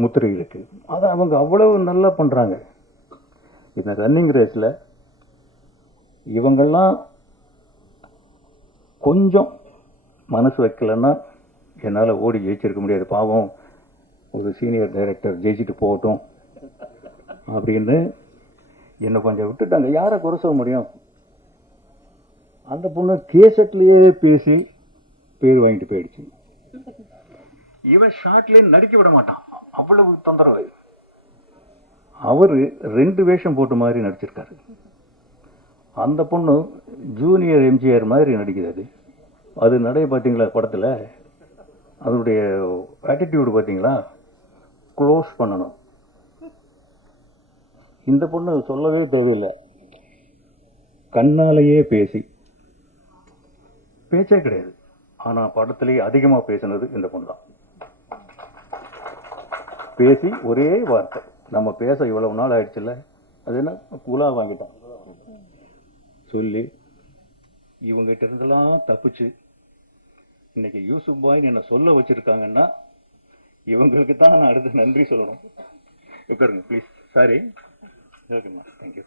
முத்திரை இருக்கு. அதை அவங்க அவ்வளவு நல்லா பண்ணுறாங்க. இந்த ரன்னிங் ரேஸில் இவங்கெல்லாம் கொஞ்சம் மனசு வைக்கலன்னா என்னால் ஓடி ஜெயிச்சிருக்க முடியாது. பாவம், ஒரு சீனியர் டைரக்டர் ஜெயிச்சுட்டு போகட்டும் அப்படின்னு என்னை கொஞ்சம் விட்டுட்டாங்க. யாரை குறை சொல்ல முடியும்? அந்த பொண்ணு கேசட்லேயே பேசி பேர் வாங்கிட்டு போயிடுச்சு. இவன் ஷார்ட்லேயே நடிக்க விட மாட்டான், அவ்வளவு தொந்தரவு. அவர் 2 வேஷம் போட்டு மாதிரி நடிச்சிருக்காரு. அந்த பொண்ணு ஜூனியர் எம்ஜிஆர் மாதிரி நடிக்கிறது. அது நடைய பார்த்தீங்களா படத்தில்? அதனுடைய ஆட்டிடியூடு பார்த்தீங்களா? க்ளோஸ் பண்ணணும். இந்த பொண்ணு சொல்லவே தேவையில்லை, கண்ணாலேயே பேசி, பேச்சே கிடையாது, ஆனால் படத்திலேயே அதிகமாக பேசினது இந்த பொண்ணு தான். பேசி ஒரே வார்த்தை, நம்ம பேச இவ்வளவு நாள் ஆயிடுச்சுல்ல, அது என்ன குலா வாங்கிட்டான் சொல்லி இவங்ககிட்ட இருந்தெல்லாம் தப்பிச்சு இன்னைக்கு யூசுப் பாய்னு என்ன சொல்ல வச்சிருக்காங்கன்னா இவங்களுக்கு தான் நான் அடுத்து நன்றி சொல்லணும். உட்காருங்க ப்ளீஸ். சாரி. ஓகேம்மா, தேங்க்யூ.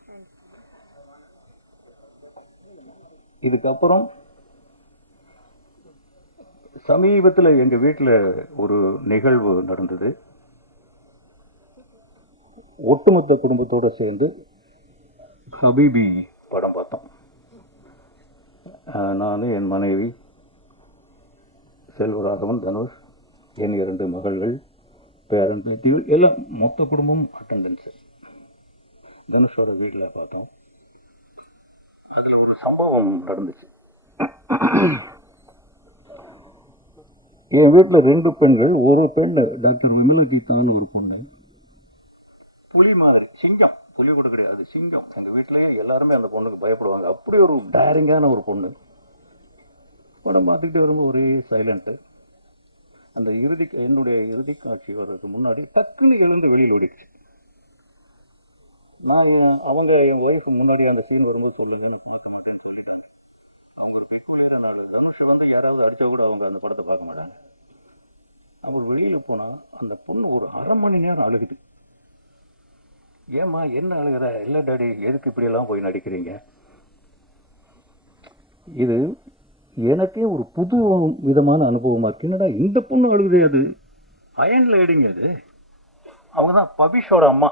இதுக்கப்புறம் சமீபத்தில் எங்கள் வீட்டில் ஒரு நிகழ்வு நடந்தது. ஒட்டுமொத்த குடும்பத்தோடு சேர்ந்து ஹபீபி படம் பார்த்தோம். நான், என் மனைவி செல்வராகவன், தனுஷ், என் 2 மகள்கள், பேரன், பேத்திகள் எல்லாம் மொத்த குடும்பம் அட்டண்டன்ஸு. தனுஷோட வீட்டில் பார்த்தோம். அதில் ஒரு சம்பவம் நடந்துச்சு. என் வீட்டில் 2 பெண்கள், ஒரு பெண் டாக்டர் விமலஜித்தான்னு ஒரு பொண்ணு, புலி மாதிரி, சிங்கம், புலி கூட கிடையாது, சிங்கம். எங்கள் வீட்டிலேயே எல்லாருமே அந்த பொண்ணுக்கு பயப்படுவாங்க. அப்படி ஒரு டேரிங்கான ஒரு பொண்ணு. படம் பார்த்துக்கிட்டே வரும்போது ஒரே சைலண்ட்டு. அந்த என்னுடைய இறுதி காட்சி வர்றதுக்கு முன்னாடி டக்குன்னு எழுந்து வெளியில் ஓடிடுச்சு. நான் அவங்க என் ஒய்ஃப் முன்னாடி அந்த சீன் வரும்போது சொல்லுங்கன்னு பார்க்க மாட்டேன்னு சொல்லிட்டு, அவங்க ஒரு பெக்குலியரான ஆள். தனுஷை யாராவது அடித்தா கூட அவங்க அந்த படத்தை பார்க்க மாட்டாங்க. அப்புறம் வெளியில் போனால் அந்த பொண்ணு ஒரு அரை மணி நேரம் அழுகுது. ஏம்மா என்ன அழுகிற? இல்லை டாடி, எதுக்கு இப்படியெல்லாம் போய் நடிக்கிறீங்க? இது எனக்கே ஒரு புது விதமான அனுபவமாக இருக்கு. என்னடா இந்த பொண்ணு அழுகுதே, அது அயன் லேடிங்க, அது அவங்க தான் பபிஷோட அம்மா.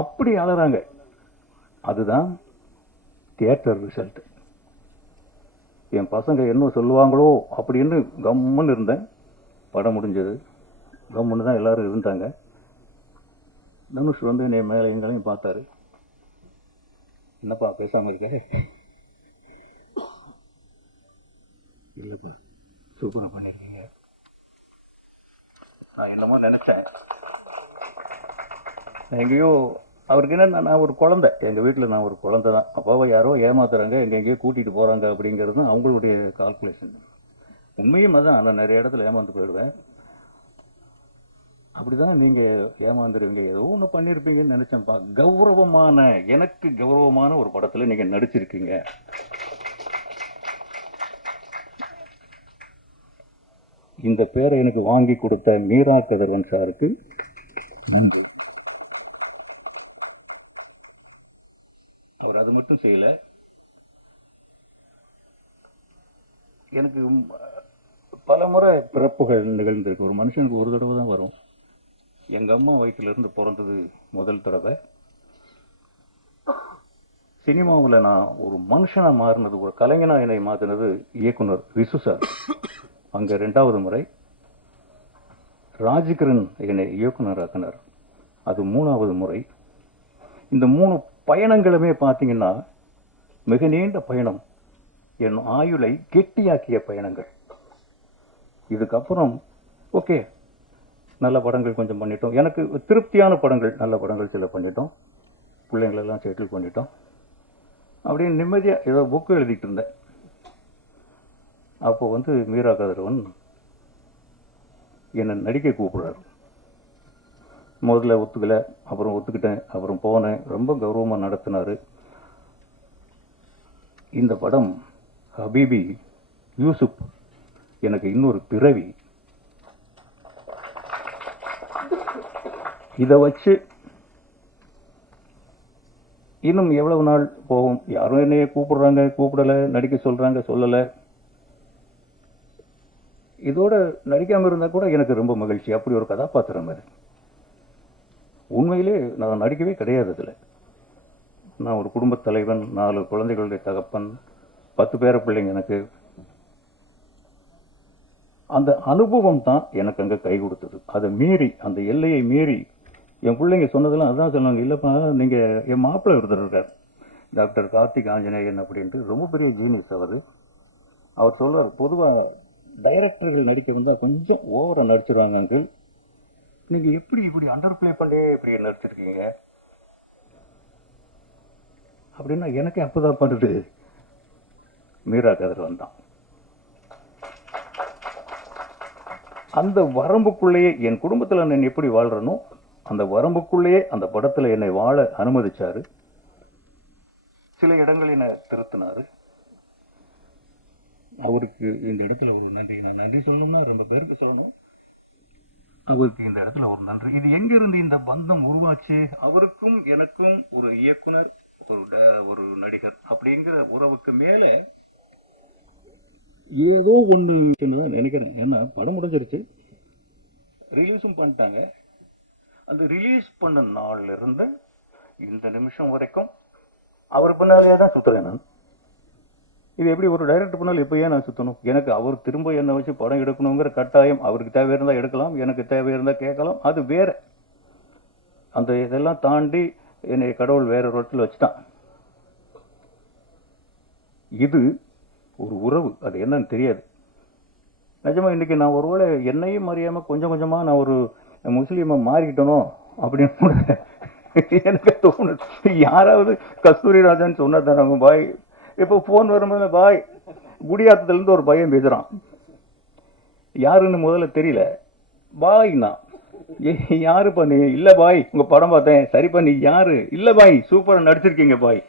அப்படி அழறாங்க. அதுதான் தியேட்டர் ரிசல்ட். என் பசங்க என்ன சொல்லுவாங்களோ அப்படின்னு கம்முன்னு இருந்தேன். படம் முடிஞ்சது. கம்முன்னு தான் எல்லாரும் இருந்தாங்க. தனுஷ் என்னை மேலே எங்களையும் பார்த்தாரு. என்னப்பா பேசாமல் இருக்க? இல்லைப்பா, சூப்பராக பண்ணியிருக்கீங்க. நான் என்னமோ நினச்சேன். எங்கேயோ அவருக்கு என்ன, நான் ஒரு குழந்தை, எங்கள் வீட்டில் நான் ஒரு குழந்தை தான். அப்பாவை யாரோ ஏமாத்துறாங்க, எங்கெங்கேயோ கூட்டிகிட்டு போகிறாங்க அப்படிங்கிறது அவங்களுடைய கால்குலேஷன். உண்மையும் அதான், நான் நிறைய இடத்துல ஏமாந்து போயிடுவேன். அப்படிதான் நீங்கள் ஏமாந்துருவீங்க, ஏதோ ஒன்று பண்ணியிருப்பீங்கன்னு நினச்சேன்ப்பா. கௌரவமான, எனக்கு கௌரவமான ஒரு படத்தில் நீங்கள் நடிச்சிருக்கீங்க. இந்த பேரை எனக்கு வாங்கி கொடுத்த மீரா கதிரவன் சாருக்கு நன்றி. அவர் அது மட்டும் செய்யல, எனக்கு பல முறை பிறப்புகள் நிகழ்ந்திருக்கு. ஒரு மனுஷனுக்கு ஒரு தடவை தான் வரும். எங்கள் அம்மா வயிற்றிலிருந்து பிறந்தது முதல் தடவை. சினிமாவில் நான் ஒரு மனுஷனாக மாறினது, ஒரு கலைஞனாக என்னை மாற்றினது இயக்குனர் விசு சார். அங்கே 2வது முறை. ராஜ்கிரண் என்னை இயக்குனராக்கினார். அது 3வது முறை. இந்த 3 பயணங்களுமே பார்த்தீங்கன்னா மிக நீண்ட பயணம். என் ஆயுளை கெட்டியாக்கிய பயணங்கள். இதுக்கப்புறம் ஓகே, நல்ல படங்கள் கொஞ்சம் பண்ணிட்டோம். எனக்கு திருப்தியான படங்கள், நல்ல படங்கள் சில பண்ணிட்டோம். பிள்ளைங்களெல்லாம் செட்டில் பண்ணிட்டோம். அப்படியே நிம்மதியாக ஏதோ புக்கு எழுதிட்டு இருந்தேன். அப்போ மீரா கதிரவன் என்னை நடிக்க கூப்பிடுறாரு. முதல்ல ஒத்துக்கலை, அப்புறம் ஒத்துக்கிட்டேன், அப்புறம் போனேன். ரொம்ப கௌரவமாக நடத்தினார். இந்த படம் ஹபீபி, யூசுப் எனக்கு இன்னொரு பிறவி. இதை வச்சு இன்னும் எவ்வளவு நாள் போகும்? யாரும் என்னைய கூப்பிடுறாங்க, கூப்பிடலை, நடிக்க சொல்கிறாங்க, சொல்லலை. இதோட நடிக்காமல் இருந்தால் கூட எனக்கு ரொம்ப மகிழ்ச்சி. அப்படி ஒரு கதாபாத்திரம் அது. உண்மையிலே நான் நடிக்கவே கிடையாது அதில். நான் ஒரு குடும்பத் தலைவன், 4 குழந்தைகளுடைய தகப்பன், 10 பேர பிள்ளைங்க எனக்கு. அந்த அனுபவம் தான் எனக்கு அங்கே கை கொடுத்தது. அதை மீறி, அந்த எல்லையை மீறி என் பிள்ளைங்க சொன்னதெல்லாம் அதான் சொன்னாங்க. இல்லைப்பா, நீங்கள் என் மாப்பிள்ளை ஒருத்தர் இருக்கார், டாக்டர் கார்த்திக் ஆஞ்சநேயன் அப்படின்ட்டு, ரொம்ப பெரிய ஜீனியஸ் அவர். அவர் சொல்வார், பொதுவாக டைரக்டர்கள் நடிக்க வந்தால் கொஞ்சம் ஓவராக நடிச்சிருவாங்க அங்கிள், நீங்கள் எப்படி இப்படி அண்டர் பிளே பண்ணே இப்படி நடிச்சிருக்கீங்க. அப்படின்னா எனக்கு அப்போதான் பண்ணுது மீரா கதிர் வந்தான். அந்த வரம்புக்குள்ளேயே என் குடும்பத்தில் நான் எப்படி வாழ்றனோ அந்த வரம்புக்குள்ளேயே அந்த படத்தில் என்னை வாழ அனுமதிச்சாரு. சில இடங்கள் என்னை திருத்தினாரு. அவருக்கு இந்த இடத்துல ஒரு நன்றி. நான் நன்றி சொல்லணும்னா ரொம்ப பேருக்கு சொல்லணும். அவருக்கு இந்த இடத்துல ஒரு நன்றி. இது எங்கிருந்து இந்த பந்தம் உருவாச்சு? அவருக்கும் எனக்கும் ஒரு இயக்குனர், ஒரு நடிகர் அப்படிங்கிற உறவுக்கு மேல ஏதோ ஒண்ணு தான் நினைக்கிறேன். ஏன்னா படம் முடிஞ்சிருச்சு, ரிலீஸும் பண்ணிட்டாங்க. அந்த ரிலீஸ் பண்ண நாள்ல இருந்து இந்த நிமிஷம் வரைக்கும் அவர் பின்னாலேயே தான் சுத்துறேன் நான். இது எப்படி ஒரு டைரக்டர் பண்ணாலும் எப்போ ஏன் நான் சுற்றணும்? எனக்கு அவர் திரும்ப என்னை வச்சு படம் எடுக்கணுங்கிற கட்டாயம். அவருக்கு தேவை இருந்தால் எடுக்கலாம், எனக்கு தேவை இருந்தால் கேட்கலாம், அது வேற. அந்த இதெல்லாம் தாண்டி என்னை கடவுள் வேற ஒரு இடத்துல வச்சுட்டான். இது ஒரு உறவு, அது என்னன்னு தெரியாது. நிஜமா இன்னைக்கு நான் ஒருவேளை என்னையும் அறியாம கொஞ்சம் கொஞ்சமா நான் ஒரு முஸ்லீமை மாறிக்கிட்டனோ அப்படின்னு கூட எனக்கு தோணுது. யாராவது கஸ்தூரி ராஜான்னு சொன்னா தானே பாய். இப்போ போன் வரும்போது பாய் குடியாத்தத்துலேருந்து ஒரு பையன் பேசுகிறான். யாருன்னு முதல்ல தெரியல. பாய்னா யாருப்பா நீ? இல்லை பாய் உங்கள் படம் பார்த்தேன். சரிப்பா நீ யாரு? இல்லை பாய் சூப்பராக நடிச்சிருக்கீங்க பாய்.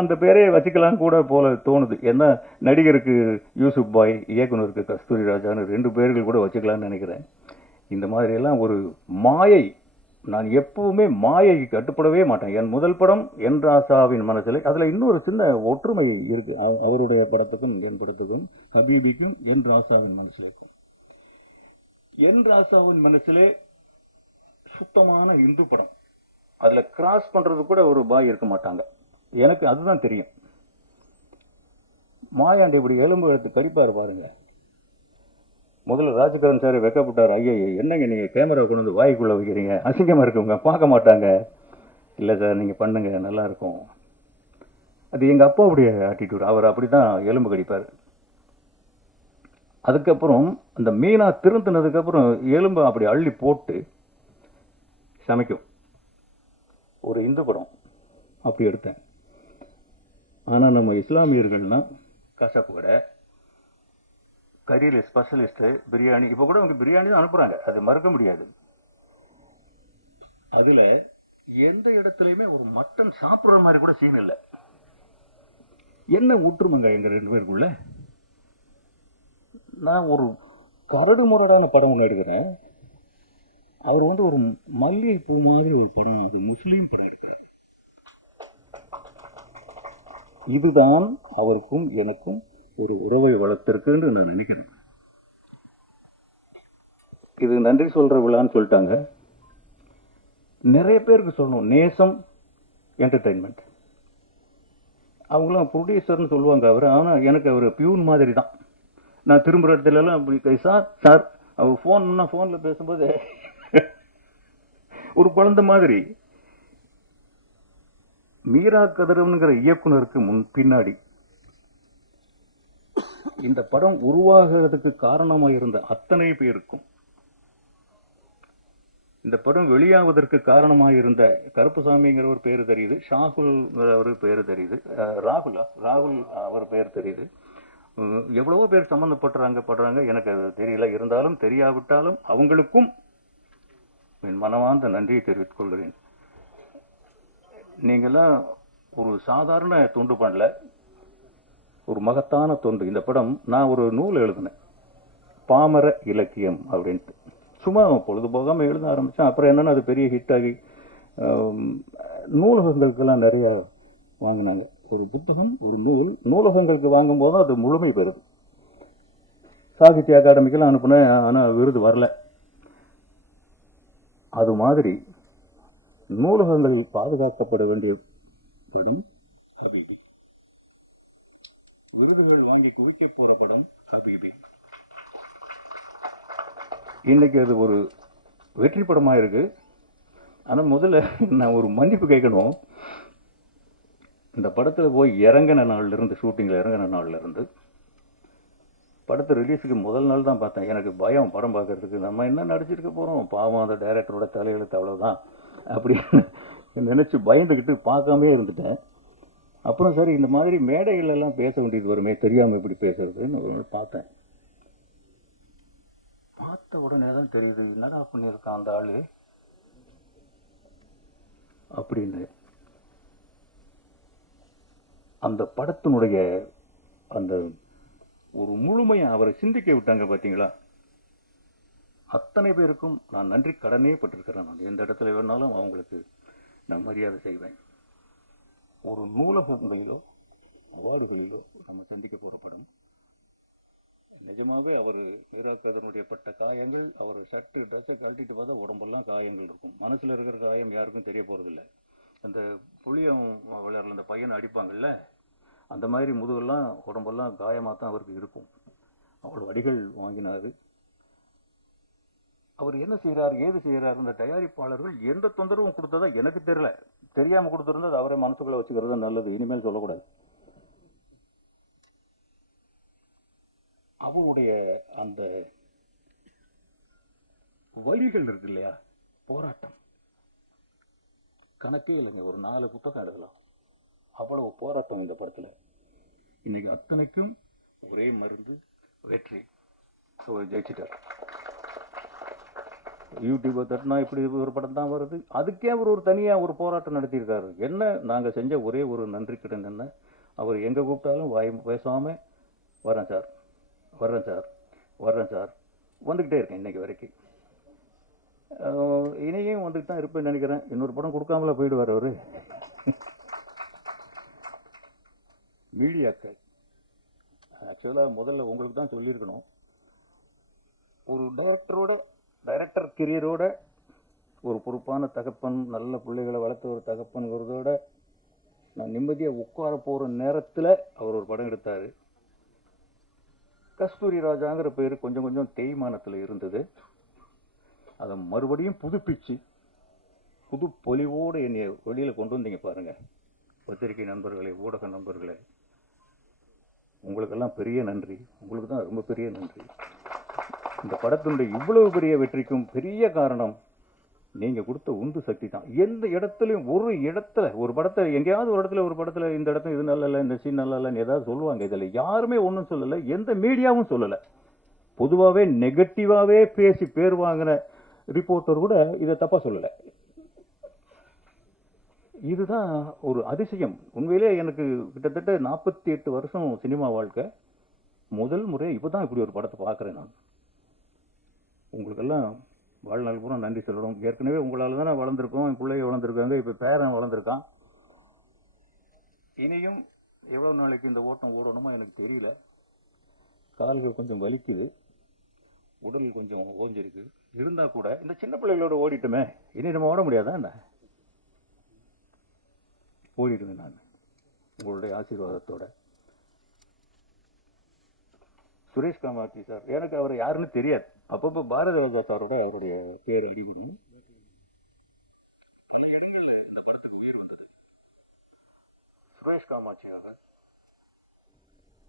அந்த பேரையே வச்சுக்கலாம் கூட போல தோணுது. ஏன்னா நடிகருக்கு யூசுப் பாய், இயக்குனருக்கு கஸ்தூரி ராஜான்னு 2 பேர்கள் கூட வச்சுக்கலான்னு நினைக்கிறேன். இந்த மாதிரியெல்லாம் ஒரு மாயை. நான் எப்பவுமே மாயைக்கு கட்டுப்படவே மாட்டேன். என் முதல் படம் என் ராசாவின் மனசில். அதுல இன்னொரு சின்ன ஒற்றுமை இருக்கு. அவருடைய படத்துக்கும் என் படத்துக்கும், ஹபீபிக்கும் என் ராசாவின் மனசிலே. என் ராசாவின் மனசிலே சுத்தமான இந்து படம். அதுல கிராஸ் பண்றது கூட ஒரு பாய் இருக்க மாட்டாங்க. எனக்கு அதுதான் தெரியும். மாயாண்டி இப்படி எலும்பு எடுத்து கடிப்பாரு பாருங்க. முதல்ல ராஜகரன் சார் வெக்கப்பட்டார். ஐயோ என்னங்க நீங்க கேமரா கொண்டு வந்து வாய்க்குள்ள வைக்கிறீங்க, அசிங்கமா இருக்குங்க, பார்க்க மாட்டாங்க. இல்லை சார் நீங்க பண்ணுங்க நல்லா இருக்கும். அது எங்க அப்பாவுடைய ஆட்டிடியூட். அவர் அப்படிதான் எலும்பு கடிப்பார். அதுக்கப்புறம் அந்த மீனா திருந்தினதுக்கு அப்புறம் எலும்பு அப்படி அள்ளி போட்டு சமைக்கும். ஒரு இந்து படம் அப்படி எடுத்தேன். ஆனா நம்ம இஸ்லாமியர்கள்னா கசப்பு கடை, கறியில் ஸ்பெஷலிஸ்ட், பிரியாணி. இப்போ கூட அவங்க பிரியாணி தான் அனுப்புறாங்க, அது மறுக்க முடியாது. அதுல எந்த இடத்துலையுமே ஒரு மட்டன் சாப்பிடுற மாதிரி கூட சீன் இல்லை. என்ன ஊற்றுமங்க எங்க 2 பேருக்குள்ள? நான் ஒரு கரடு முரடான படம் ஒன்று எடுக்கிறேன். அவர் வந்து ஒரு மல்லிகை பூ மாதிரி ஒரு படம், அது முஸ்லீம் படம் எடுக்கிறார். இதுதான் அவருக்கும் எனக்கும் ஒரு உறவை வளர்த்திருக்குன்னு நான் நினைக்கிறேன். இது நன்றி சொல்ற விழான்னு சொல்லிட்டாங்க. நிறைய பேருக்கு சொல்லணும். நேசம் என்டர்டைன்மெண்ட், அவங்களும் ப்ரொடியூசர்னு சொல்லுவாங்க அவர். ஆனால் எனக்கு அவர் பியூன் மாதிரி தான். நான் திரும்புகிற இடத்துல எல்லாம் அப்படி சார் சார் அவர் ஃபோனில் பேசும்போது ஒரு குழந்தை மாதிரி. மீரா கதிரவன்கிற இயக்குனருக்கு பின்னாடி இந்த படம் உருவாகிறதுக்கு காரணமாக இருந்த அத்தனை பேருக்கும், இந்த படம் வெளியாவதற்கு காரணமாக இருந்த கருப்புசாமிங்கிற ஒரு பேரு தெரியுது, ஷாகுல் ஒரு பேரு தெரியுது, ராகுல் அவர் பேர் தெரியுது. எவ்வளவோ பேர் சம்பந்தப்படுறாங்க எனக்கு அது தெரியல. இருந்தாலும் தெரியாவிட்டாலும் அவங்களுக்கும் என் மனமார்ந்த நன்றியை தெரிவித்துக் கொள்கிறேன். நீங்களாம் ஒரு சாதாரண தொண்டு பண்ணல, ஒரு மகத்தான தொண்டு. இந்த படம் நான் ஒரு நூல் எழுதினேன், பாமர இலக்கியம் அப்படின்ட்டு. சும்மா பொழுதுபோகாமல் எழுத ஆரம்பித்தேன். அப்புறம் என்னென்னா அது பெரிய ஹிட் ஆகி நூலகங்களுக்கெல்லாம் நிறைய வாங்கினாங்க. ஒரு புத்தகம், ஒரு நூலகங்களுக்கு வாங்கும்போது அது முழுமை பெறுது. சாகித்ய அகாடமிக்கெல்லாம் அனுப்புனேன், ஆனால் விருது வரல. அது மாதிரி நூலகங்கள் பாதுகாக்கப்பட வேண்டிய படம் ஹபீபி. விருதுகள் வாங்கி குவிக்க போற படம் ஹபீபி. இன்னைக்கு அது ஒரு வெற்றி படமா இருக்கு. ஆனா முதல்ல நான் ஒரு மன்னிப்பு கேட்கணும். இந்த படத்துல போய் இறங்கின நாள்ல இருந்து, ஷூட்டிங்ல இறங்கின நாள்ல இருந்து, படத்தை ரிலீஸுக்கு முதல் நாள் தான் பார்த்தேன். எனக்கு பயம் படம் பார்க்கறதுக்கு. நம்ம என்ன நடிச்சிருக்க போறோம், பாவம் அந்த டைரக்டரோட தலையெழுத்து அவ்வளவுதான் அப்படின்னு நினச்சி பயந்துக்கிட்டு பார்க்காமே இருந்துட்டேன். அப்புறம் சரி இந்த மாதிரி மேடைகள் எல்லாம் பேச வேண்டியது வருமே, தெரியாமல் எப்படி பேசுறதுன்னு ஒரு நாள் பார்த்தேன். பார்த்த உடனே தான் தெரியுது என்னடா பண்ணியிருக்கான் அந்த ஆள் அப்படின்னு. அந்த படத்தினுடைய அந்த ஒரு முழுமையை அவரை சிந்திக்க விட்டாங்க பார்த்தீங்களா. அத்தனை பேருக்கும் நான் நன்றி கடனே பட்டிருக்கிறேன். நான் எந்த இடத்துல வேணாலும் அவங்களுக்கு நான் மரியாதை செய்வேன். ஒரு நூலகங்களிலோ அவார்டுகளிலோ நம்ம சந்திக்க போகிற படம் நிஜமாவே அவர் மீராக்கதனுடைய பட்ட காயங்கள், அவர் சட்டு ட்ரெஸ்ஸை கழட்டிட்டு பார்த்தா உடம்பெல்லாம் காயங்கள் இருக்கும். மனசில் இருக்கிற காயம் யாருக்கும் தெரிய போகிறதில்ல. அந்த புளியம் விளையாடல அந்த பையனை அடிப்பாங்கள்ல, அந்த மாதிரி முதுகெல்லாம் உடம்பெல்லாம் காயமாக தான் அவருக்கு இருக்கும். அவ்வளோ அடிகள் வாங்கினார். அவர் என்ன செய்கிறார், ஏது செய்கிறார், இந்த தயாரிப்பாளர்கள் எந்த தொந்தரவும் கொடுத்ததா எனக்கு தெரியல. தெரியாமல் கொடுத்துருந்தது அவரை மனசுக்குள்ளே வச்சுக்கிறது நல்லது, இனிமேல் சொல்லக்கூடாது. அவருடைய அந்த வழிகள் இருக்கு இல்லையா, போராட்டம் கணக்கே இல்லைங்க. ஒரு 4 புத்தகம் எழுதலாம், அவ்வளவு போராட்டம் இந்த படத்தில். இன்னைக்கு அத்தனைக்கும் ஒரே மருந்து, வெற்றி. ஸோ ஜெயிச்சிட்டார். யூடியூப்பை தட்டினா இப்படி ஒரு படம் தான் வருது, அதுக்கே அவர் ஒரு தனியாக ஒரு போராட்டம் நடத்தியிருக்காரு. என்ன நாங்கள் செஞ்ச ஒரே ஒரு நன்றி கடன் என்ன, அவர் எங்கே கூப்பிட்டாலும் வாய் பேசாமல் வரேன் சார், வர்றேன் சார், வர்றேன் சார், வந்துக்கிட்டே இருக்கேன் இன்னைக்கு வரைக்கும். இனியும் வந்துட்டு தான் இருப்பேன்னு நினைக்கிறேன். இன்னொரு படம் கொடுக்காமல போயிடுவார் அவர். மீடியாக்கள் ஆக்சுவலாக முதல்ல உங்களுக்கு தான் சொல்லியிருக்கணும். ஒரு டைரக்டர் கெரியரோட ஒரு பொறுப்பான தகப்பன், நல்ல பிள்ளைகளை வளர்த்த ஒரு தகப்பன்கிறதோட நான் நிம்மதியாக உட்கார போகிற நேரத்தில் அவர் ஒரு படம் எடுத்தார். கஸ்தூரி ராஜாங்கிற பேர் கொஞ்சம் கொஞ்சம் தேய்மானத்தில் இருந்தது. அதை மறுபடியும் புதுப்பிச்சு புது பொலிவோடு என்னை வெளியில் கொண்டு வந்தீங்க பாருங்கள். பத்திரிகை நண்பர்களே, ஊடக நண்பர்களே, உங்களுக்கெல்லாம் பெரிய நன்றி. உங்களுக்கு தான் ரொம்ப பெரிய நன்றி. இந்த படத்தினுடைய இவ்வளவு பெரிய வெற்றிக்கும் பெரிய காரணம் நீங்கள் கொடுத்த உந்து சக்தி தான். எந்த இடத்துலையும் ஒரு படத்தை எங்கேயாவது ஒரு படத்தில் இந்த இடத்துல இது நல்லா இல்லை, இந்த சீன் நல்லா இல்லைன்னு ஏதாவது சொல்லுவாங்க. இதில் யாருமே ஒன்றும் சொல்லலை, எந்த மீடியாவும் சொல்லலை. பொதுவாகவே நெகட்டிவாகவே பேசி பேர் வாங்கின ரிப்போர்ட்டர் கூட இதை தப்பாக சொல்லலை. இதுதான் ஒரு அதிசயம். உண்மையிலே எனக்கு கிட்டத்தட்ட 48 வருஷம் சினிமா வாழ்க்கை. முதல் முறை இப்போ தான் இப்படி ஒரு படத்தை பார்க்குறேன் நான். உங்களுக்கெல்லாம் வாழ்நாள் பூரா நன்றி சொல்லணும். ஏற்கனவே உங்களால் தானே வளர்ந்துருக்கோம், என் பிள்ளைங்க வளர்ந்துருக்காங்க, இப்போ பேரன் வளர்ந்துருக்கான். இனியும் எவ்வளோ நாளைக்கு இந்த ஓட்டம் ஓடணுமோ எனக்கு தெரியல. கால்கள் கொஞ்சம் வலிக்குது, உடல் கொஞ்சம் ஓஞ்சிருக்கு. இருந்தால் கூட இந்த சின்ன பிள்ளைகளோட ஓடிட்டுமே, இனி நம்ம ஓட முடியாதா என்ன? ஓடிடுவேன் நான் உங்களுடைய ஆசீர்வாதத்தோட. சுரேஷ் காமாட்சி சார், எனக்கு அவர் யாருன்னு தெரியாது. அப்பப்போ பாரதி ராஜா சாரோட அவருடைய பேர் அடிக்கடி பல இடங்கள்ல இந்த படத்துக்கு உயிர் வந்தது. சுரேஷ் காமாட்சியாக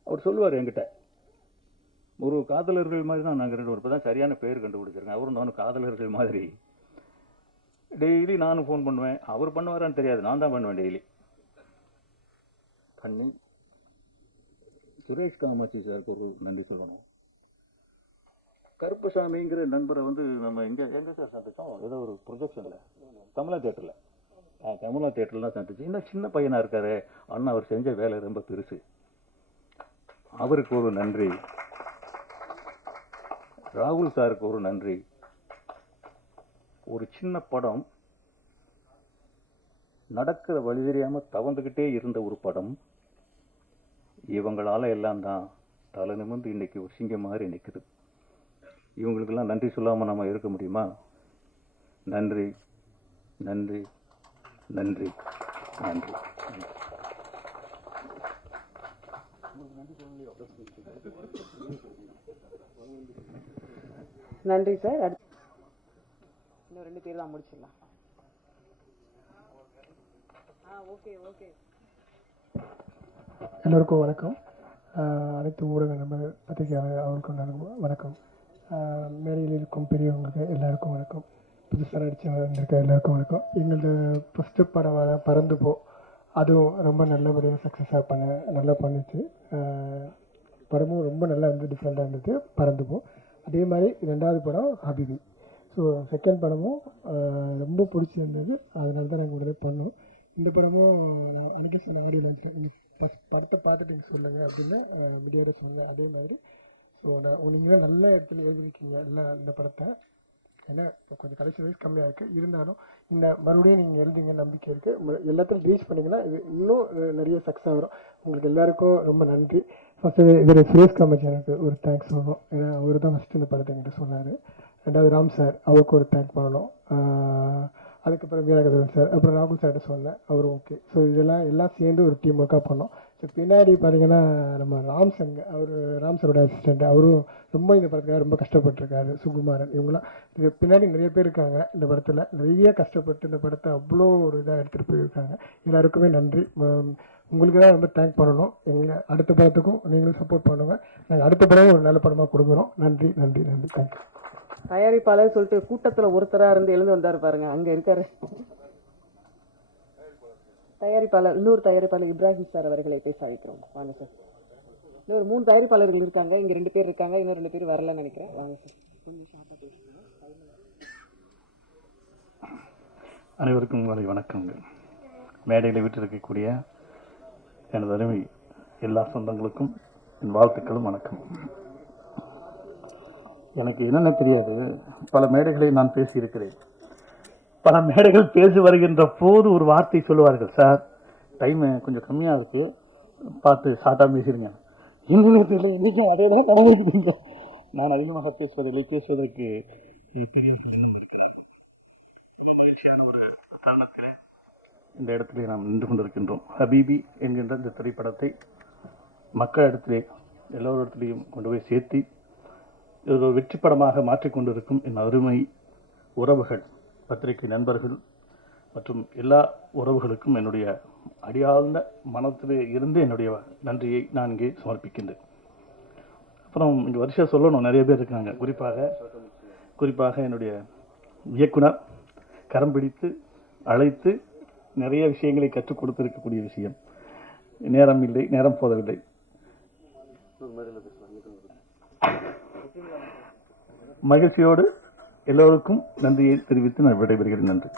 அவர் சொல்லுவார் என்கிட்ட, ஒரு காதலர்கள் மாதிரி தான் நாங்கள் 2 பேர் தான் சரியான பேர் கண்டுபிடிச்சிருக்கேன். அவரும் நானும் காதலர்கள் மாதிரி. டெய்லி நானும் ஃபோன் பண்ணுவேன், அவர் பண்ணுவாரான்னு தெரியாது, நான் தான் பண்ணுவேன். டெய்லி பண்ணி சுரேஷ் காமாட்சி சாருக்கு ஒரு நன்றி சொல்லணும். கருப்புசாமிங்கிற நண்பரை நம்ம எங்கே சார் சந்திச்சோம், ஏதோ ஒரு ப்ரொஜெக்ஷனில் கமலா தேட்டரில் தான் சந்திச்சு. இந்த சின்ன பையனாக இருக்காரு அண்ணா, அவர் செஞ்ச வேலை ரொம்ப பெருசு, அவருக்கு ஒரு நன்றி. ராகுல் சாருக்கு ஒரு நன்றி. ஒரு சின்ன படம், நடக்கிற வழி தெரியாமல் தவந்துக்கிட்டே இருந்த ஒரு படம், இவங்களால எல்லாம் தான் தலை நிமிர்ந்து இன்னைக்கு ஒரு சிங்கம் மாதிரி நிற்குது. இவங்களுக்கெல்லாம் நன்றி சொல்லாமல் நம்ம இருக்க முடியுமா? நன்றி, நன்றி, நன்றி, நன்றி. நன்றி சார். இன்னும் 2 பேர் தான் முடிச்சிடலாம். ஓகே. எல்லோருக்கும் வணக்கம். அனைத்து ஊடக நண்பர் பத்திரிகையாளர் அவருக்கும் வணக்கம். மேடையில் இருக்கும் பெரியவங்களுக்கு எல்லாருக்கும் வணக்கம். புதுசாக நடிச்சிருக்க எல்லாருக்கும் வணக்கம். எங்களது ஃபஸ்ட்டு படம் பறந்து போ, அதுவும் ரொம்ப நல்லபடியாக சக்ஸஸாக நல்லா பண்ணிச்சு. படமும் ரொம்ப நல்லா இருந்தது, டிஃப்ரெண்ட்டாக இருந்தது பறந்து போ. அதே மாதிரி 2வது படம் ஹபிபி. ஸோ செகண்ட் படமும் ரொம்ப பிடிச்சிருந்தது, அதனால தான் நாங்கள் உடனே பண்ணோம். இந்த படமும் நான் எனக்கே சொன்ன ஆடியோ லான்ச்சில் நீங்கள் ஃபஸ்ட் படத்தை பார்த்துட்டு நீங்கள் சொல்லுங்கள் அப்படின்னு மீடியாவில் சொன்னேன். அதே மாதிரி ஸோ நீங்களும் நல்ல இடத்துல எழுதிருக்கீங்க எல்லாம் இந்த படத்தை. ஏன்னா கொஞ்சம் கடைசி வயசு கம்மியாக இருக்குது, இருந்தாலும் இந்த மறுபடியும் நீங்கள் எழுதிங்க நம்பிக்கை இருக்குது. எல்லாத்தையும் ரீச் பண்ணிங்கன்னா இது இன்னும் நிறைய சக்ஸஸ் வரும். உங்களுக்கு எல்லாருக்கும் ரொம்ப நன்றி. ஃபஸ்ட்டு இதில் சுரேஷ் காமச்சாருக்கு ஒரு தேங்க்ஸ் சொல்லணும், ஏன்னா அவர் தான் ஃபஸ்ட்டு இந்த படத்தை என்கிட்ட சொன்னார். 2வது ராம் சார், அவருக்கு ஒரு தேங்க் பண்ணணும். அதுக்கப்புறம் வீரகதவன் சார், அப்புறம் ராகுல் சார்கிட்ட சொன்னேன், அவரும் ஓகே. ஸோ எல்லாம் சேர்ந்து ஒரு டீம் ஒர்க்காக பண்ணோம். ஸோ பின்னாடி பார்த்தீங்கன்னா நம்ம ராம் சாரோட அசிஸ்டண்ட், அவரும் ரொம்ப இந்த படத்துக்காக ரொம்ப கஷ்டப்பட்டுருக்காரு. சுகுமாரன், இவங்களாம் இது பின்னாடி நிறைய பேர் இருக்காங்க இந்த படத்தில், நிறைய கஷ்டப்பட்டு இந்த படத்தை அவ்வளோ ஒரு இதாக எடுத்துகிட்டு போயிருக்காங்க. எல்லாருக்குமே நன்றி. உங்களுக்கு தான் ரொம்ப தேங்க் பண்ணணும். எங்கள் அடுத்த படத்துக்கும் நீங்களும் சப்போர்ட் பண்ணுங்க. நாங்கள் அடுத்த படம் ஒரு நல்ல படமாக கொடுக்குறோம். நன்றி நன்றி நன்றி, தேங்க்யூ. தயாரிப்பாளர் சொல்லிட்டு கூட்டத்துல ஒருத்தரா இருந்து எழுந்து வந்தாரு பாருங்க, அங்க இருக்காரு தயாரிப்பாளர். இன்னொரு தயாரிப்பாளர் இப்ராஹிம் சார் அவர்களை பேச அழைக்கிறோம். வாங்க சார். இன்னொரு 3 தயாரிப்பாளர்கள் இருக்காங்க, இங்க 2 பேர் இருக்காங்க, இன்னும் 2 பேர் வரலன்னு நினைக்கிறேன். வாங்க சார், கொஞ்சம் ஷார்ட்டா பேசுங்க. அனைவருக்கும் மாலை வணக்கங்கள். மேடையில் விட்டிருக்கக்கூடிய எனது அருமை எல்லா சொந்தங்களுக்கும் என் வாழ்த்துக்களும் வணக்கம். எனக்கு என்னென்ன தெரியாது, பல மேடைகளை நான் பேசியிருக்கிறேன். பல மேடைகள் பேசி வருகின்ற போது ஒரு வார்த்தை சொல்லுவார்கள், சார் டைமு கொஞ்சம் கம்மியாக இருக்குது, பார்த்து ஷார்ட்டாக பேசிடுங்க. இன்னும் தெரியல, இன்றைக்கும் அதே தான் நடந்துருக்கீங்க. நான் அதிகமாக பேசுவதில்லை, பேசுவதற்கு பெரியவர்கள் இன்னும் இருக்கிறார். ரொம்ப மகிழ்ச்சியான ஒரு தருணத்தில் இந்த இடத்திலே நாம் நின்று கொண்டிருக்கின்றோம். ஹபீபி என்கின்ற இந்த திரைப்படத்தை மக்களிடத்திலே எல்லோரிடத்திலையும் கொண்டு போய் சேர்த்து இது ஒரு வெற்றி படமாக மாற்றிக்கொண்டிருக்கும் என் அருமை உறவுகள், பத்திரிகை நண்பர்கள் மற்றும் எல்லா உறவுகளுக்கும் என்னுடைய அடியாழ்ந்த மனத்திலே இருந்து என்னுடைய நன்றியை நான் இங்கே சமர்ப்பிக்கின்றேன். அப்புறம் இங்கே வருஷம் சொல்லணும், நிறைய பேர் இருக்காங்க. குறிப்பாக என்னுடைய இயக்குனர் கரம் பிடித்து அழைத்து நிறைய விஷயங்களை கற்றுக் கொடுத்திருக்கக்கூடிய விஷயம். நேரம் இல்லை, நேரம் போதவில்லை. மகிழ்ச்சியோடு எல்லோருக்கும் நன்றியை தெரிவித்து நான் விடைபெறுகிறேன். நன்றி.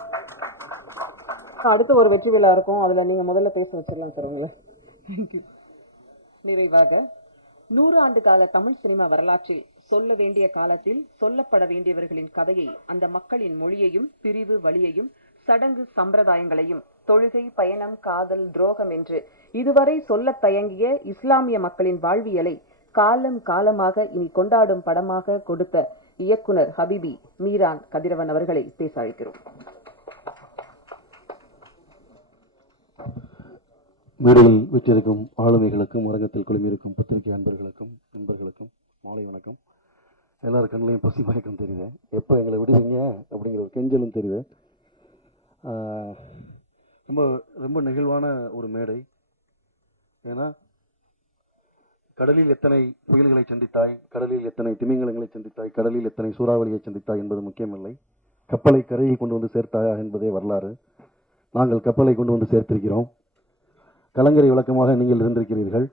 அடுத்த ஒரு வெற்றி விழா இருக்கும், அதுல நீங்க முதல்ல பேச வச்சிடலாம் சார் உங்களை. நிறைவாக 100 ஆண்டு கால தமிழ் சினிமா வரலாற்றில் சொல்ல வேண்டிய காலத்தில் சொல்லப்பட வேண்டியவர்களின் கதையை, அந்த மக்களின் மொழியையும் பிரிவு வழியையும் சடங்கு சம்பிரதாயங்களையும் தொழுகை, பயணம், காதல், துரோகம் என்று இதுவரை சொல்ல தயங்கிய இஸ்லாமிய மக்களின் வாழ்வியலை காலம் காலமாக இனி கொண்டாடும் படமாக கொடுத்த இயக்குனர் ஹபிபி மீரான் கதிரவன் அவர்களை பேச அழைக்கிறோம். மேடையில் வீற்றிருக்கும் ஆளுமைகளுக்கும் அரங்கத்தில் குழுமியிருக்கும் பத்திரிகை அன்பர்களுக்கும் நண்பர்களுக்கும் மாலை வணக்கம். எல்லாரும் கண்ணிலையும் பசி மயக்கம் தெரியுது, எப்போ எங்களை விடுவீங்க அப்படிங்கிற ஒரு கெஞ்சலும் தெரியுது. ரொம்ப ரொம்ப நெகிழ்வான ஒரு மேடை. ஏன்னா கடலில் எத்தனை புயல்களை சந்தித்தாய், கடலில் எத்தனை திமிங்கலங்களை சந்தித்தாய், கடலில் எத்தனை சூறாவளியை சந்தித்தாய் என்பது முக்கியமில்லை, கப்பலை கரையில் கொண்டு வந்து சேர்த்தாயா என்பதே வரலாறு. நாங்கள் கப்பலை கொண்டு வந்து சேர்த்திருக்கிறோம். கலங்கரை விளக்கமாக நீங்கள் இருந்திருக்கிறீர்கள்.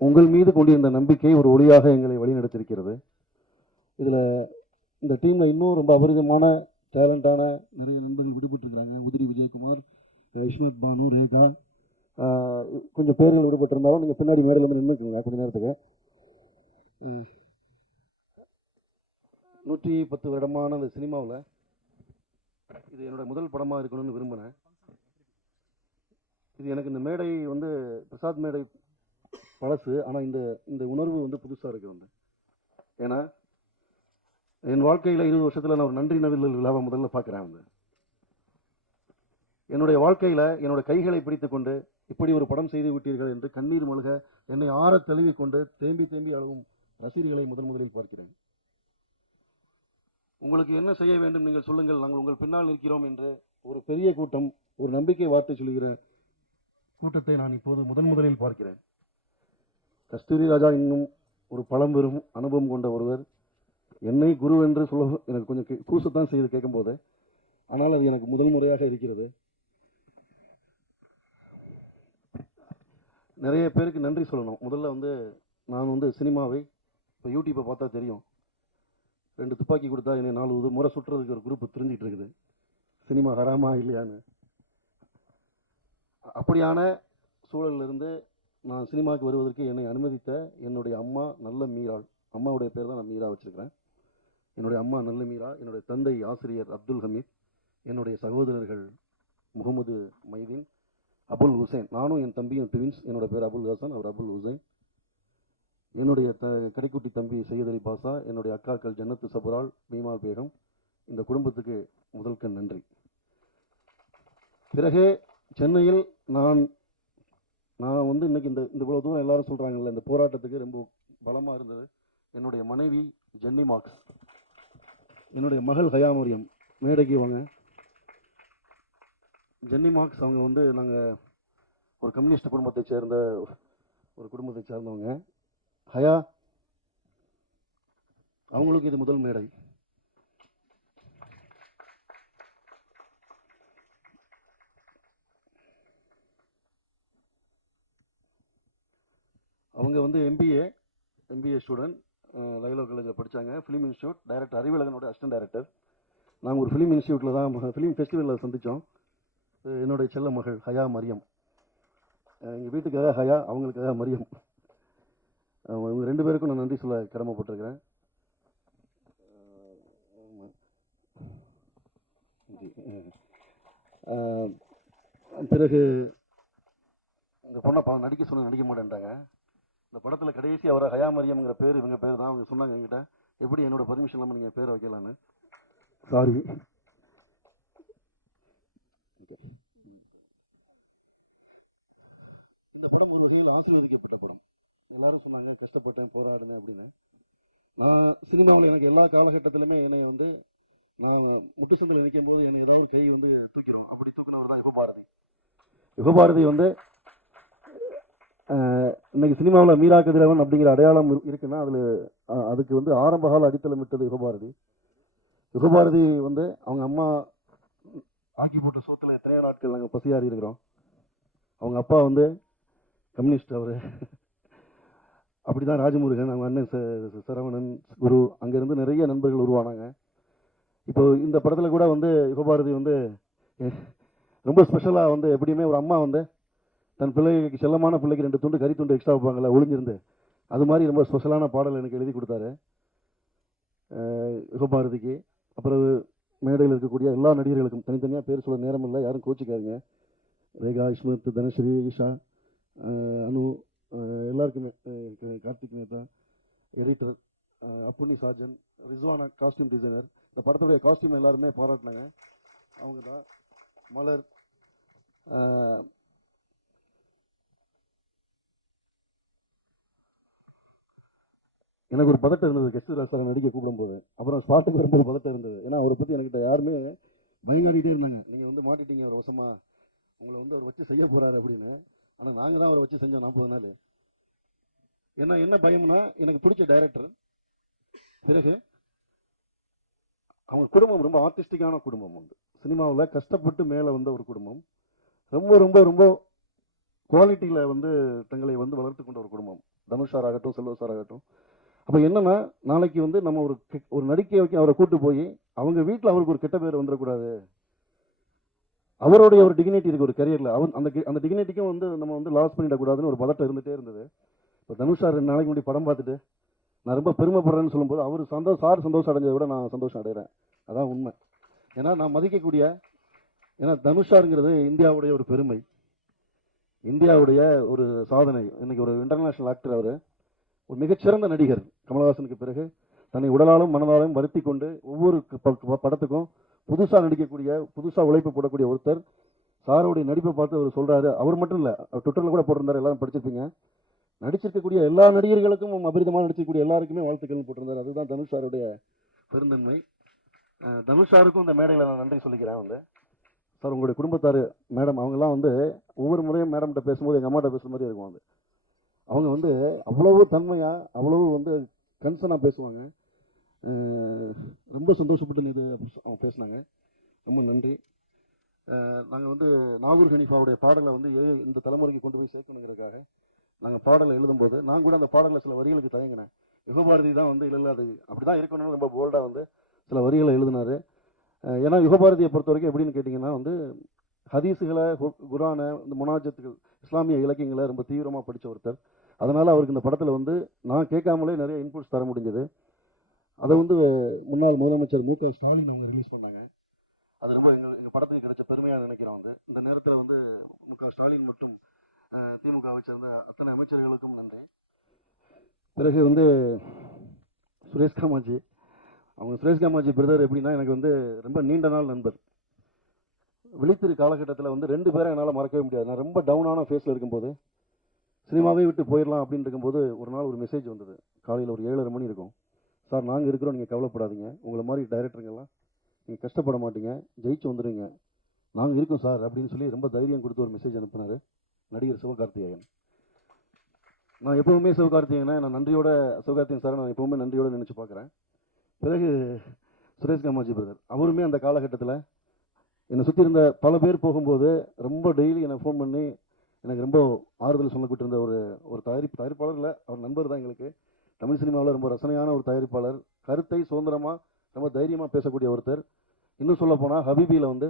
உங்கள் மீது கொண்டிருந்த நம்பிக்கை ஒரு ஒளியாக எங்களை வழிநடத்திருக்கிறது. இதில் இந்த டீமில் இன்னும் ரொம்ப அபரிதமான டேலண்டான நிறைய நண்பர்கள் விடுபட்டுருக்கிறாங்க. உதிரி விஜயகுமார், இஸ்மத் பானு, ரேகா, கொஞ்சம் பேர்கள் விடுபட்டிருந்தாலும் நீங்கள் பின்னாடி மேடையில் வந்து நின்றுக்குங்க கொஞ்சம் நேரத்துக்கு. 110 வருடமான அந்த சினிமாவில் இது என்னோட முதல் படமாக இருக்கணும்னு விரும்பினேன். இது எனக்கு இந்த மேடை வந்து பிரசாத் மேடை பழசு, ஆனால் இந்த உணர்வு வந்து புதுசாக இருக்குது வந்து. ஏன்னா என் வாழ்க்கையில் 20 வருஷத்தில் நான் ஒரு நன்றி நவிழல் விழாவை முதல்ல பார்க்குறேன் வந்து. என்னுடைய வாழ்க்கையில் என்னோட கைகளை பிடித்து கொண்டு இப்படி ஒரு படம் செய்து விட்டீர்கள் என்று கண்ணீர் மல்க என்னை ஆற தழுவி கொண்டு தேம்பி தேம்பி அழுவும் ரசிகர்களை முதலில் பார்க்கிறேன். உங்களுக்கு என்ன செய்ய வேண்டும் நீங்கள் சொல்லுங்கள், நாங்கள் உங்கள் பின்னால் இருக்கிறோம் என்று ஒரு பெரிய கூட்டம், ஒரு நம்பிக்கை வார்த்தை சொல்லுகிற கூட்டத்தை நான் இப்போது முதலில் பார்க்கிறேன். கஸ்தூரி ராஜா இன்னும் ஒரு பழம்பெரும் அனுபவம் கொண்ட ஒருவர். என்னை குரு என்று சொல்ல எனக்கு கொஞ்சம் கூசத்தான் செய்து கேட்கும்போது, ஆனால் அது எனக்கு முதல் முறையாக இருக்கிறது. நிறைய பேருக்கு நன்றி சொல்லணும். முதல்ல வந்து நான் வந்து சினிமாவை இப்போ யூடியூப்பை பார்த்தா தெரியும், 2 துப்பாக்கி கொடுத்தா என்னை 4 முறை சுற்றுறதுக்கு ஒரு குரூப் தெரிஞ்சிட்டு இருக்குது, சினிமா ஹராமா இல்லையான்னு. அப்படியான சூழலிலிருந்து நான் சினிமாவுக்கு வருவதற்கு என்னை அனுமதித்த என்னுடைய அம்மா நல்ல மீராள், அம்மாவுடைய பேர் தான் நான் மீரா வச்சுருக்கிறேன். என்னுடைய அம்மா நல்ல மீரா, என்னுடைய தந்தை ஆசிரியர் அப்துல் ஹமீத், என்னுடைய சகோதரர்கள் முகமது மைதீன், அபுல் ஹுசைன், நானும் என் தம்பியும் ட்வின்ஸ், என்னோட பேர் அபுல் ஹசன், அவர் அபுல் ஹுசைன். என்னுடைய கடைக்குட்டி தம்பி சையத் அலி பாஷா, என்னுடைய அக்காக்கள் ஜன்னத்து சபுரால், பீமால் பேகம். இந்த குடும்பத்துக்கு முதல்க நன்றி. பிறகு சென்னையில் நான் வந்து இன்னைக்கு இந்த இவ்வளோ தூரம் எல்லாரும் சொல்கிறாங்கல்ல, இந்த போராட்டத்துக்கு ரொம்ப பலமாக இருந்தது என்னுடைய மனைவி ஜென்னி மார்க்ஸ், என்னுடைய மகள் ஹயாமரியம். மேடைக்கு வாங்க. ஜென்னி மார்க்ஸ் அவங்க வந்து நாங்கள் ஒரு கம்யூனிஸ்ட் குடும்பத்தை சேர்ந்த ஒரு குடும்பத்தை சேர்ந்தவங்க. ஹயா அவங்களுக்கு இது முதல் மேடை. அவங்க வந்து எம்பிஏ ஸ்டூடெண்ட், லைலோ காலேஜில் படித்தாங்க, ஃபிலிம் இன்ஸ்டியூட், டைரக்டர் அறிவழகனோட அசிஸ்டன்ட் டைரக்டர். நாங்கள் ஒரு ஃபிலிம் இன்ஸ்டியூட்டில் தான் ஃபிலிம் ஃபெஸ்டிவலில் சந்தித்தோம். என்னுடைய செல்ல மகள் ஹயா மரியம், எங்கள் வீட்டுக்காக ஹயா, அவங்களுக்காக மரியம். இவங்க 2 பேருக்கும் நான் நன்றி சொல்ல கடமைப்பட்டிருக்கிறேன். பிறகு இந்த பொண்ணை நடிக்க சொன்ன நடிக்க மாட்டேன்ட்டாங்க. இந்த படத்தில் கடைசி அவரை ஹயா மரியம்ங்கிற பேர் இவங்க பேர் தான். அவங்க சொன்னாங்க என்கிட்ட, எப்படி என்னோட பர்மிஷன் இல்லாமல் நீங்கள் பேரை வைக்கலான்னு. சாரி. இந்த படம் ஒரு வகையில் ஆசீர்வதிக்கப்பட்ட படம். எல்லாரும் சொன்னாங்க கஷ்டப்பட்டேன், போராடுனேன் அப்படின்னு. நான் சினிமாவில் எனக்கு எல்லா காலகட்டத்திலுமே என்னை வந்து நான் முட்டுச்சந்தில் நிற்கும் போது என்னை ஏதாவது கை வந்து தூக்கிடும். அப்படி தூக்கினவங்க தான் யுகபாரதி. யுகபாரதி வந்து இன்னைக்கு சினிமாவில் மீரா கதிரவன் அப்படிங்கிற அடையாளம் இருக்குன்னா அதுக்கு வந்து ஆரம்ப கால அடித்தளம் விட்டது யுகபாரதி. யுகபாரதி வந்து அவங்க அம்மா ஆக்கி போட்ட சோத்துல எத்தனையோ நாட்கள் நாங்கள் பசியாறி இருக்கிறோம். அவங்க அப்பா வந்து கம்யூனிஸ்ட், அவர் அப்படிதான் ராஜமுருகன், அவங்க அண்ணன் சரவணன், குரு, அங்கேருந்து நிறைய நண்பர்கள் உருவானாங்க. இப்போ இந்த படத்தில் கூட வந்து யுகபாரதி வந்து ரொம்ப ஸ்பெஷலாக வந்து எப்படியுமே ஒரு அம்மா வந்து தன் பிள்ளைக்கு, செல்லமான பிள்ளைக்கு 2 துண்டு கறி துண்டு எக்ஸ்ட்ரா வைப்பாங்கல்ல ஒளிஞ்சிருந்து, அது மாதிரி ரொம்ப ஸ்பெஷலான பாடல் எனக்கு எழுதி கொடுத்தாரு யுகபாரதிக்கு. அப்புறம் மேடையில் இருக்கக்கூடிய எல்லா நடிகர்களுக்கும் தனித்தனியாக பேர் சொல்ல நேரம் இல்லை, யாரும் கோச்சிக்காருங்க. ரேகா, இஸ்மத், தனஸ்ரீ, ஈஷா, அனு, எல்லாருக்குமே, Karthik Mehta, editor, Appuni Sajan, Rizwana costume designer, இந்த படத்துடைய காஸ்டியூம் எல்லாருமே பாராட்டினாங்க. அவங்க தான் மலர். எனக்கு ஒரு பதட்டம் இருந்தது கெஸ்ட் ராஜ் நடிக்க கூப்பிடும்போது. அப்புறம் ஸ்பாட்டுக்கு வரும்போது பதட்டம் இருந்தது. ஏன்னா அவரை பற்றி என்கிட்ட யாருமே பயங்காடிட்டே இருந்தாங்க, நீங்கள் வந்து மாட்டிட்டீங்க ஒரு வசமா, உங்களை வந்து அவர் வச்சு செய்ய போகிறாரு அப்படின்னு. ஆனால் நாங்கள் தான் அவரை வச்சு செஞ்சோம் 40 நாள். ஏன்னா என்ன பயம்னா, எனக்கு பிடிச்ச டைரக்டர், பிறகு அவங்க குடும்பம் ரொம்ப ஆர்டிஸ்டிக்கான குடும்பம் உண்டு. சினிமாவில் கஷ்டப்பட்டு மேலே வந்த ஒரு குடும்பம், ரொம்ப ரொம்ப ரொம்ப குவாலிட்டியில் வந்து தங்களை வந்து வளர்த்து கொண்ட ஒரு குடும்பம். தனுஷ் சார் ஆகட்டும், செல்வ சார் ஆகட்டும். அப்போ என்னன்னா, நாளைக்கு வந்து நம்ம ஒரு நடிக்கை வைக்க அவரை கூட்டு போய் அவங்க வீட்டில் அவருக்கு ஒரு கெட்ட பேர் வந்துடக்கூடாது. அவருடைய ஒரு டிக்னிட்டி இருக்கு ஒரு கரியரில், அந்த டிக்னிட்டிக்கும் வந்து நம்ம வந்து லாஸ் பண்ணிடக்கூடாதுன்னு ஒரு பதட்டம் இருந்துகிட்டே இருந்தது. இப்போ தனுஷ் சார் 2 நாளைக்கு முன்னாடி படம் பார்த்துட்டு நான் ரொம்ப பெருமைப்படுறேன்னு சொல்லும்போது அவர் சந்தோஷம் அடைஞ்சதை விட நான் சந்தோஷம் அடைகிறேன். அதான் உண்மை. ஏன்னா நான் மதிக்கக்கூடிய, ஏன்னா தனுஷ் சாருங்கிறது இந்தியாவுடைய ஒரு பெருமை, இந்தியாவுடைய ஒரு சாதனை. இன்னைக்கு ஒரு இன்டர்நேஷனல் ஆக்டர், அவர் ஒரு மிகச்சிறந்த நடிகர். கமலஹாசனுக்கு பிறகு தன்னை உடலாலும் மனதாலும் வருத்தி கொண்டு ஒவ்வொரு படத்துக்கும் புதுசாக நடிக்கக்கூடிய, புதுசாக உழைப்பு போடக்கூடிய ஒருத்தர். சாருடைய நடிப்பை பார்த்து அவர் சொல்றாரு, அவர் மட்டும் இல்லை, ட்விட்டரில் கூட போட்டிருந்தாரு, எல்லாரும் படிச்சிருப்பீங்க, நடிச்சிருக்கக்கூடிய எல்லா நடிகர்களுக்கும் அபரிதமாக நடிச்சிருக்கக்கூடிய எல்லாருக்குமே வாழ்த்துக்கள் போட்டிருந்தார். அதுதான் தனுஷ் சாருடைய பெருந்தன்மை. தனுஷ் சாருக்கும் இந்த மேடையில் நான் நன்றி சொல்லிக்கிறேன். வந்து சார் உங்களுடைய குடும்பத்தார் மேடம், அவங்கெல்லாம் வந்து ஒவ்வொரு முறையும் மேடம்கிட்ட பேசும்போது எங்கள் அம்மாட்ட பேசுகிற மாதிரி இருக்கும். வந்து அவங்க வந்து அவ்வளவு தன்மையாக, அவ்வளவு வந்து கன்சர்னாக பேசுவாங்க. ரொம்ப சந்தோஷப்பட்டு இது அவங்க பேசினாங்க. ரொம்ப நன்றி. நாங்கள் வந்து நாகூர் ஹனீஃபாவுடைய பாடலை வந்து இந்த தலைமுறைக்கு கொண்டு போய் சேர்க்கணுங்கிறதுக்காக நாங்கள் பாடலை எழுதும்போது நான் கூட அந்த பாடலில் சில வரிகளுக்கு தயங்கினேன். யுகபாரதி தான் வந்து இல்லை அது அப்படி தான் இருக்கணும்னு ரொம்ப போல்டாக வந்து சில வரிகளை எழுதினார். ஏன்னா யுகபாரதியை பொறுத்த வரைக்கும் எப்படின்னு கேட்டிங்கன்னா வந்து ஹதீஸுகளை, குரானை, இந்த முனாஜத்துகள், இஸ்லாமிய இலக்கியங்களை ரொம்ப தீவிரமாக படித்த ஒருத்தர். அதனால் அவருக்கு இந்த படத்தில் வந்து நான் கேட்காமலே நிறைய இன்புட்ஸ் தர முடிஞ்சது. அதை வந்து முன்னாள் முதலமைச்சர் மு க ஸ்டாலின் அவங்க ரிலீஸ் பண்ணாங்க. அது ரொம்ப எங்கள் படத்துக்கு கிடைச்ச பெருமையாக நினைக்கிறோம். வந்து இந்த நேரத்தில் வந்து மு க ஸ்டாலின் மற்றும் திமுகவை சேர்ந்த அத்தனை அமைச்சர்களுக்கும் நன்றி. பிறகு வந்து சுரேஷ் காமாட்சி, அவங்க சுரேஷ் காமாட்சி பிரதர் எப்படின்னா எனக்கு வந்து ரொம்ப நீண்ட நாள் நண்பர். விழித்திரு காலகட்டத்தில் வந்து 2 பேரை என்னால் மறக்கவே முடியாது. நான் ரொம்ப டவுனான ஃபேஸில் இருக்கும்போது சினிமாவே விட்டு போயிடலாம் அப்படின்னு இருக்கும்போது ஒரு நாள் ஒரு மெசேஜ் வந்தது. காலையில் ஒரு 7:30 மணி இருக்கும். சார் நாங்கள் இருக்கிறோம், நீங்கள் கவலைப்படாதீங்க, உங்களை மாதிரி டைரக்டருங்கெல்லாம் நீங்கள் கஷ்டப்பட மாட்டீங்க, ஜெயிச்சு வந்துடுவீங்க, நாங்கள் இருக்கோம் சார் அப்படின்னு சொல்லி ரொம்ப தைரியம் கொடுத்து ஒரு மெசேஜ் அனுப்பினார் நடிகர் சிவகார்த்திகேயன். நான் எப்போவுமே சிவகார்த்திகேயனை நான் சிவகார்த்திகேயன் சாரை நான் எப்போவுமே நன்றியோடு நினச்சி பார்க்குறேன். பிறகு சுரேஷ் காமாட்சி பிரதர் அவருமே அந்த காலகட்டத்தில் என்னை சுற்றி இருந்த பல பேர் போகும்போது ரொம்ப டெய்லி என்னை ஃபோன் பண்ணி எனக்கு ரொம்ப ஆறுதல் சொல்லப்பட்டு இருந்த ஒரு தயாரிப்பாளர் இல்லை, அவர் நண்பர் தான் எங்களுக்கு. தமிழ் சினிமாவில் ரொம்ப ரசனையான ஒரு தயாரிப்பாளர், கருத்தை சுதந்திரமாக ரொம்ப தைரியமாக பேசக்கூடிய ஒருத்தர். இன்னும் சொல்ல போனால் ஹபீபியில் வந்து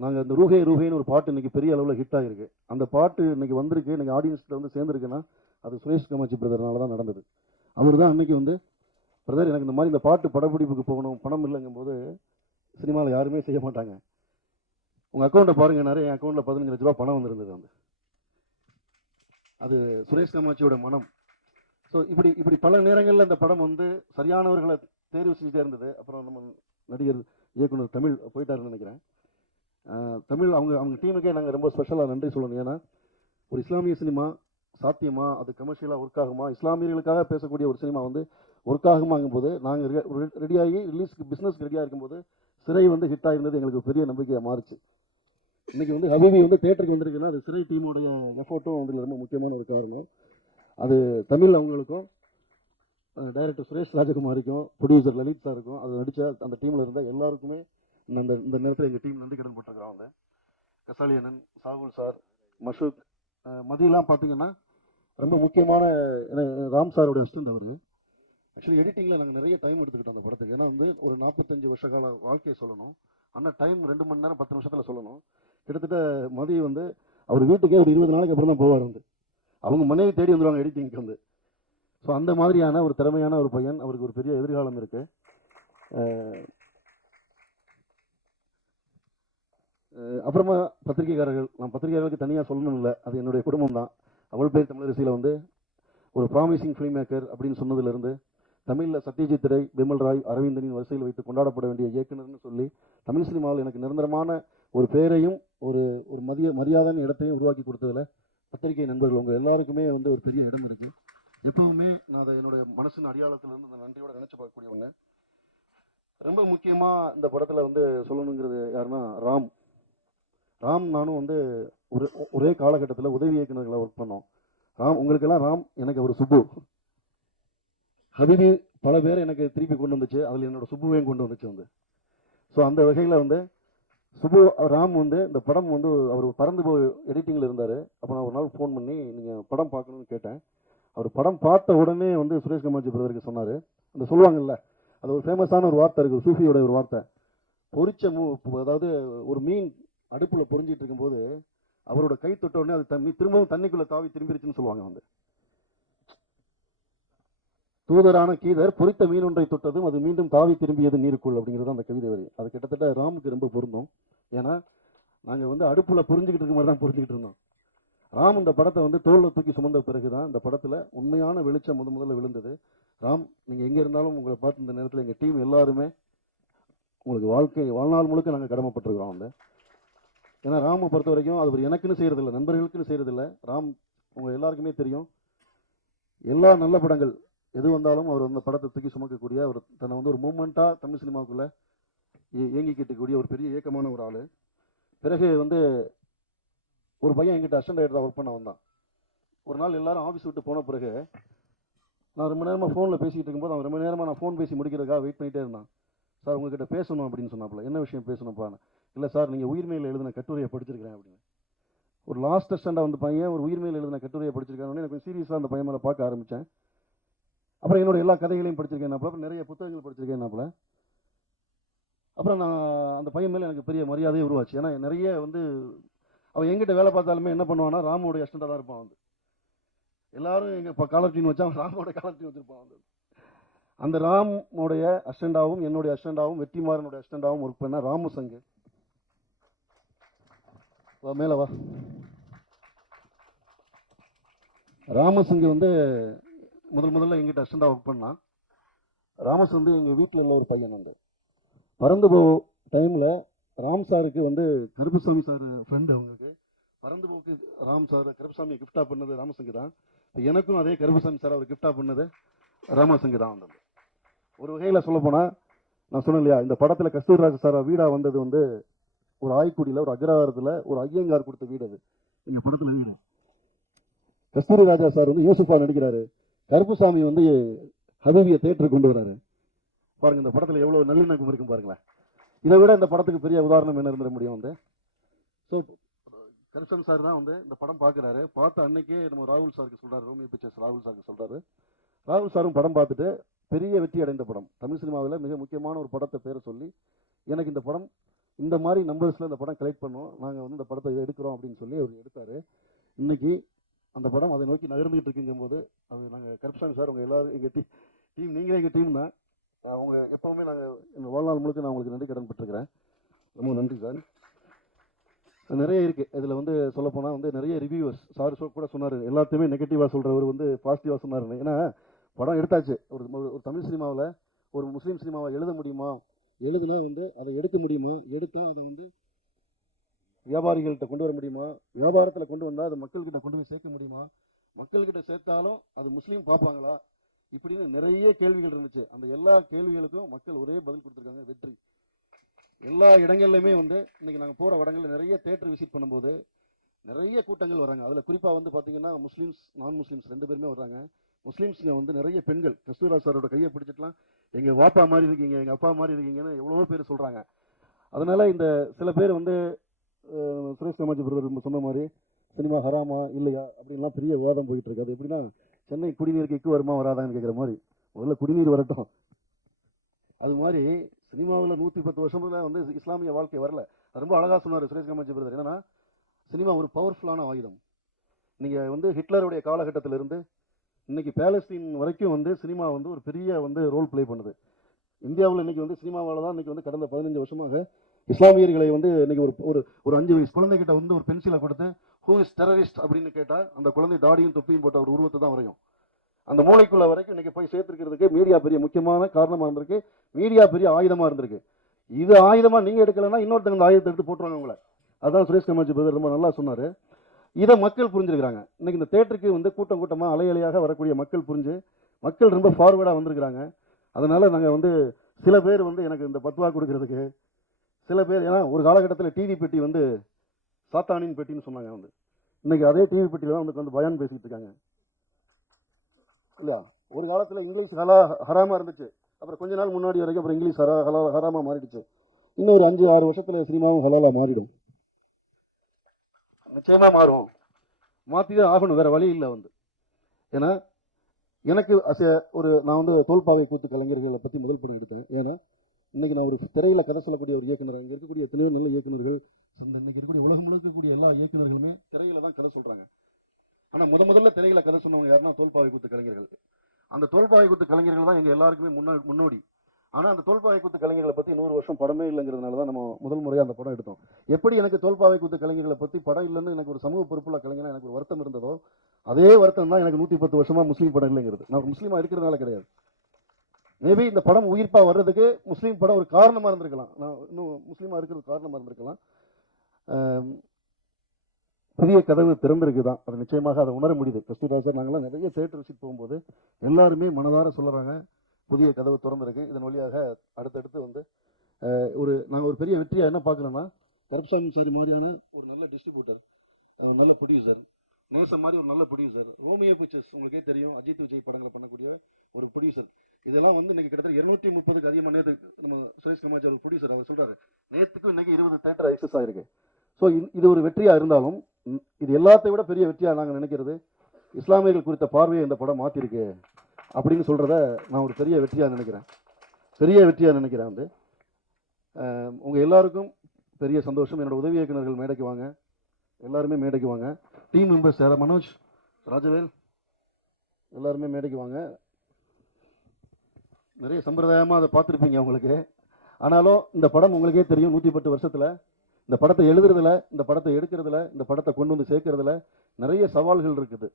நாங்கள் இந்த ரூஹே ரூஹேன்னு ஒரு பாட்டு இன்றைக்கி பெரிய அளவில் ஹிட் ஆகிருக்கு. அந்த பாட்டு இன்றைக்கி வந்திருக்கு, இன்றைக்கி ஆடியன்ஸில் வந்து சேர்ந்துருக்குன்னா அது சுரேஷ் காமாட்சி பிரதர்னால தான் நடந்தது. அவர் தான் அன்றைக்கி வந்து பிரதர் எனக்கு இந்த மாதிரி இந்த பாட்டு படப்பிடிப்புக்கு போகணும், பணம் இல்லைங்கும் போது சினிமாவில் யாருமே செய்ய மாட்டாங்க, உங்கள் அக்கௌண்ட்டை பாருங்க, நிறைய என் அக்கௌண்ட்டில் 15 லட்ச ரூபா பணம் வந்திருந்தது. வந்து அது சுரேஷ் காமாட்சியோட மனம். ஸோ இப்படி பல நேரங்களில் அந்த படம் வந்து சரியானவர்களை தேர்வு செஞ்சுட்டே இருந்தது. அப்புறம் நம்ம நடிகர் இயக்குனர் தமிழ் போயிட்டாருன்னு நினைக்கிறேன். தமிழ் அவங்க டீமுக்கே நாங்கள் ரொம்ப ஸ்பெஷலாக நன்றி சொல்லணும். ஏன்னா ஒரு இஸ்லாமிய சினிமா சாத்தியமா, அது கமர்ஷியலாக ஒர்க் ஆகுமா, இஸ்லாமியர்களுக்காக பேசக்கூடிய ஒரு சினிமா வந்து ஒர்க் ஆகுமாங்கும்போது நாங்கள் ரெடியாகி ரிலீஸ்க்கு பிஸ்னஸ்க்கு ரெடியாக இருக்கும்போது சிறை வந்து ஹிட் ஆகிருந்தது எங்களுக்கு பெரிய நம்பிக்கையாக மாறுச்சு. இன்றைக்கி வந்து ஹபீபி வந்து தேட்டருக்கு வந்திருக்குன்னா அது சிறை டீமோடைய எஃபோர்ட்டும் அதில் ரொம்ப முக்கியமான ஒரு காரணம். அது தமிழ் அவங்களுக்கும் டைரக்டர் சுரேஷ் ராஜகுமாரிக்கும் ப்ரொடியூசர் லலித் சாருக்கும் அது நடித்த அந்த டீமில் இருந்த எல்லாருக்குமே இந்த நேரத்தில் எங்கள் டீம் நன்றி கடன் போட்டிருக்கிறோம். வந்து கசாலியனன், சாகுல் சார், மஷூக், மதியெல்லாம் பார்த்தீங்கன்னா ரொம்ப முக்கியமான ராம் சாரோடைய அசிஸ்டன்ட். அவர் ஆக்சுவலி எடிட்டிங்கில் நாங்கள் நிறைய டைம் எடுத்துக்கிட்டோம் அந்த படத்துக்கு. ஏன்னா வந்து ஒரு 45 வருஷ கால வாழ்க்கையை சொல்லணும், ஆனால் டைம் 2 மணி நேரம் 10 நிமிஷத்தில் சொல்லணும். கிட்டத்தட்ட மதி வந்து அவர் வீட்டுக்கே ஒரு 20 நாளைக்கு அப்புறம் தான் போவார். வந்து அவங்க மனைவி தேடி வந்துடுவாங்க எடிட்டிங்க்கு வந்து. ஸோ அந்த மாதிரியான ஒரு திறமையான ஒரு பையன், அவருக்கு ஒரு பெரிய எதிர்காலம் இருக்கு. அப்புறமா பத்திரிகைக்காரர்கள், நான் பத்திரிகையாளர்களுக்கு தனியாக சொல்லணும் இல்லை, அது என்னுடைய குடும்பம் தான். அவள் பேர் தமிழரசியில் வந்து ஒரு ப்ராமிசிங் ஃபிலிம் மேக்கர் அப்படின்னு சொன்னதுலேருந்து தமிழில் சத்யஜித் ரே, பிமல் ராய், அரவிந்தனின் வரிசையில் வைத்து கொண்டாடப்பட வேண்டிய இயக்குனர்னு சொல்லி தமிழ் சினிமாவில் எனக்கு நிரந்தரமான ஒரு பேரையும் ஒரு மரியாதையான இடத்தையும் உருவாக்கி கொடுத்ததில் பத்திரிகை நண்பர்கள் உங்கள் எல்லாருக்குமே வந்து ஒரு பெரிய இடம் இருக்குது. எப்பவுமே நான் அதை என்னுடைய மனசின் அடியாளத்திலேருந்து அந்த நன்றியோடு நினச்சி பார்க்கக்கூடியவங்க. ரொம்ப முக்கியமாக இந்த படத்தில் வந்து சொல்லணுங்கிறது யாருன்னா ராம் நானும் வந்து ஒரே காலகட்டத்தில் உதவி இயக்குநர்களை ஒர்க் பண்ணோம். உங்களுக்கெல்லாம் ராம், எனக்கு ஒரு சுப்பு. ஹபீபி பல பேர் எனக்கு திருப்பி கொண்டு வந்துச்சு, அதில் என்னோட சுப்புவையும் கொண்டு வந்துச்சு வந்து. ஸோ அந்த வகையில் வந்து சுப்பு ராம் வந்து இந்த படம் வந்து அவர் பறந்து போய் எடிட்டிங்கில் இருந்தார். அப்போ நான் ஒரு நாள் ஃபோன் பண்ணி நீங்கள் படம் பார்க்கணுன்னு கேட்டேன். அவர் படம் பார்த்த உடனே வந்து சுரேஷ் காமாட்சி பிரதருக்கு சொன்னார். அந்த சொல்லுவாங்கல்ல, அது ஒரு ஃபேமஸான ஒரு வார்த்தை இருக்குது, சூஃபியோட ஒரு வார்த்தை, பொரிச்ச அதாவது ஒரு மீன் அடுப்பில் பொரிஞ்சிட்டு இருக்கும்போது அவரோட கை தொட்ட உடனே அது திரும்பவும் தண்ணிக்குள்ளே தாவி திரும்பிருச்சுன்னு சொல்லுவாங்க. வந்து தூதரான கீதர் பொரித்த மீன் ஒன்றை தொட்டதும் அது மீண்டும் தாவி திரும்பியது நீருக்குள் அப்படிங்கிறது அந்த கவிதை வரி. அது கிட்டத்தட்ட ராமுக்கு ரொம்ப பொருந்தும். ஏன்னா நாங்கள் வந்து அடுப்பில் புரிஞ்சுக்கிட்டு இருக்க மாதிரி தான் புரிஞ்சுக்கிட்டு இருந்தோம். ராம் இந்த படத்தை வந்து தோளில் தூக்கி சுமந்த பிறகு தான் இந்த படத்தில் உண்மையான வெளிச்சம் முதல்ல விழுந்தது. ராம், நீங்கள் எங்கே இருந்தாலும் உங்களை பார்த்து இந்த நேரத்தில் எங்கள் டீம் எல்லாருமே உங்களுக்கு வாழ்நாள் முழுக்க நாங்கள் கடமைப்பட்டிருக்கிறோம். வந்து ஏன்னா ராமை பொறுத்த வரைக்கும் அது ஒரு எனக்குன்னு செய்கிறதில்ல, நண்பர்களுக்குன்னு செய்கிறதில்ல. ராம் உங்கள் எல்லாருக்குமே தெரியும், எல்லா நல்ல படங்கள் எது வந்தாலும் அவர் அந்த படத்தை தூக்கி சுமக்கக்கூடிய, அவர் தன்னை வந்து ஒரு மூமெண்ட்டாக தமிழ் சினிமாவுக்குள்ளே இயங்கிக்கிட்டக்கூடிய ஒரு பெரிய இயக்கமான ஒரு ஆள். பிறகு வந்து ஒரு பையன் என்கிட்ட அசிஸ்டன்ட் டைரக்டராக ஒர்க் பண்ண வந்தான். ஒரு நாள் எல்லாரும் ஆஃபீஸ் விட்டு போன பிறகு நான் ரொம்ப நேரமாக ஃபோனில் பேசிக்கிட்டு இருக்கும்போது அவன் ரொம்ப நேரமாக நான் ஃபோன் பேசி முடிக்கிறதுக்காக வெயிட் பண்ணிகிட்டே இருந்தான். சார் உங்ககிட்ட பேசணும் அப்படின்னு சொன்னாப்புல. என்ன விஷயம் பேசணும்ப்பா? இல்லை சார் நீங்கள் உயிர்மையில் எழுதின கட்டுரையை படிச்சிருக்கிறேன் அப்படின்னு. ஒரு லாஸ்ட் ஸ்டாண்டாக வந்து பையன் ஒரு உயிர்மையில் எழுதின கட்டுரையை படிச்சிருக்காங்க. எனக்கு கொஞ்சம் சீரியஸாக அந்த பையன் மேலே பார்க்க ஆரம்பித்தேன். அப்புறம் என்னோட எல்லா கதைகளையும் படிச்சிருக்கேன்னாப்புல, அப்புறம் நிறைய புத்தகங்கள் படிச்சிருக்கேன்னாப்புல. அப்புறம் நான் அந்த பையன் மேலே எனக்கு பெரிய மரியாதையே உருவாச்சு. ஏன்னா நிறைய வந்து அவன் எங்கிட்ட வேலை பார்த்தாலுமே என்ன பண்ணுவான்னா ராமோடைய அஸ்டண்டாக தான் இருப்பான். வந்து எல்லாரும் எங்கள் இப்போ காலர் டீன் வச்சா அவன் ராமோட காலர் டீன் வச்சுருப்பான். வந்து அந்த ராமோடைய அஸ்டண்டாவும் என்னுடைய அஸ்டண்டாவும் வெற்றிமாறனுடைய அஸ்டண்டாவும் ஒர்க் பண்ண ராமு சங்கு. வா மேலே வா. ராமசிங்கு வந்து முதல்ல எங்கிட்ட அஸ்டண்டாக ஒர்க் பண்ணான். ராமஸ் வந்து எங்கள் வீட்டில் உள்ள ஒரு பையன். வந்து பறந்து போ டைமில் ராம் சாருக்கு வந்து கருப்புசாமி சார் ஃப்ரெண்டு. அவங்களுக்கு பறந்து போக்கு ராம் சார் கருப்புசாமி கிஃப்டாக பண்ணது ராமசிங்கு தான். எனக்கும் அதே கருப்புசாமி சார் அவர் கிஃப்டாக பண்ணது ராமசிங்கு தான். வந்தது ஒரு வகையில் சொல்லப்போனால் நான் சொன்னேன் இல்லையா, இந்த படத்தில் கஸ்தூரிராஜ் சார் வீடாக வந்தது வந்து ஒரு ஆய்க்குடியில் ஒரு அக்ரஹாரத்தில் ஒரு ஐயங்கார் கொடுத்த வீடு. அது எங்கள் படத்தில் வீடு. கஸ்தூரி ராஜா சார் வந்து யூசுஃபா நடிக்கிறாரு. கருப்புசாமி வந்து ஹபீபியை தேட்டருக்கு கொண்டு வராரு. பாருங்க இந்த படத்தில் எவ்வளோ நல்லிணக்கம் இருக்கும் பாருங்களேன். இதை விட இந்த படத்துக்கு பெரிய உதாரணம் என்ன இருந்துட முடியும்? வந்து ஸோ கருப்பசாமி சார் தான் வந்து இந்த படம் பார்க்குறாரு. பார்த்த அன்னைக்கே நம்ம ராகுல் சாருக்கு சொல்கிறாரு, ரோமியோ பிக்சர்ஸ் ராகுல் சாருக்கு சொல்கிறாரு. ராகுல் சாரும் படம் பார்த்துட்டு பெரிய வெற்றி அடைந்த படம், தமிழ் சினிமாவில் மிக முக்கியமான ஒரு படத்தை பேரை சொல்லி எனக்கு இந்த படம் இந்த மாதிரி நம்பர்ஸில் இந்த படம் கலெக்ட் பண்ணோம், நாங்கள் வந்து இந்த படத்தை இதை எடுக்கிறோம் அப்படின்னு சொல்லி அவர் எடுத்தார். இன்னைக்கு அந்த படம் அதை நோக்கி நகர்ந்துகிட்டு இருக்குங்கும் போது அது நாங்கள் கருப்பசாமி சார் உங்கள் எல்லாரும் எங்கள் டீம் நீங்களே எங்கள் டீம் தான். அவங்க எப்போவுமே நாங்கள் எங்கள் வாழ்நாள் முழுக்க நான் உங்களுக்கு நன்றி கடன் பெற்றுக்கிறேன். ரொம்ப நன்றி சார். நிறைய இருக்குது இதில் வந்து சொல்லப்போனால் வந்து நிறைய ரிவ்யூவர்ஸ் சார் கூட சொன்னார், எல்லாத்தையுமே நெகட்டிவாக சொல்கிறவர் வந்து பாசிட்டிவாக சொன்னார். ஏன்னா படம் எடுத்தாச்சு. ஒரு தமிழ் சினிமாவில் ஒரு முஸ்லீம் சினிமாவை எழுத முடியுமா, எழுதுனா வந்து அதை எடுக்க முடியுமா, எடுத்தால் அதை வந்து வியாபாரிகள்கிட்ட கொண்டு வர முடியுமா, வியாபாரத்தில் கொண்டு வந்தால் அதை மக்கள்கிட்ட கொண்டு போய் சேர்க்க முடியுமா, மக்கள்கிட்ட சேர்த்தாலும் அது முஸ்லீம் பார்ப்பாங்களா, இப்படின்னு நிறைய கேள்விகள் இருந்துச்சு. அந்த எல்லா கேள்விகளுக்கும் மக்கள் ஒரே பதில் கொடுத்துருக்காங்க, வெற்றி. எல்லா இடங்கள்லையுமே வந்து இன்னைக்கு நாங்கள் போகிற இடங்களில் நிறைய தேட்டர் விசிட் பண்ணும்போது நிறைய கூட்டங்கள் வராங்க. அதில் குறிப்பாக வந்து பார்த்தீங்கன்னா முஸ்லீம்ஸ் நான் முஸ்லீம்ஸ் ரெண்டு பேருமே வர்றாங்க. முஸ்லீம்ஸுங்க வந்து நிறைய பெண்கள் கஸ்தூரா சாரோட கையை பிடிச்சிட்டுலாம் எங்கள் வாப்பா மாதிரி இருக்கீங்க, எங்கள் அப்பா மாதிரி இருக்கீங்கன்னு எவ்வளவோ பேர் சொல்கிறாங்க. அதனால் இந்த சில பேர் வந்து சுரேஷ் காமாட்சி பிரதர் சொன்ன மாதிரி சினிமா ஹராமா இல்லையா அப்படின்லாம் பெரிய விவாதம் போயிட்டு இருக்கு. அது எப்படின்னா சென்னை குடிநீருக்கு எக்கு வருமா வராதான்னு கேட்குற மாதிரி, முதல்ல குடிநீர் வரட்டும். அது மாதிரி சினிமாவில் 110 வருஷத்துல வந்து இஸ்லாமிய வாழ்க்கை வரல. அது ரொம்ப அழகாக சொன்னார் சுரேஷ் காமாட்சி பிரதர். என்னன்னா சினிமா ஒரு பவர்ஃபுல்லான ஆயுதம். நீங்கள் வந்து ஹிட்லருடைய காலகட்டத்திலிருந்து இன்னைக்கு பாலஸ்தீன் வரைக்கும் வந்து சினிமா வந்து ஒரு பெரிய வந்து ரோல் பிளே பண்ணுது. இந்தியாவில் இன்னைக்கு வந்து சினிமாவால் தான் இன்னைக்கு வந்து கடந்த 15 வருஷமாக இஸ்லாமியர்களை வந்து இன்னைக்கு ஒரு 5 வயசு குழந்தைகிட்ட வந்து ஒரு பென்சிலை கொடுத்து ஹூ இஸ் டெரரிஸ்ட் அப்படின்னு கேட்டால் அந்த குழந்தை தாடியும் தொப்பியும் போட்ட ஒரு உருவத்தை தான் வரையும். அந்த மூளைக்குள்ள வரைக்கும் இன்னைக்கு போய் சேர்த்துக்கிறதுக்கு மீடியா பெரிய முக்கியமான காரணமாக இருந்திருக்கு. மீடியா பெரிய ஆயுதமாக இருந்திருக்கு. இது ஆயுதமாக நீங்கள் எடுக்கலைன்னா இன்னொருத்தங்க அந்த ஆயுதத்தை எடுத்து போட்டுருவாங்க உங்களை. அதான் சுரேஷ் காமாட்சி பிரதர் ரொம்ப நல்லா சொன்னார். இதை மக்கள் புரிஞ்சிருக்கிறாங்க. இன்னைக்கு இந்த தேட்டருக்கு வந்து கூட்டமாக அலையலையாக வரக்கூடிய மக்கள் புரிஞ்சு மக்கள் ரொம்ப ஃபார்வர்டாக வந்திருக்கிறாங்க. அதனால நாங்கள் வந்து சில பேர் வந்து எனக்கு இந்த பத்வா கொடுக்கறதுக்கு சில பேர், ஏன்னா ஒரு காலகட்டத்தில் டிவி பெட்டி வந்து சாத்தானின் பெட்டின்னு சொன்னாங்க. வந்து இன்னைக்கு அதே டிவி பெட்டியில் தான் வந்து பயான் பேசிட்டு இருக்காங்க இல்லையா. ஒரு காலத்தில் இங்கிலீஷ் ஹராமா இருந்துச்சு, அப்புறம் கொஞ்ச நாள் முன்னாடி வரைக்கும் அப்புறம் இங்கிலீஷ் ஹராமா மாறிடுச்சு. இன்னும் ஒரு 5-6 வருஷத்துல சினிமாவும் ஹலாலா மாறிடும். நிச்சயமா மாறும், மாற்றி தான் ஆகணும், வேற வழி இல்லை. வந்து ஏன்னா எனக்கு நான் வந்து தோல்பாவை கூத்து கலைஞர்களை பற்றி முதல் படம் எடுத்தேன். ஏன்னா இன்னைக்கு நான் ஒரு திரையில கதை சொல்லக்கூடிய ஒரு இயக்குனர், இங்கே இருக்கக்கூடிய எத்தனையோ நல்ல இயக்குநர்கள், இன்னைக்கு இருக்கக்கூடிய உலகம் முழுக்க இருக்கக்கூடிய எல்லா இயக்குநர்களுமே திரையில தான் கதை சொல்றாங்க. ஆனால் முதல்ல திரையில கதை சொன்னவங்க யாருன்னா தோல்பாவை கூத்து கலைஞர்கள். அந்த தோல்பாவை கூத்து கலைஞர்கள் தான் எங்க எல்லாருக்குமே முன்னோடி. ஆனால் அந்த தோல்பாவை கூத்து கலைஞர்களை பற்றி 100 வருஷம் படமே இல்லைங்கிறதுனால தான் நம்ம முதல் முறையாக அந்த படம் எடுத்தோம். எப்படி எனக்கு தோல்பாவை கூத்து கலைஞர்களை பற்றி படம் இல்லைன்னு எனக்கு ஒரு சமூக பொறுப்புள்ள கலைஞராக எனக்கு ஒரு வருத்தம் இருந்ததோ, அதே வருத்தம் தான் எனக்கு 110 வருஷமா முஸ்லீம் படம் இல்லைங்கிறது. நான் முஸ்லீமா இருக்கிறதுனால கிடையாது. மேபி இந்த படம் உயிர்ப்பா வர்றதுக்கு முஸ்லீம் படம் ஒரு காரணமா இருந்திருக்கலாம். நான் இன்னும் முஸ்லீமா இருக்கிறது காரணமா இருந்திருக்கலாம். புதிய கதவு திறந்திருக்கு தான், அது நிச்சயமாக அதை உணர முடியுது. கஸ்தூரிராஜ் சார் நாங்களாம் நிறைய தேட்டர் விசிட் போகும்போது எல்லாருமே மனதார சொல்லுறாங்க புதிய கதவு திறந்திருக்கு. இதன் வழியாக அடுத்தடுத்து வந்து நாங்கள் ஒரு பெரிய வெற்றியாக என்ன பார்க்குறோன்னா, கருப்பசாமி சாரி மாதிரியான ஒரு நல்ல டிஸ்ட்ரிபியூட்டர், நல்ல ப்ரொடியூசர், நேசம் மாதிரி ஒரு நல்ல ப்ரொடியூசர். ரோமியோ பிக்சர்ஸ் உங்களுக்கே தெரியும், அஜித் விஜய் படங்களை பண்ணக்கூடிய ஒரு ப்ரொடியூசர். இதெல்லாம் வந்து இன்னைக்கு கிட்டத்தட்ட 230க்கு அதிகமாக நேற்று நம்ம சுரேஷ் கமாச்சி ஒரு ப்ரொடியூசர் அவர் சொல்றாரு, நேற்றுக்கும் இன்னைக்கு 20 தேட்டர் எக்ஸஸ் ஆயிருக்கு. ஸோ இது ஒரு வெற்றியா இருந்தாலும் இது எல்லாத்தை விட பெரிய வெற்றியா நாங்கள் நினைக்கிறது இஸ்லாமியர்கள் குறித்த பார்வையை இந்த படம் மாத்திருக்கு அப்படின்னு சொல்றத நான் ஒரு பெரிய வெற்றியா நினைக்கிறேன். வந்து உங்க எல்லாருக்கும் பெரிய சந்தோஷம். என்னோட உதவி இயக்குநர்கள் மேடைக்கு வாங்க, எல்லாருமே மேடைக்கு வாங்க. டீம் மெம்பர்ஸ் யாரா, மனோஜ், ராஜவேல், எல்லாருமே மேடைக்கு வாங்க. நிறைய சம்பிரதாயமாக அதை பார்த்துருப்பீங்க உங்களுக்கு. ஆனாலும் இந்த படம் உங்களுக்கே தெரியும், 110 வருஷத்தில் இந்த படத்தை எழுதுறதுல, இந்த படத்தை எடுக்கிறதுல, இந்த படத்தை கொண்டு வந்து சேர்க்கறதுல நிறைய சவால்கள் இருக்குது.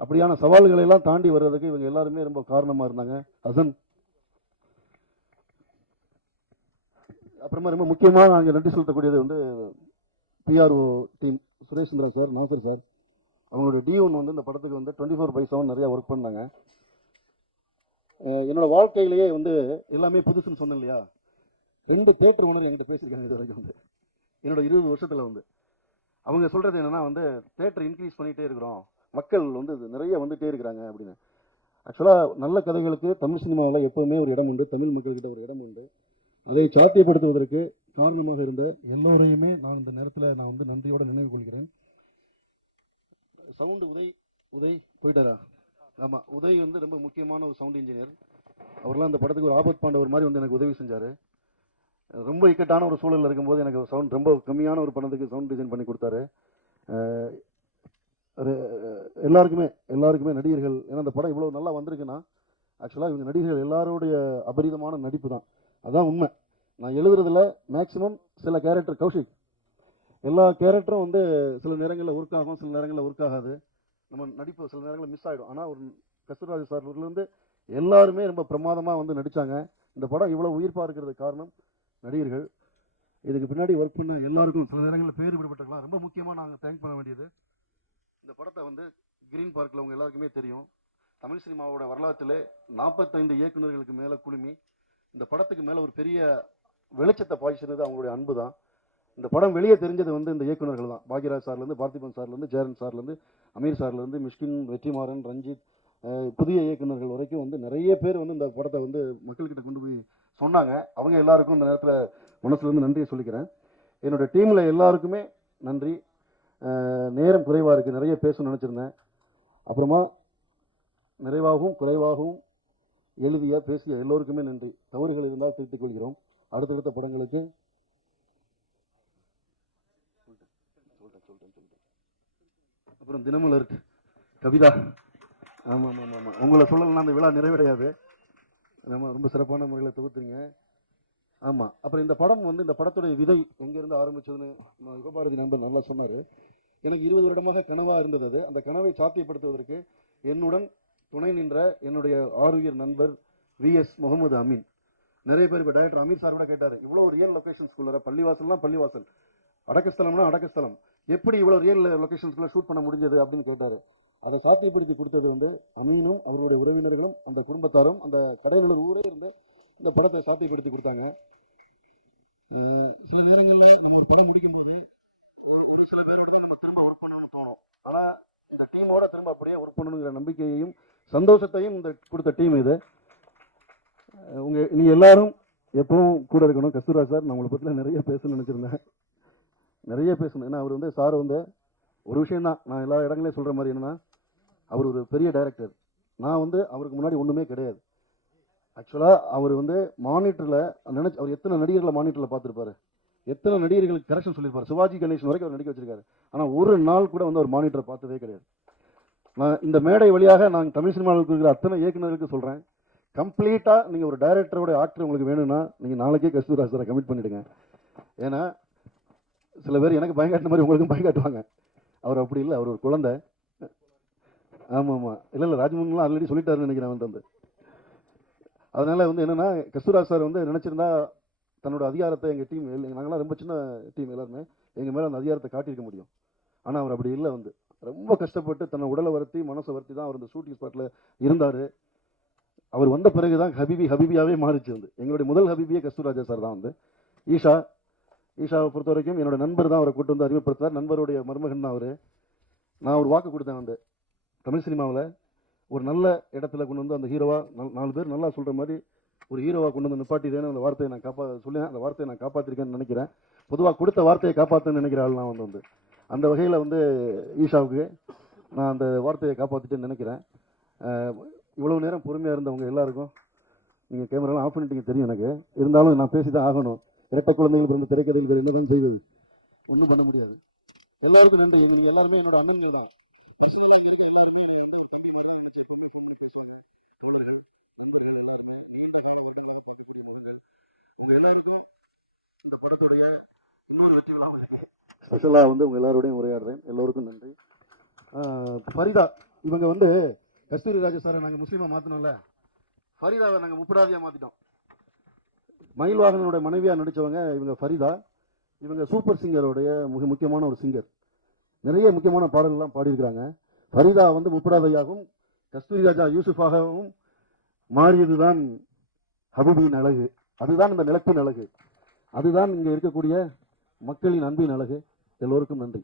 அப்படியான சவால்களை எல்லாம் தாண்டி வர்றதுக்கு இவங்க எல்லாருமே ரொம்ப காரணமாக இருந்தாங்க. ஹசன், அப்புறமா ரொம்ப முக்கியமாக நாங்கள் நன்றி செலுத்தக்கூடியது வந்து PRO team, Sureshchandra sir, Nassar sir, அவங்களோட D1 வந்து இந்த படத்துக்கு வந்து 24/7 நிறையா ஒர்க் பண்ணாங்க. என்னோட வாழ்க்கையிலேயே வந்து எல்லாமே புதுசுன்னு சொன்னேன் இல்லையா, 2 தியேட்டர் ஓனர் என்கிட்ட பேசியிருக்காங்க இது வரைக்கும். வந்து என்னோட 20 வருஷத்தில் வந்து அவங்க சொல்கிறது என்னென்னா வந்து தியேட்டர் இன்க்ரீஸ் பண்ணிகிட்டே இருக்கிறோம், மக்கள் வந்து நிறைய வந்துகிட்டே இருக்கிறாங்க அப்படின்னு. ஆக்சுவலாக நல்ல கதைகளுக்கு தமிழ் சினிமாவில் எப்போவுமே ஒரு இடம் உண்டு, தமிழ் மக்கள்கிட்ட ஒரு இடம் உண்டு. அதை சாத்தியப்படுத்துவதற்கு காரணமாக இருந்த எல்லோரையுமே நான் இந்த நேரத்தில் நான் வந்து நன்றியோடு நினைவு கொள்கிறேன். சவுண்டு உதய் போயிட்டாரா? ஆமாம், உதய் வந்து ரொம்ப முக்கியமான ஒரு சவுண்ட் இன்ஜினியர். அவர்லாம் இந்த படத்துக்கு ஒரு ஆபத் பாண்டவர் மாதிரி வந்து எனக்கு உதவி செஞ்சார். ரொம்ப இக்கட்டான ஒரு சூழலில் இருக்கும்போது எனக்கு சவுண்ட் ரொம்ப கம்மியான ஒரு படத்துக்கு சவுண்ட் டிசைன் பண்ணி கொடுத்தாரு. எல்லாருக்குமே நடிகர்கள், ஏன்னா அந்த படம் இவ்வளோ நல்லா வந்திருக்குன்னா ஆக்சுவலாக இவங்க நடிகர்கள் எல்லாருடைய அபரிதமான நடிப்பு தான், அதான் உண்மை. நான் எழுதுறதுல மேக்ஸிமம் சில கேரக்டர், கௌஷிக், எல்லா கேரக்டரும் வந்து சில நேரங்களில் ஒர்க் ஆகும், சில நேரங்களில் ஒர்க் ஆகாது, நம்ம நடிப்பு சில நேரங்களில் மிஸ் ஆகிடும். ஆனால் ஒரு கஸ்தூர்ராஜ் சார்லேருந்து எல்லாருமே ரொம்ப பிரமாதமாக வந்து நடித்தாங்க. இந்த படம் இவ்வளோ உயிர்ப்பாக இருக்கிறதுக்கு காரணம் நடிகர்கள். இதுக்கு பின்னாடி ஒர்க் பண்ண எல்லாருக்கும் சில நேரங்களில் பேர் விடுபட்டுக்கலாம். ரொம்ப முக்கியமாக நாங்கள் தேங்க் பண்ண வேண்டியது, இந்த படத்தை வந்து கிரீன் பார்க்கில் உங்கள் எல்லாருக்குமே தெரியும், தமிழ் சினிமாவோட வரலாற்றில் 45 இயக்குநர்களுக்கு மேலே குழுமி இந்த படத்துக்கு மேலே ஒரு பெரிய வெளிச்சத்தை பாய்ச்சினது அவங்களுடைய அன்பு தான். இந்த படம் வெளியே தெரிஞ்சது வந்து இந்த இயக்குநர்கள் தான். பாக்யராஜ் சார்லேருந்து, பார்த்திபன் சார்லேருந்து, ஜெயரன் சார்லேருந்து, அமீர் சார்லேருந்து, மிஷ்கின், வெற்றிமாறன், ரஞ்சித், புதிய இயக்குநர்கள் வரைக்கும் வந்து நிறைய பேர் வந்து இந்த படத்தை வந்து மக்கள்கிட்ட கொண்டு போய் சொன்னாங்க. அவங்க எல்லாருக்கும் இந்த நேரத்தில் மனசுலேருந்து நன்றியை சொல்லிக்கிறேன். என்னோட டீமில் எல்லாருக்குமே நன்றி. நேரம் குறைவாக இருக்குது, நிறைய பேசணும்னு நினச்சிருந்தேன். அப்புறமா நிறைவாகவும் குறைவாகவும் எழுதிய பேசிய எல்லோருக்குமே நன்றி. தவறுகள் இருந்தால் திருத்திக் கொள்கிறோம். அடுத்தடுத்த படங்களுக்கு அப்புறம் தினமலர் கவிதா, ஆமாம் ஆமாம் ஆமாம், உங்களை சொல்லலாம் அந்த விழா நிறைவடையாது. நம்ம ரொம்ப சிறப்பான முறையில் தொகுத்துறீங்க. ஆமாம், அப்புறம் இந்த படம் வந்து இந்த படத்துடைய விதை எங்கேருந்து ஆரம்பிச்சதுன்னு நான் யுகபாரதி நண்பர் நல்லா சொன்னார். எனக்கு 20 வருடமாக கனவாக இருந்தது அது. அந்த கனவை சாத்தியப்படுத்துவதற்கு என்னுடன் துணை நின்ற என்னுடைய ஆருயிர் நண்பர் VS முகமது அமீன். நிறைய பேர் இப்போ டைரக்டர் அமீர் சார் கூட கேட்டார், இவ்வளோ ரியல் லொக்கேஷன்ஸ்குள்ள பள்ளிவாசல்னா பள்ளிவாசல், அடக்கஸ்தலம்னா அடக்கஸ்தலம், எப்படி இவ்வளோ ரியல் லொக்கேஷன்ஸ்குள்ள ஷூட் பண்ண முடிஞ்சது அப்படின்னு கேட்டார். அதை சாத்தியப்படுத்தி கொடுத்தது வந்து அமீனும் அவருடைய உறவினர்களும் அந்த குடும்பத்தாரும் அந்த கடலூர் ஊரே இருந்து இந்த படத்தை சாத்தியப்படுத்தி கொடுத்தாங்க. சில நேரங்களில் நம்ம படம் முடிக்கும்போது ஒரு சில பேரோட நம்ம திரும்ப ஒர்க் பண்ணணும்னு தோணும். ஆனால் இந்த டீமோட திரும்ப அப்படியே ஒர்க் பண்ணணுங்கிற நம்பிக்கையையும் சந்தோஷத்தையும் இந்த கொடுத்த டீம் இது. நீ எல்லாரும் எப்பவும் கூட இருக்கணும். கஸ்தூர்ராஜ் சார், நான் உங்களை பற்றில நிறைய பேசணும்னு நினச்சிருந்தேன், நிறைய பேசணும். ஏன்னா அவர் வந்து சார் வந்து ஒரு விஷயம் தான், நான் எல்லா இடங்களையும் சொல்கிற மாதிரி என்னென்னா, அவர் ஒரு பெரிய டைரக்டர். நான் வந்து அவருக்கு முன்னாடி ஒன்றுமே கிடையாது. ஆக்சுவலாக அவர் வந்து மானிட்டரில் அவர் எத்தனை நடிகர்களை மானிட்டரில் பார்த்துருப்பாரு, எத்தனை நடிகர்களுக்கு கரெக்ஷன் சொல்லியிருப்பார். சிவாஜி கணேசன் வரைக்கும் அவர் நடிக்க வச்சிருக்காரு. ஆனால் ஒரு நாள் கூட வந்து அவர் மானிட்டரை பார்த்ததே கிடையாது. நான் இந்த மேடை வழியாக நான் தமிழ் சினிமாவுக்கு இருக்கிற அத்தனை இயக்குநர்களுக்கு சொல்கிறேன், கம்ப்ளீட்டாக நீங்கள் ஒரு டைரக்டரோட ஆக்டர் உங்களுக்கு வேணும்னா நீங்கள் நாளைக்கே கஸ்தூர்ராஜ் சாரை கமிட் பண்ணிவிடுங்க. ஏன்னா சில பேர் எனக்கு பயங்காட்டின மாதிரி உங்களுக்கும் பயங்காட்டுவாங்க. அவர் அப்படி இல்லை, அவர் ஒரு குழந்தை. ஆமாம் ஆமாம், இல்லை ராஜ்மோகன்லாம் ஆல்ரெடி சொல்லிட்டாருன்னு நினைக்கிறேன் வந்து. அதனால் வந்து என்னென்னா, கஸ்தூர்ராஜ் சார் வந்து நினச்சிருந்தா தன்னோட அதிகாரத்தை எங்கள் டீம், நாங்களாம் ரொம்ப சின்ன டீம் எல்லாருமே, எங்கள் மேலே அந்த அதிகாரத்தை காட்டியிருக்க முடியும். ஆனால் அவர் அப்படி இல்லை. வந்து ரொம்ப கஷ்டப்பட்டு தன்னை உடலை வருத்தி மனசை வருத்தி தான் அவர் இந்த ஷூட்டிங் ஸ்பாட்டில் இருந்தார். அவர் வந்த பிறகு தான் ஹபீபியாகவே மாறிச்சு. வந்து எங்களுடைய முதல் ஹபீபியே கஸ்தூர்ராஜா சார் தான். வந்து ஈஷாவை பொறுத்த வரைக்கும் என்னோட நண்பர் தான் அவரை கூட்டு வந்து அறிமுகப்படுத்தார். நண்பருடைய மருமகன் தான் அவர். நான் ஒரு வாக்கு கொடுத்தேன். அந்த தமிழ் சினிமாவில் ஒரு நல்ல இடத்துல கொண்டு வந்து அந்த ஹீரோவா 4 பேர் நல்லா சொல்கிற மாதிரி ஒரு ஹீரோவா கொண்டு வந்து நிப்பாட்டிதேன்னு அந்த வார்த்தையை நான் அந்த வார்த்தையை நான் காப்பாற்றிருக்கேன்னு நினைக்கிறேன். பொதுவாக கொடுத்த வார்த்தையை காப்பாற்றுன்னு நினைக்கிற ஆள் நான் வந்து அந்த வகையில் வந்து ஈஷாவுக்கு நான் அந்த வார்த்தையை காப்பாற்றிட்டேன்னு நினைக்கிறேன். இவ்வளவு நேரம் பொறுமையாக இருந்தவங்க எல்லாருக்கும் நீங்கள் கேமராலாம் ஆஃப் பண்ணிட்டீங்க தெரியும் எனக்கு, இருந்தாலும் நான் பேசி தான் ஆகணும். இரட்டை குழந்தைகள் பிறந்த திரைக்கதையில் வேறு என்ன தான் செய்வது, ஒன்றும் பண்ண முடியாது. எல்லாருக்கும் நன்றி. நீங்கள் எல்லாருமே என்னோட அண்ணன்கள் தான். பர்சனலாக இருக்க எல்லாருமே வந்து தம்பி மாதிரி தான் நினைச்சு எப்பவுமே ஃபோன் பண்ணி பேசுவாங்க. நண்பர்கள் எல்லாருமே நீண்ட காலகட்டமாக பார்க்கக்கூடிய மனிதர்கள். உங்கள் எல்லாருக்கும் இந்த படத்துடைய இன்னொரு வெற்றி விழா ஸ்பெஷலாக வந்து உங்கள் எல்லாரோடையும் உரையாடுறேன். எல்லோருக்கும் நன்றி. ஃபரிதா இவங்க வந்து கஸ்தூரி ராஜா சாரை நாங்கள் முஸ்லீமாக மாற்றினோம்ல, ஃபரிதாவை நாங்கள் முப்படாதியாக மாற்றிட்டோம். மயில்வாகனோட மனைவியாக நடித்தவங்க இவங்க ஃபரிதா. இவங்க சூப்பர் சிங்கருடைய முக்கியமான ஒரு சிங்கர். நிறைய முக்கியமான பாடல்கள்லாம் பாடியிருக்கிறாங்க. ஃபரிதா வந்து முப்படாதையாகவும் கஸ்தூரி ராஜா யூசுஃபாகவும் மாறியது தான் ஹபீபின் அழகு. அதுதான் இந்த நிலத்தின் அழகு. அதுதான் இங்கே இருக்கக்கூடிய மக்களின் அன்பின் அழகு. எல்லோருக்கும் நன்றி.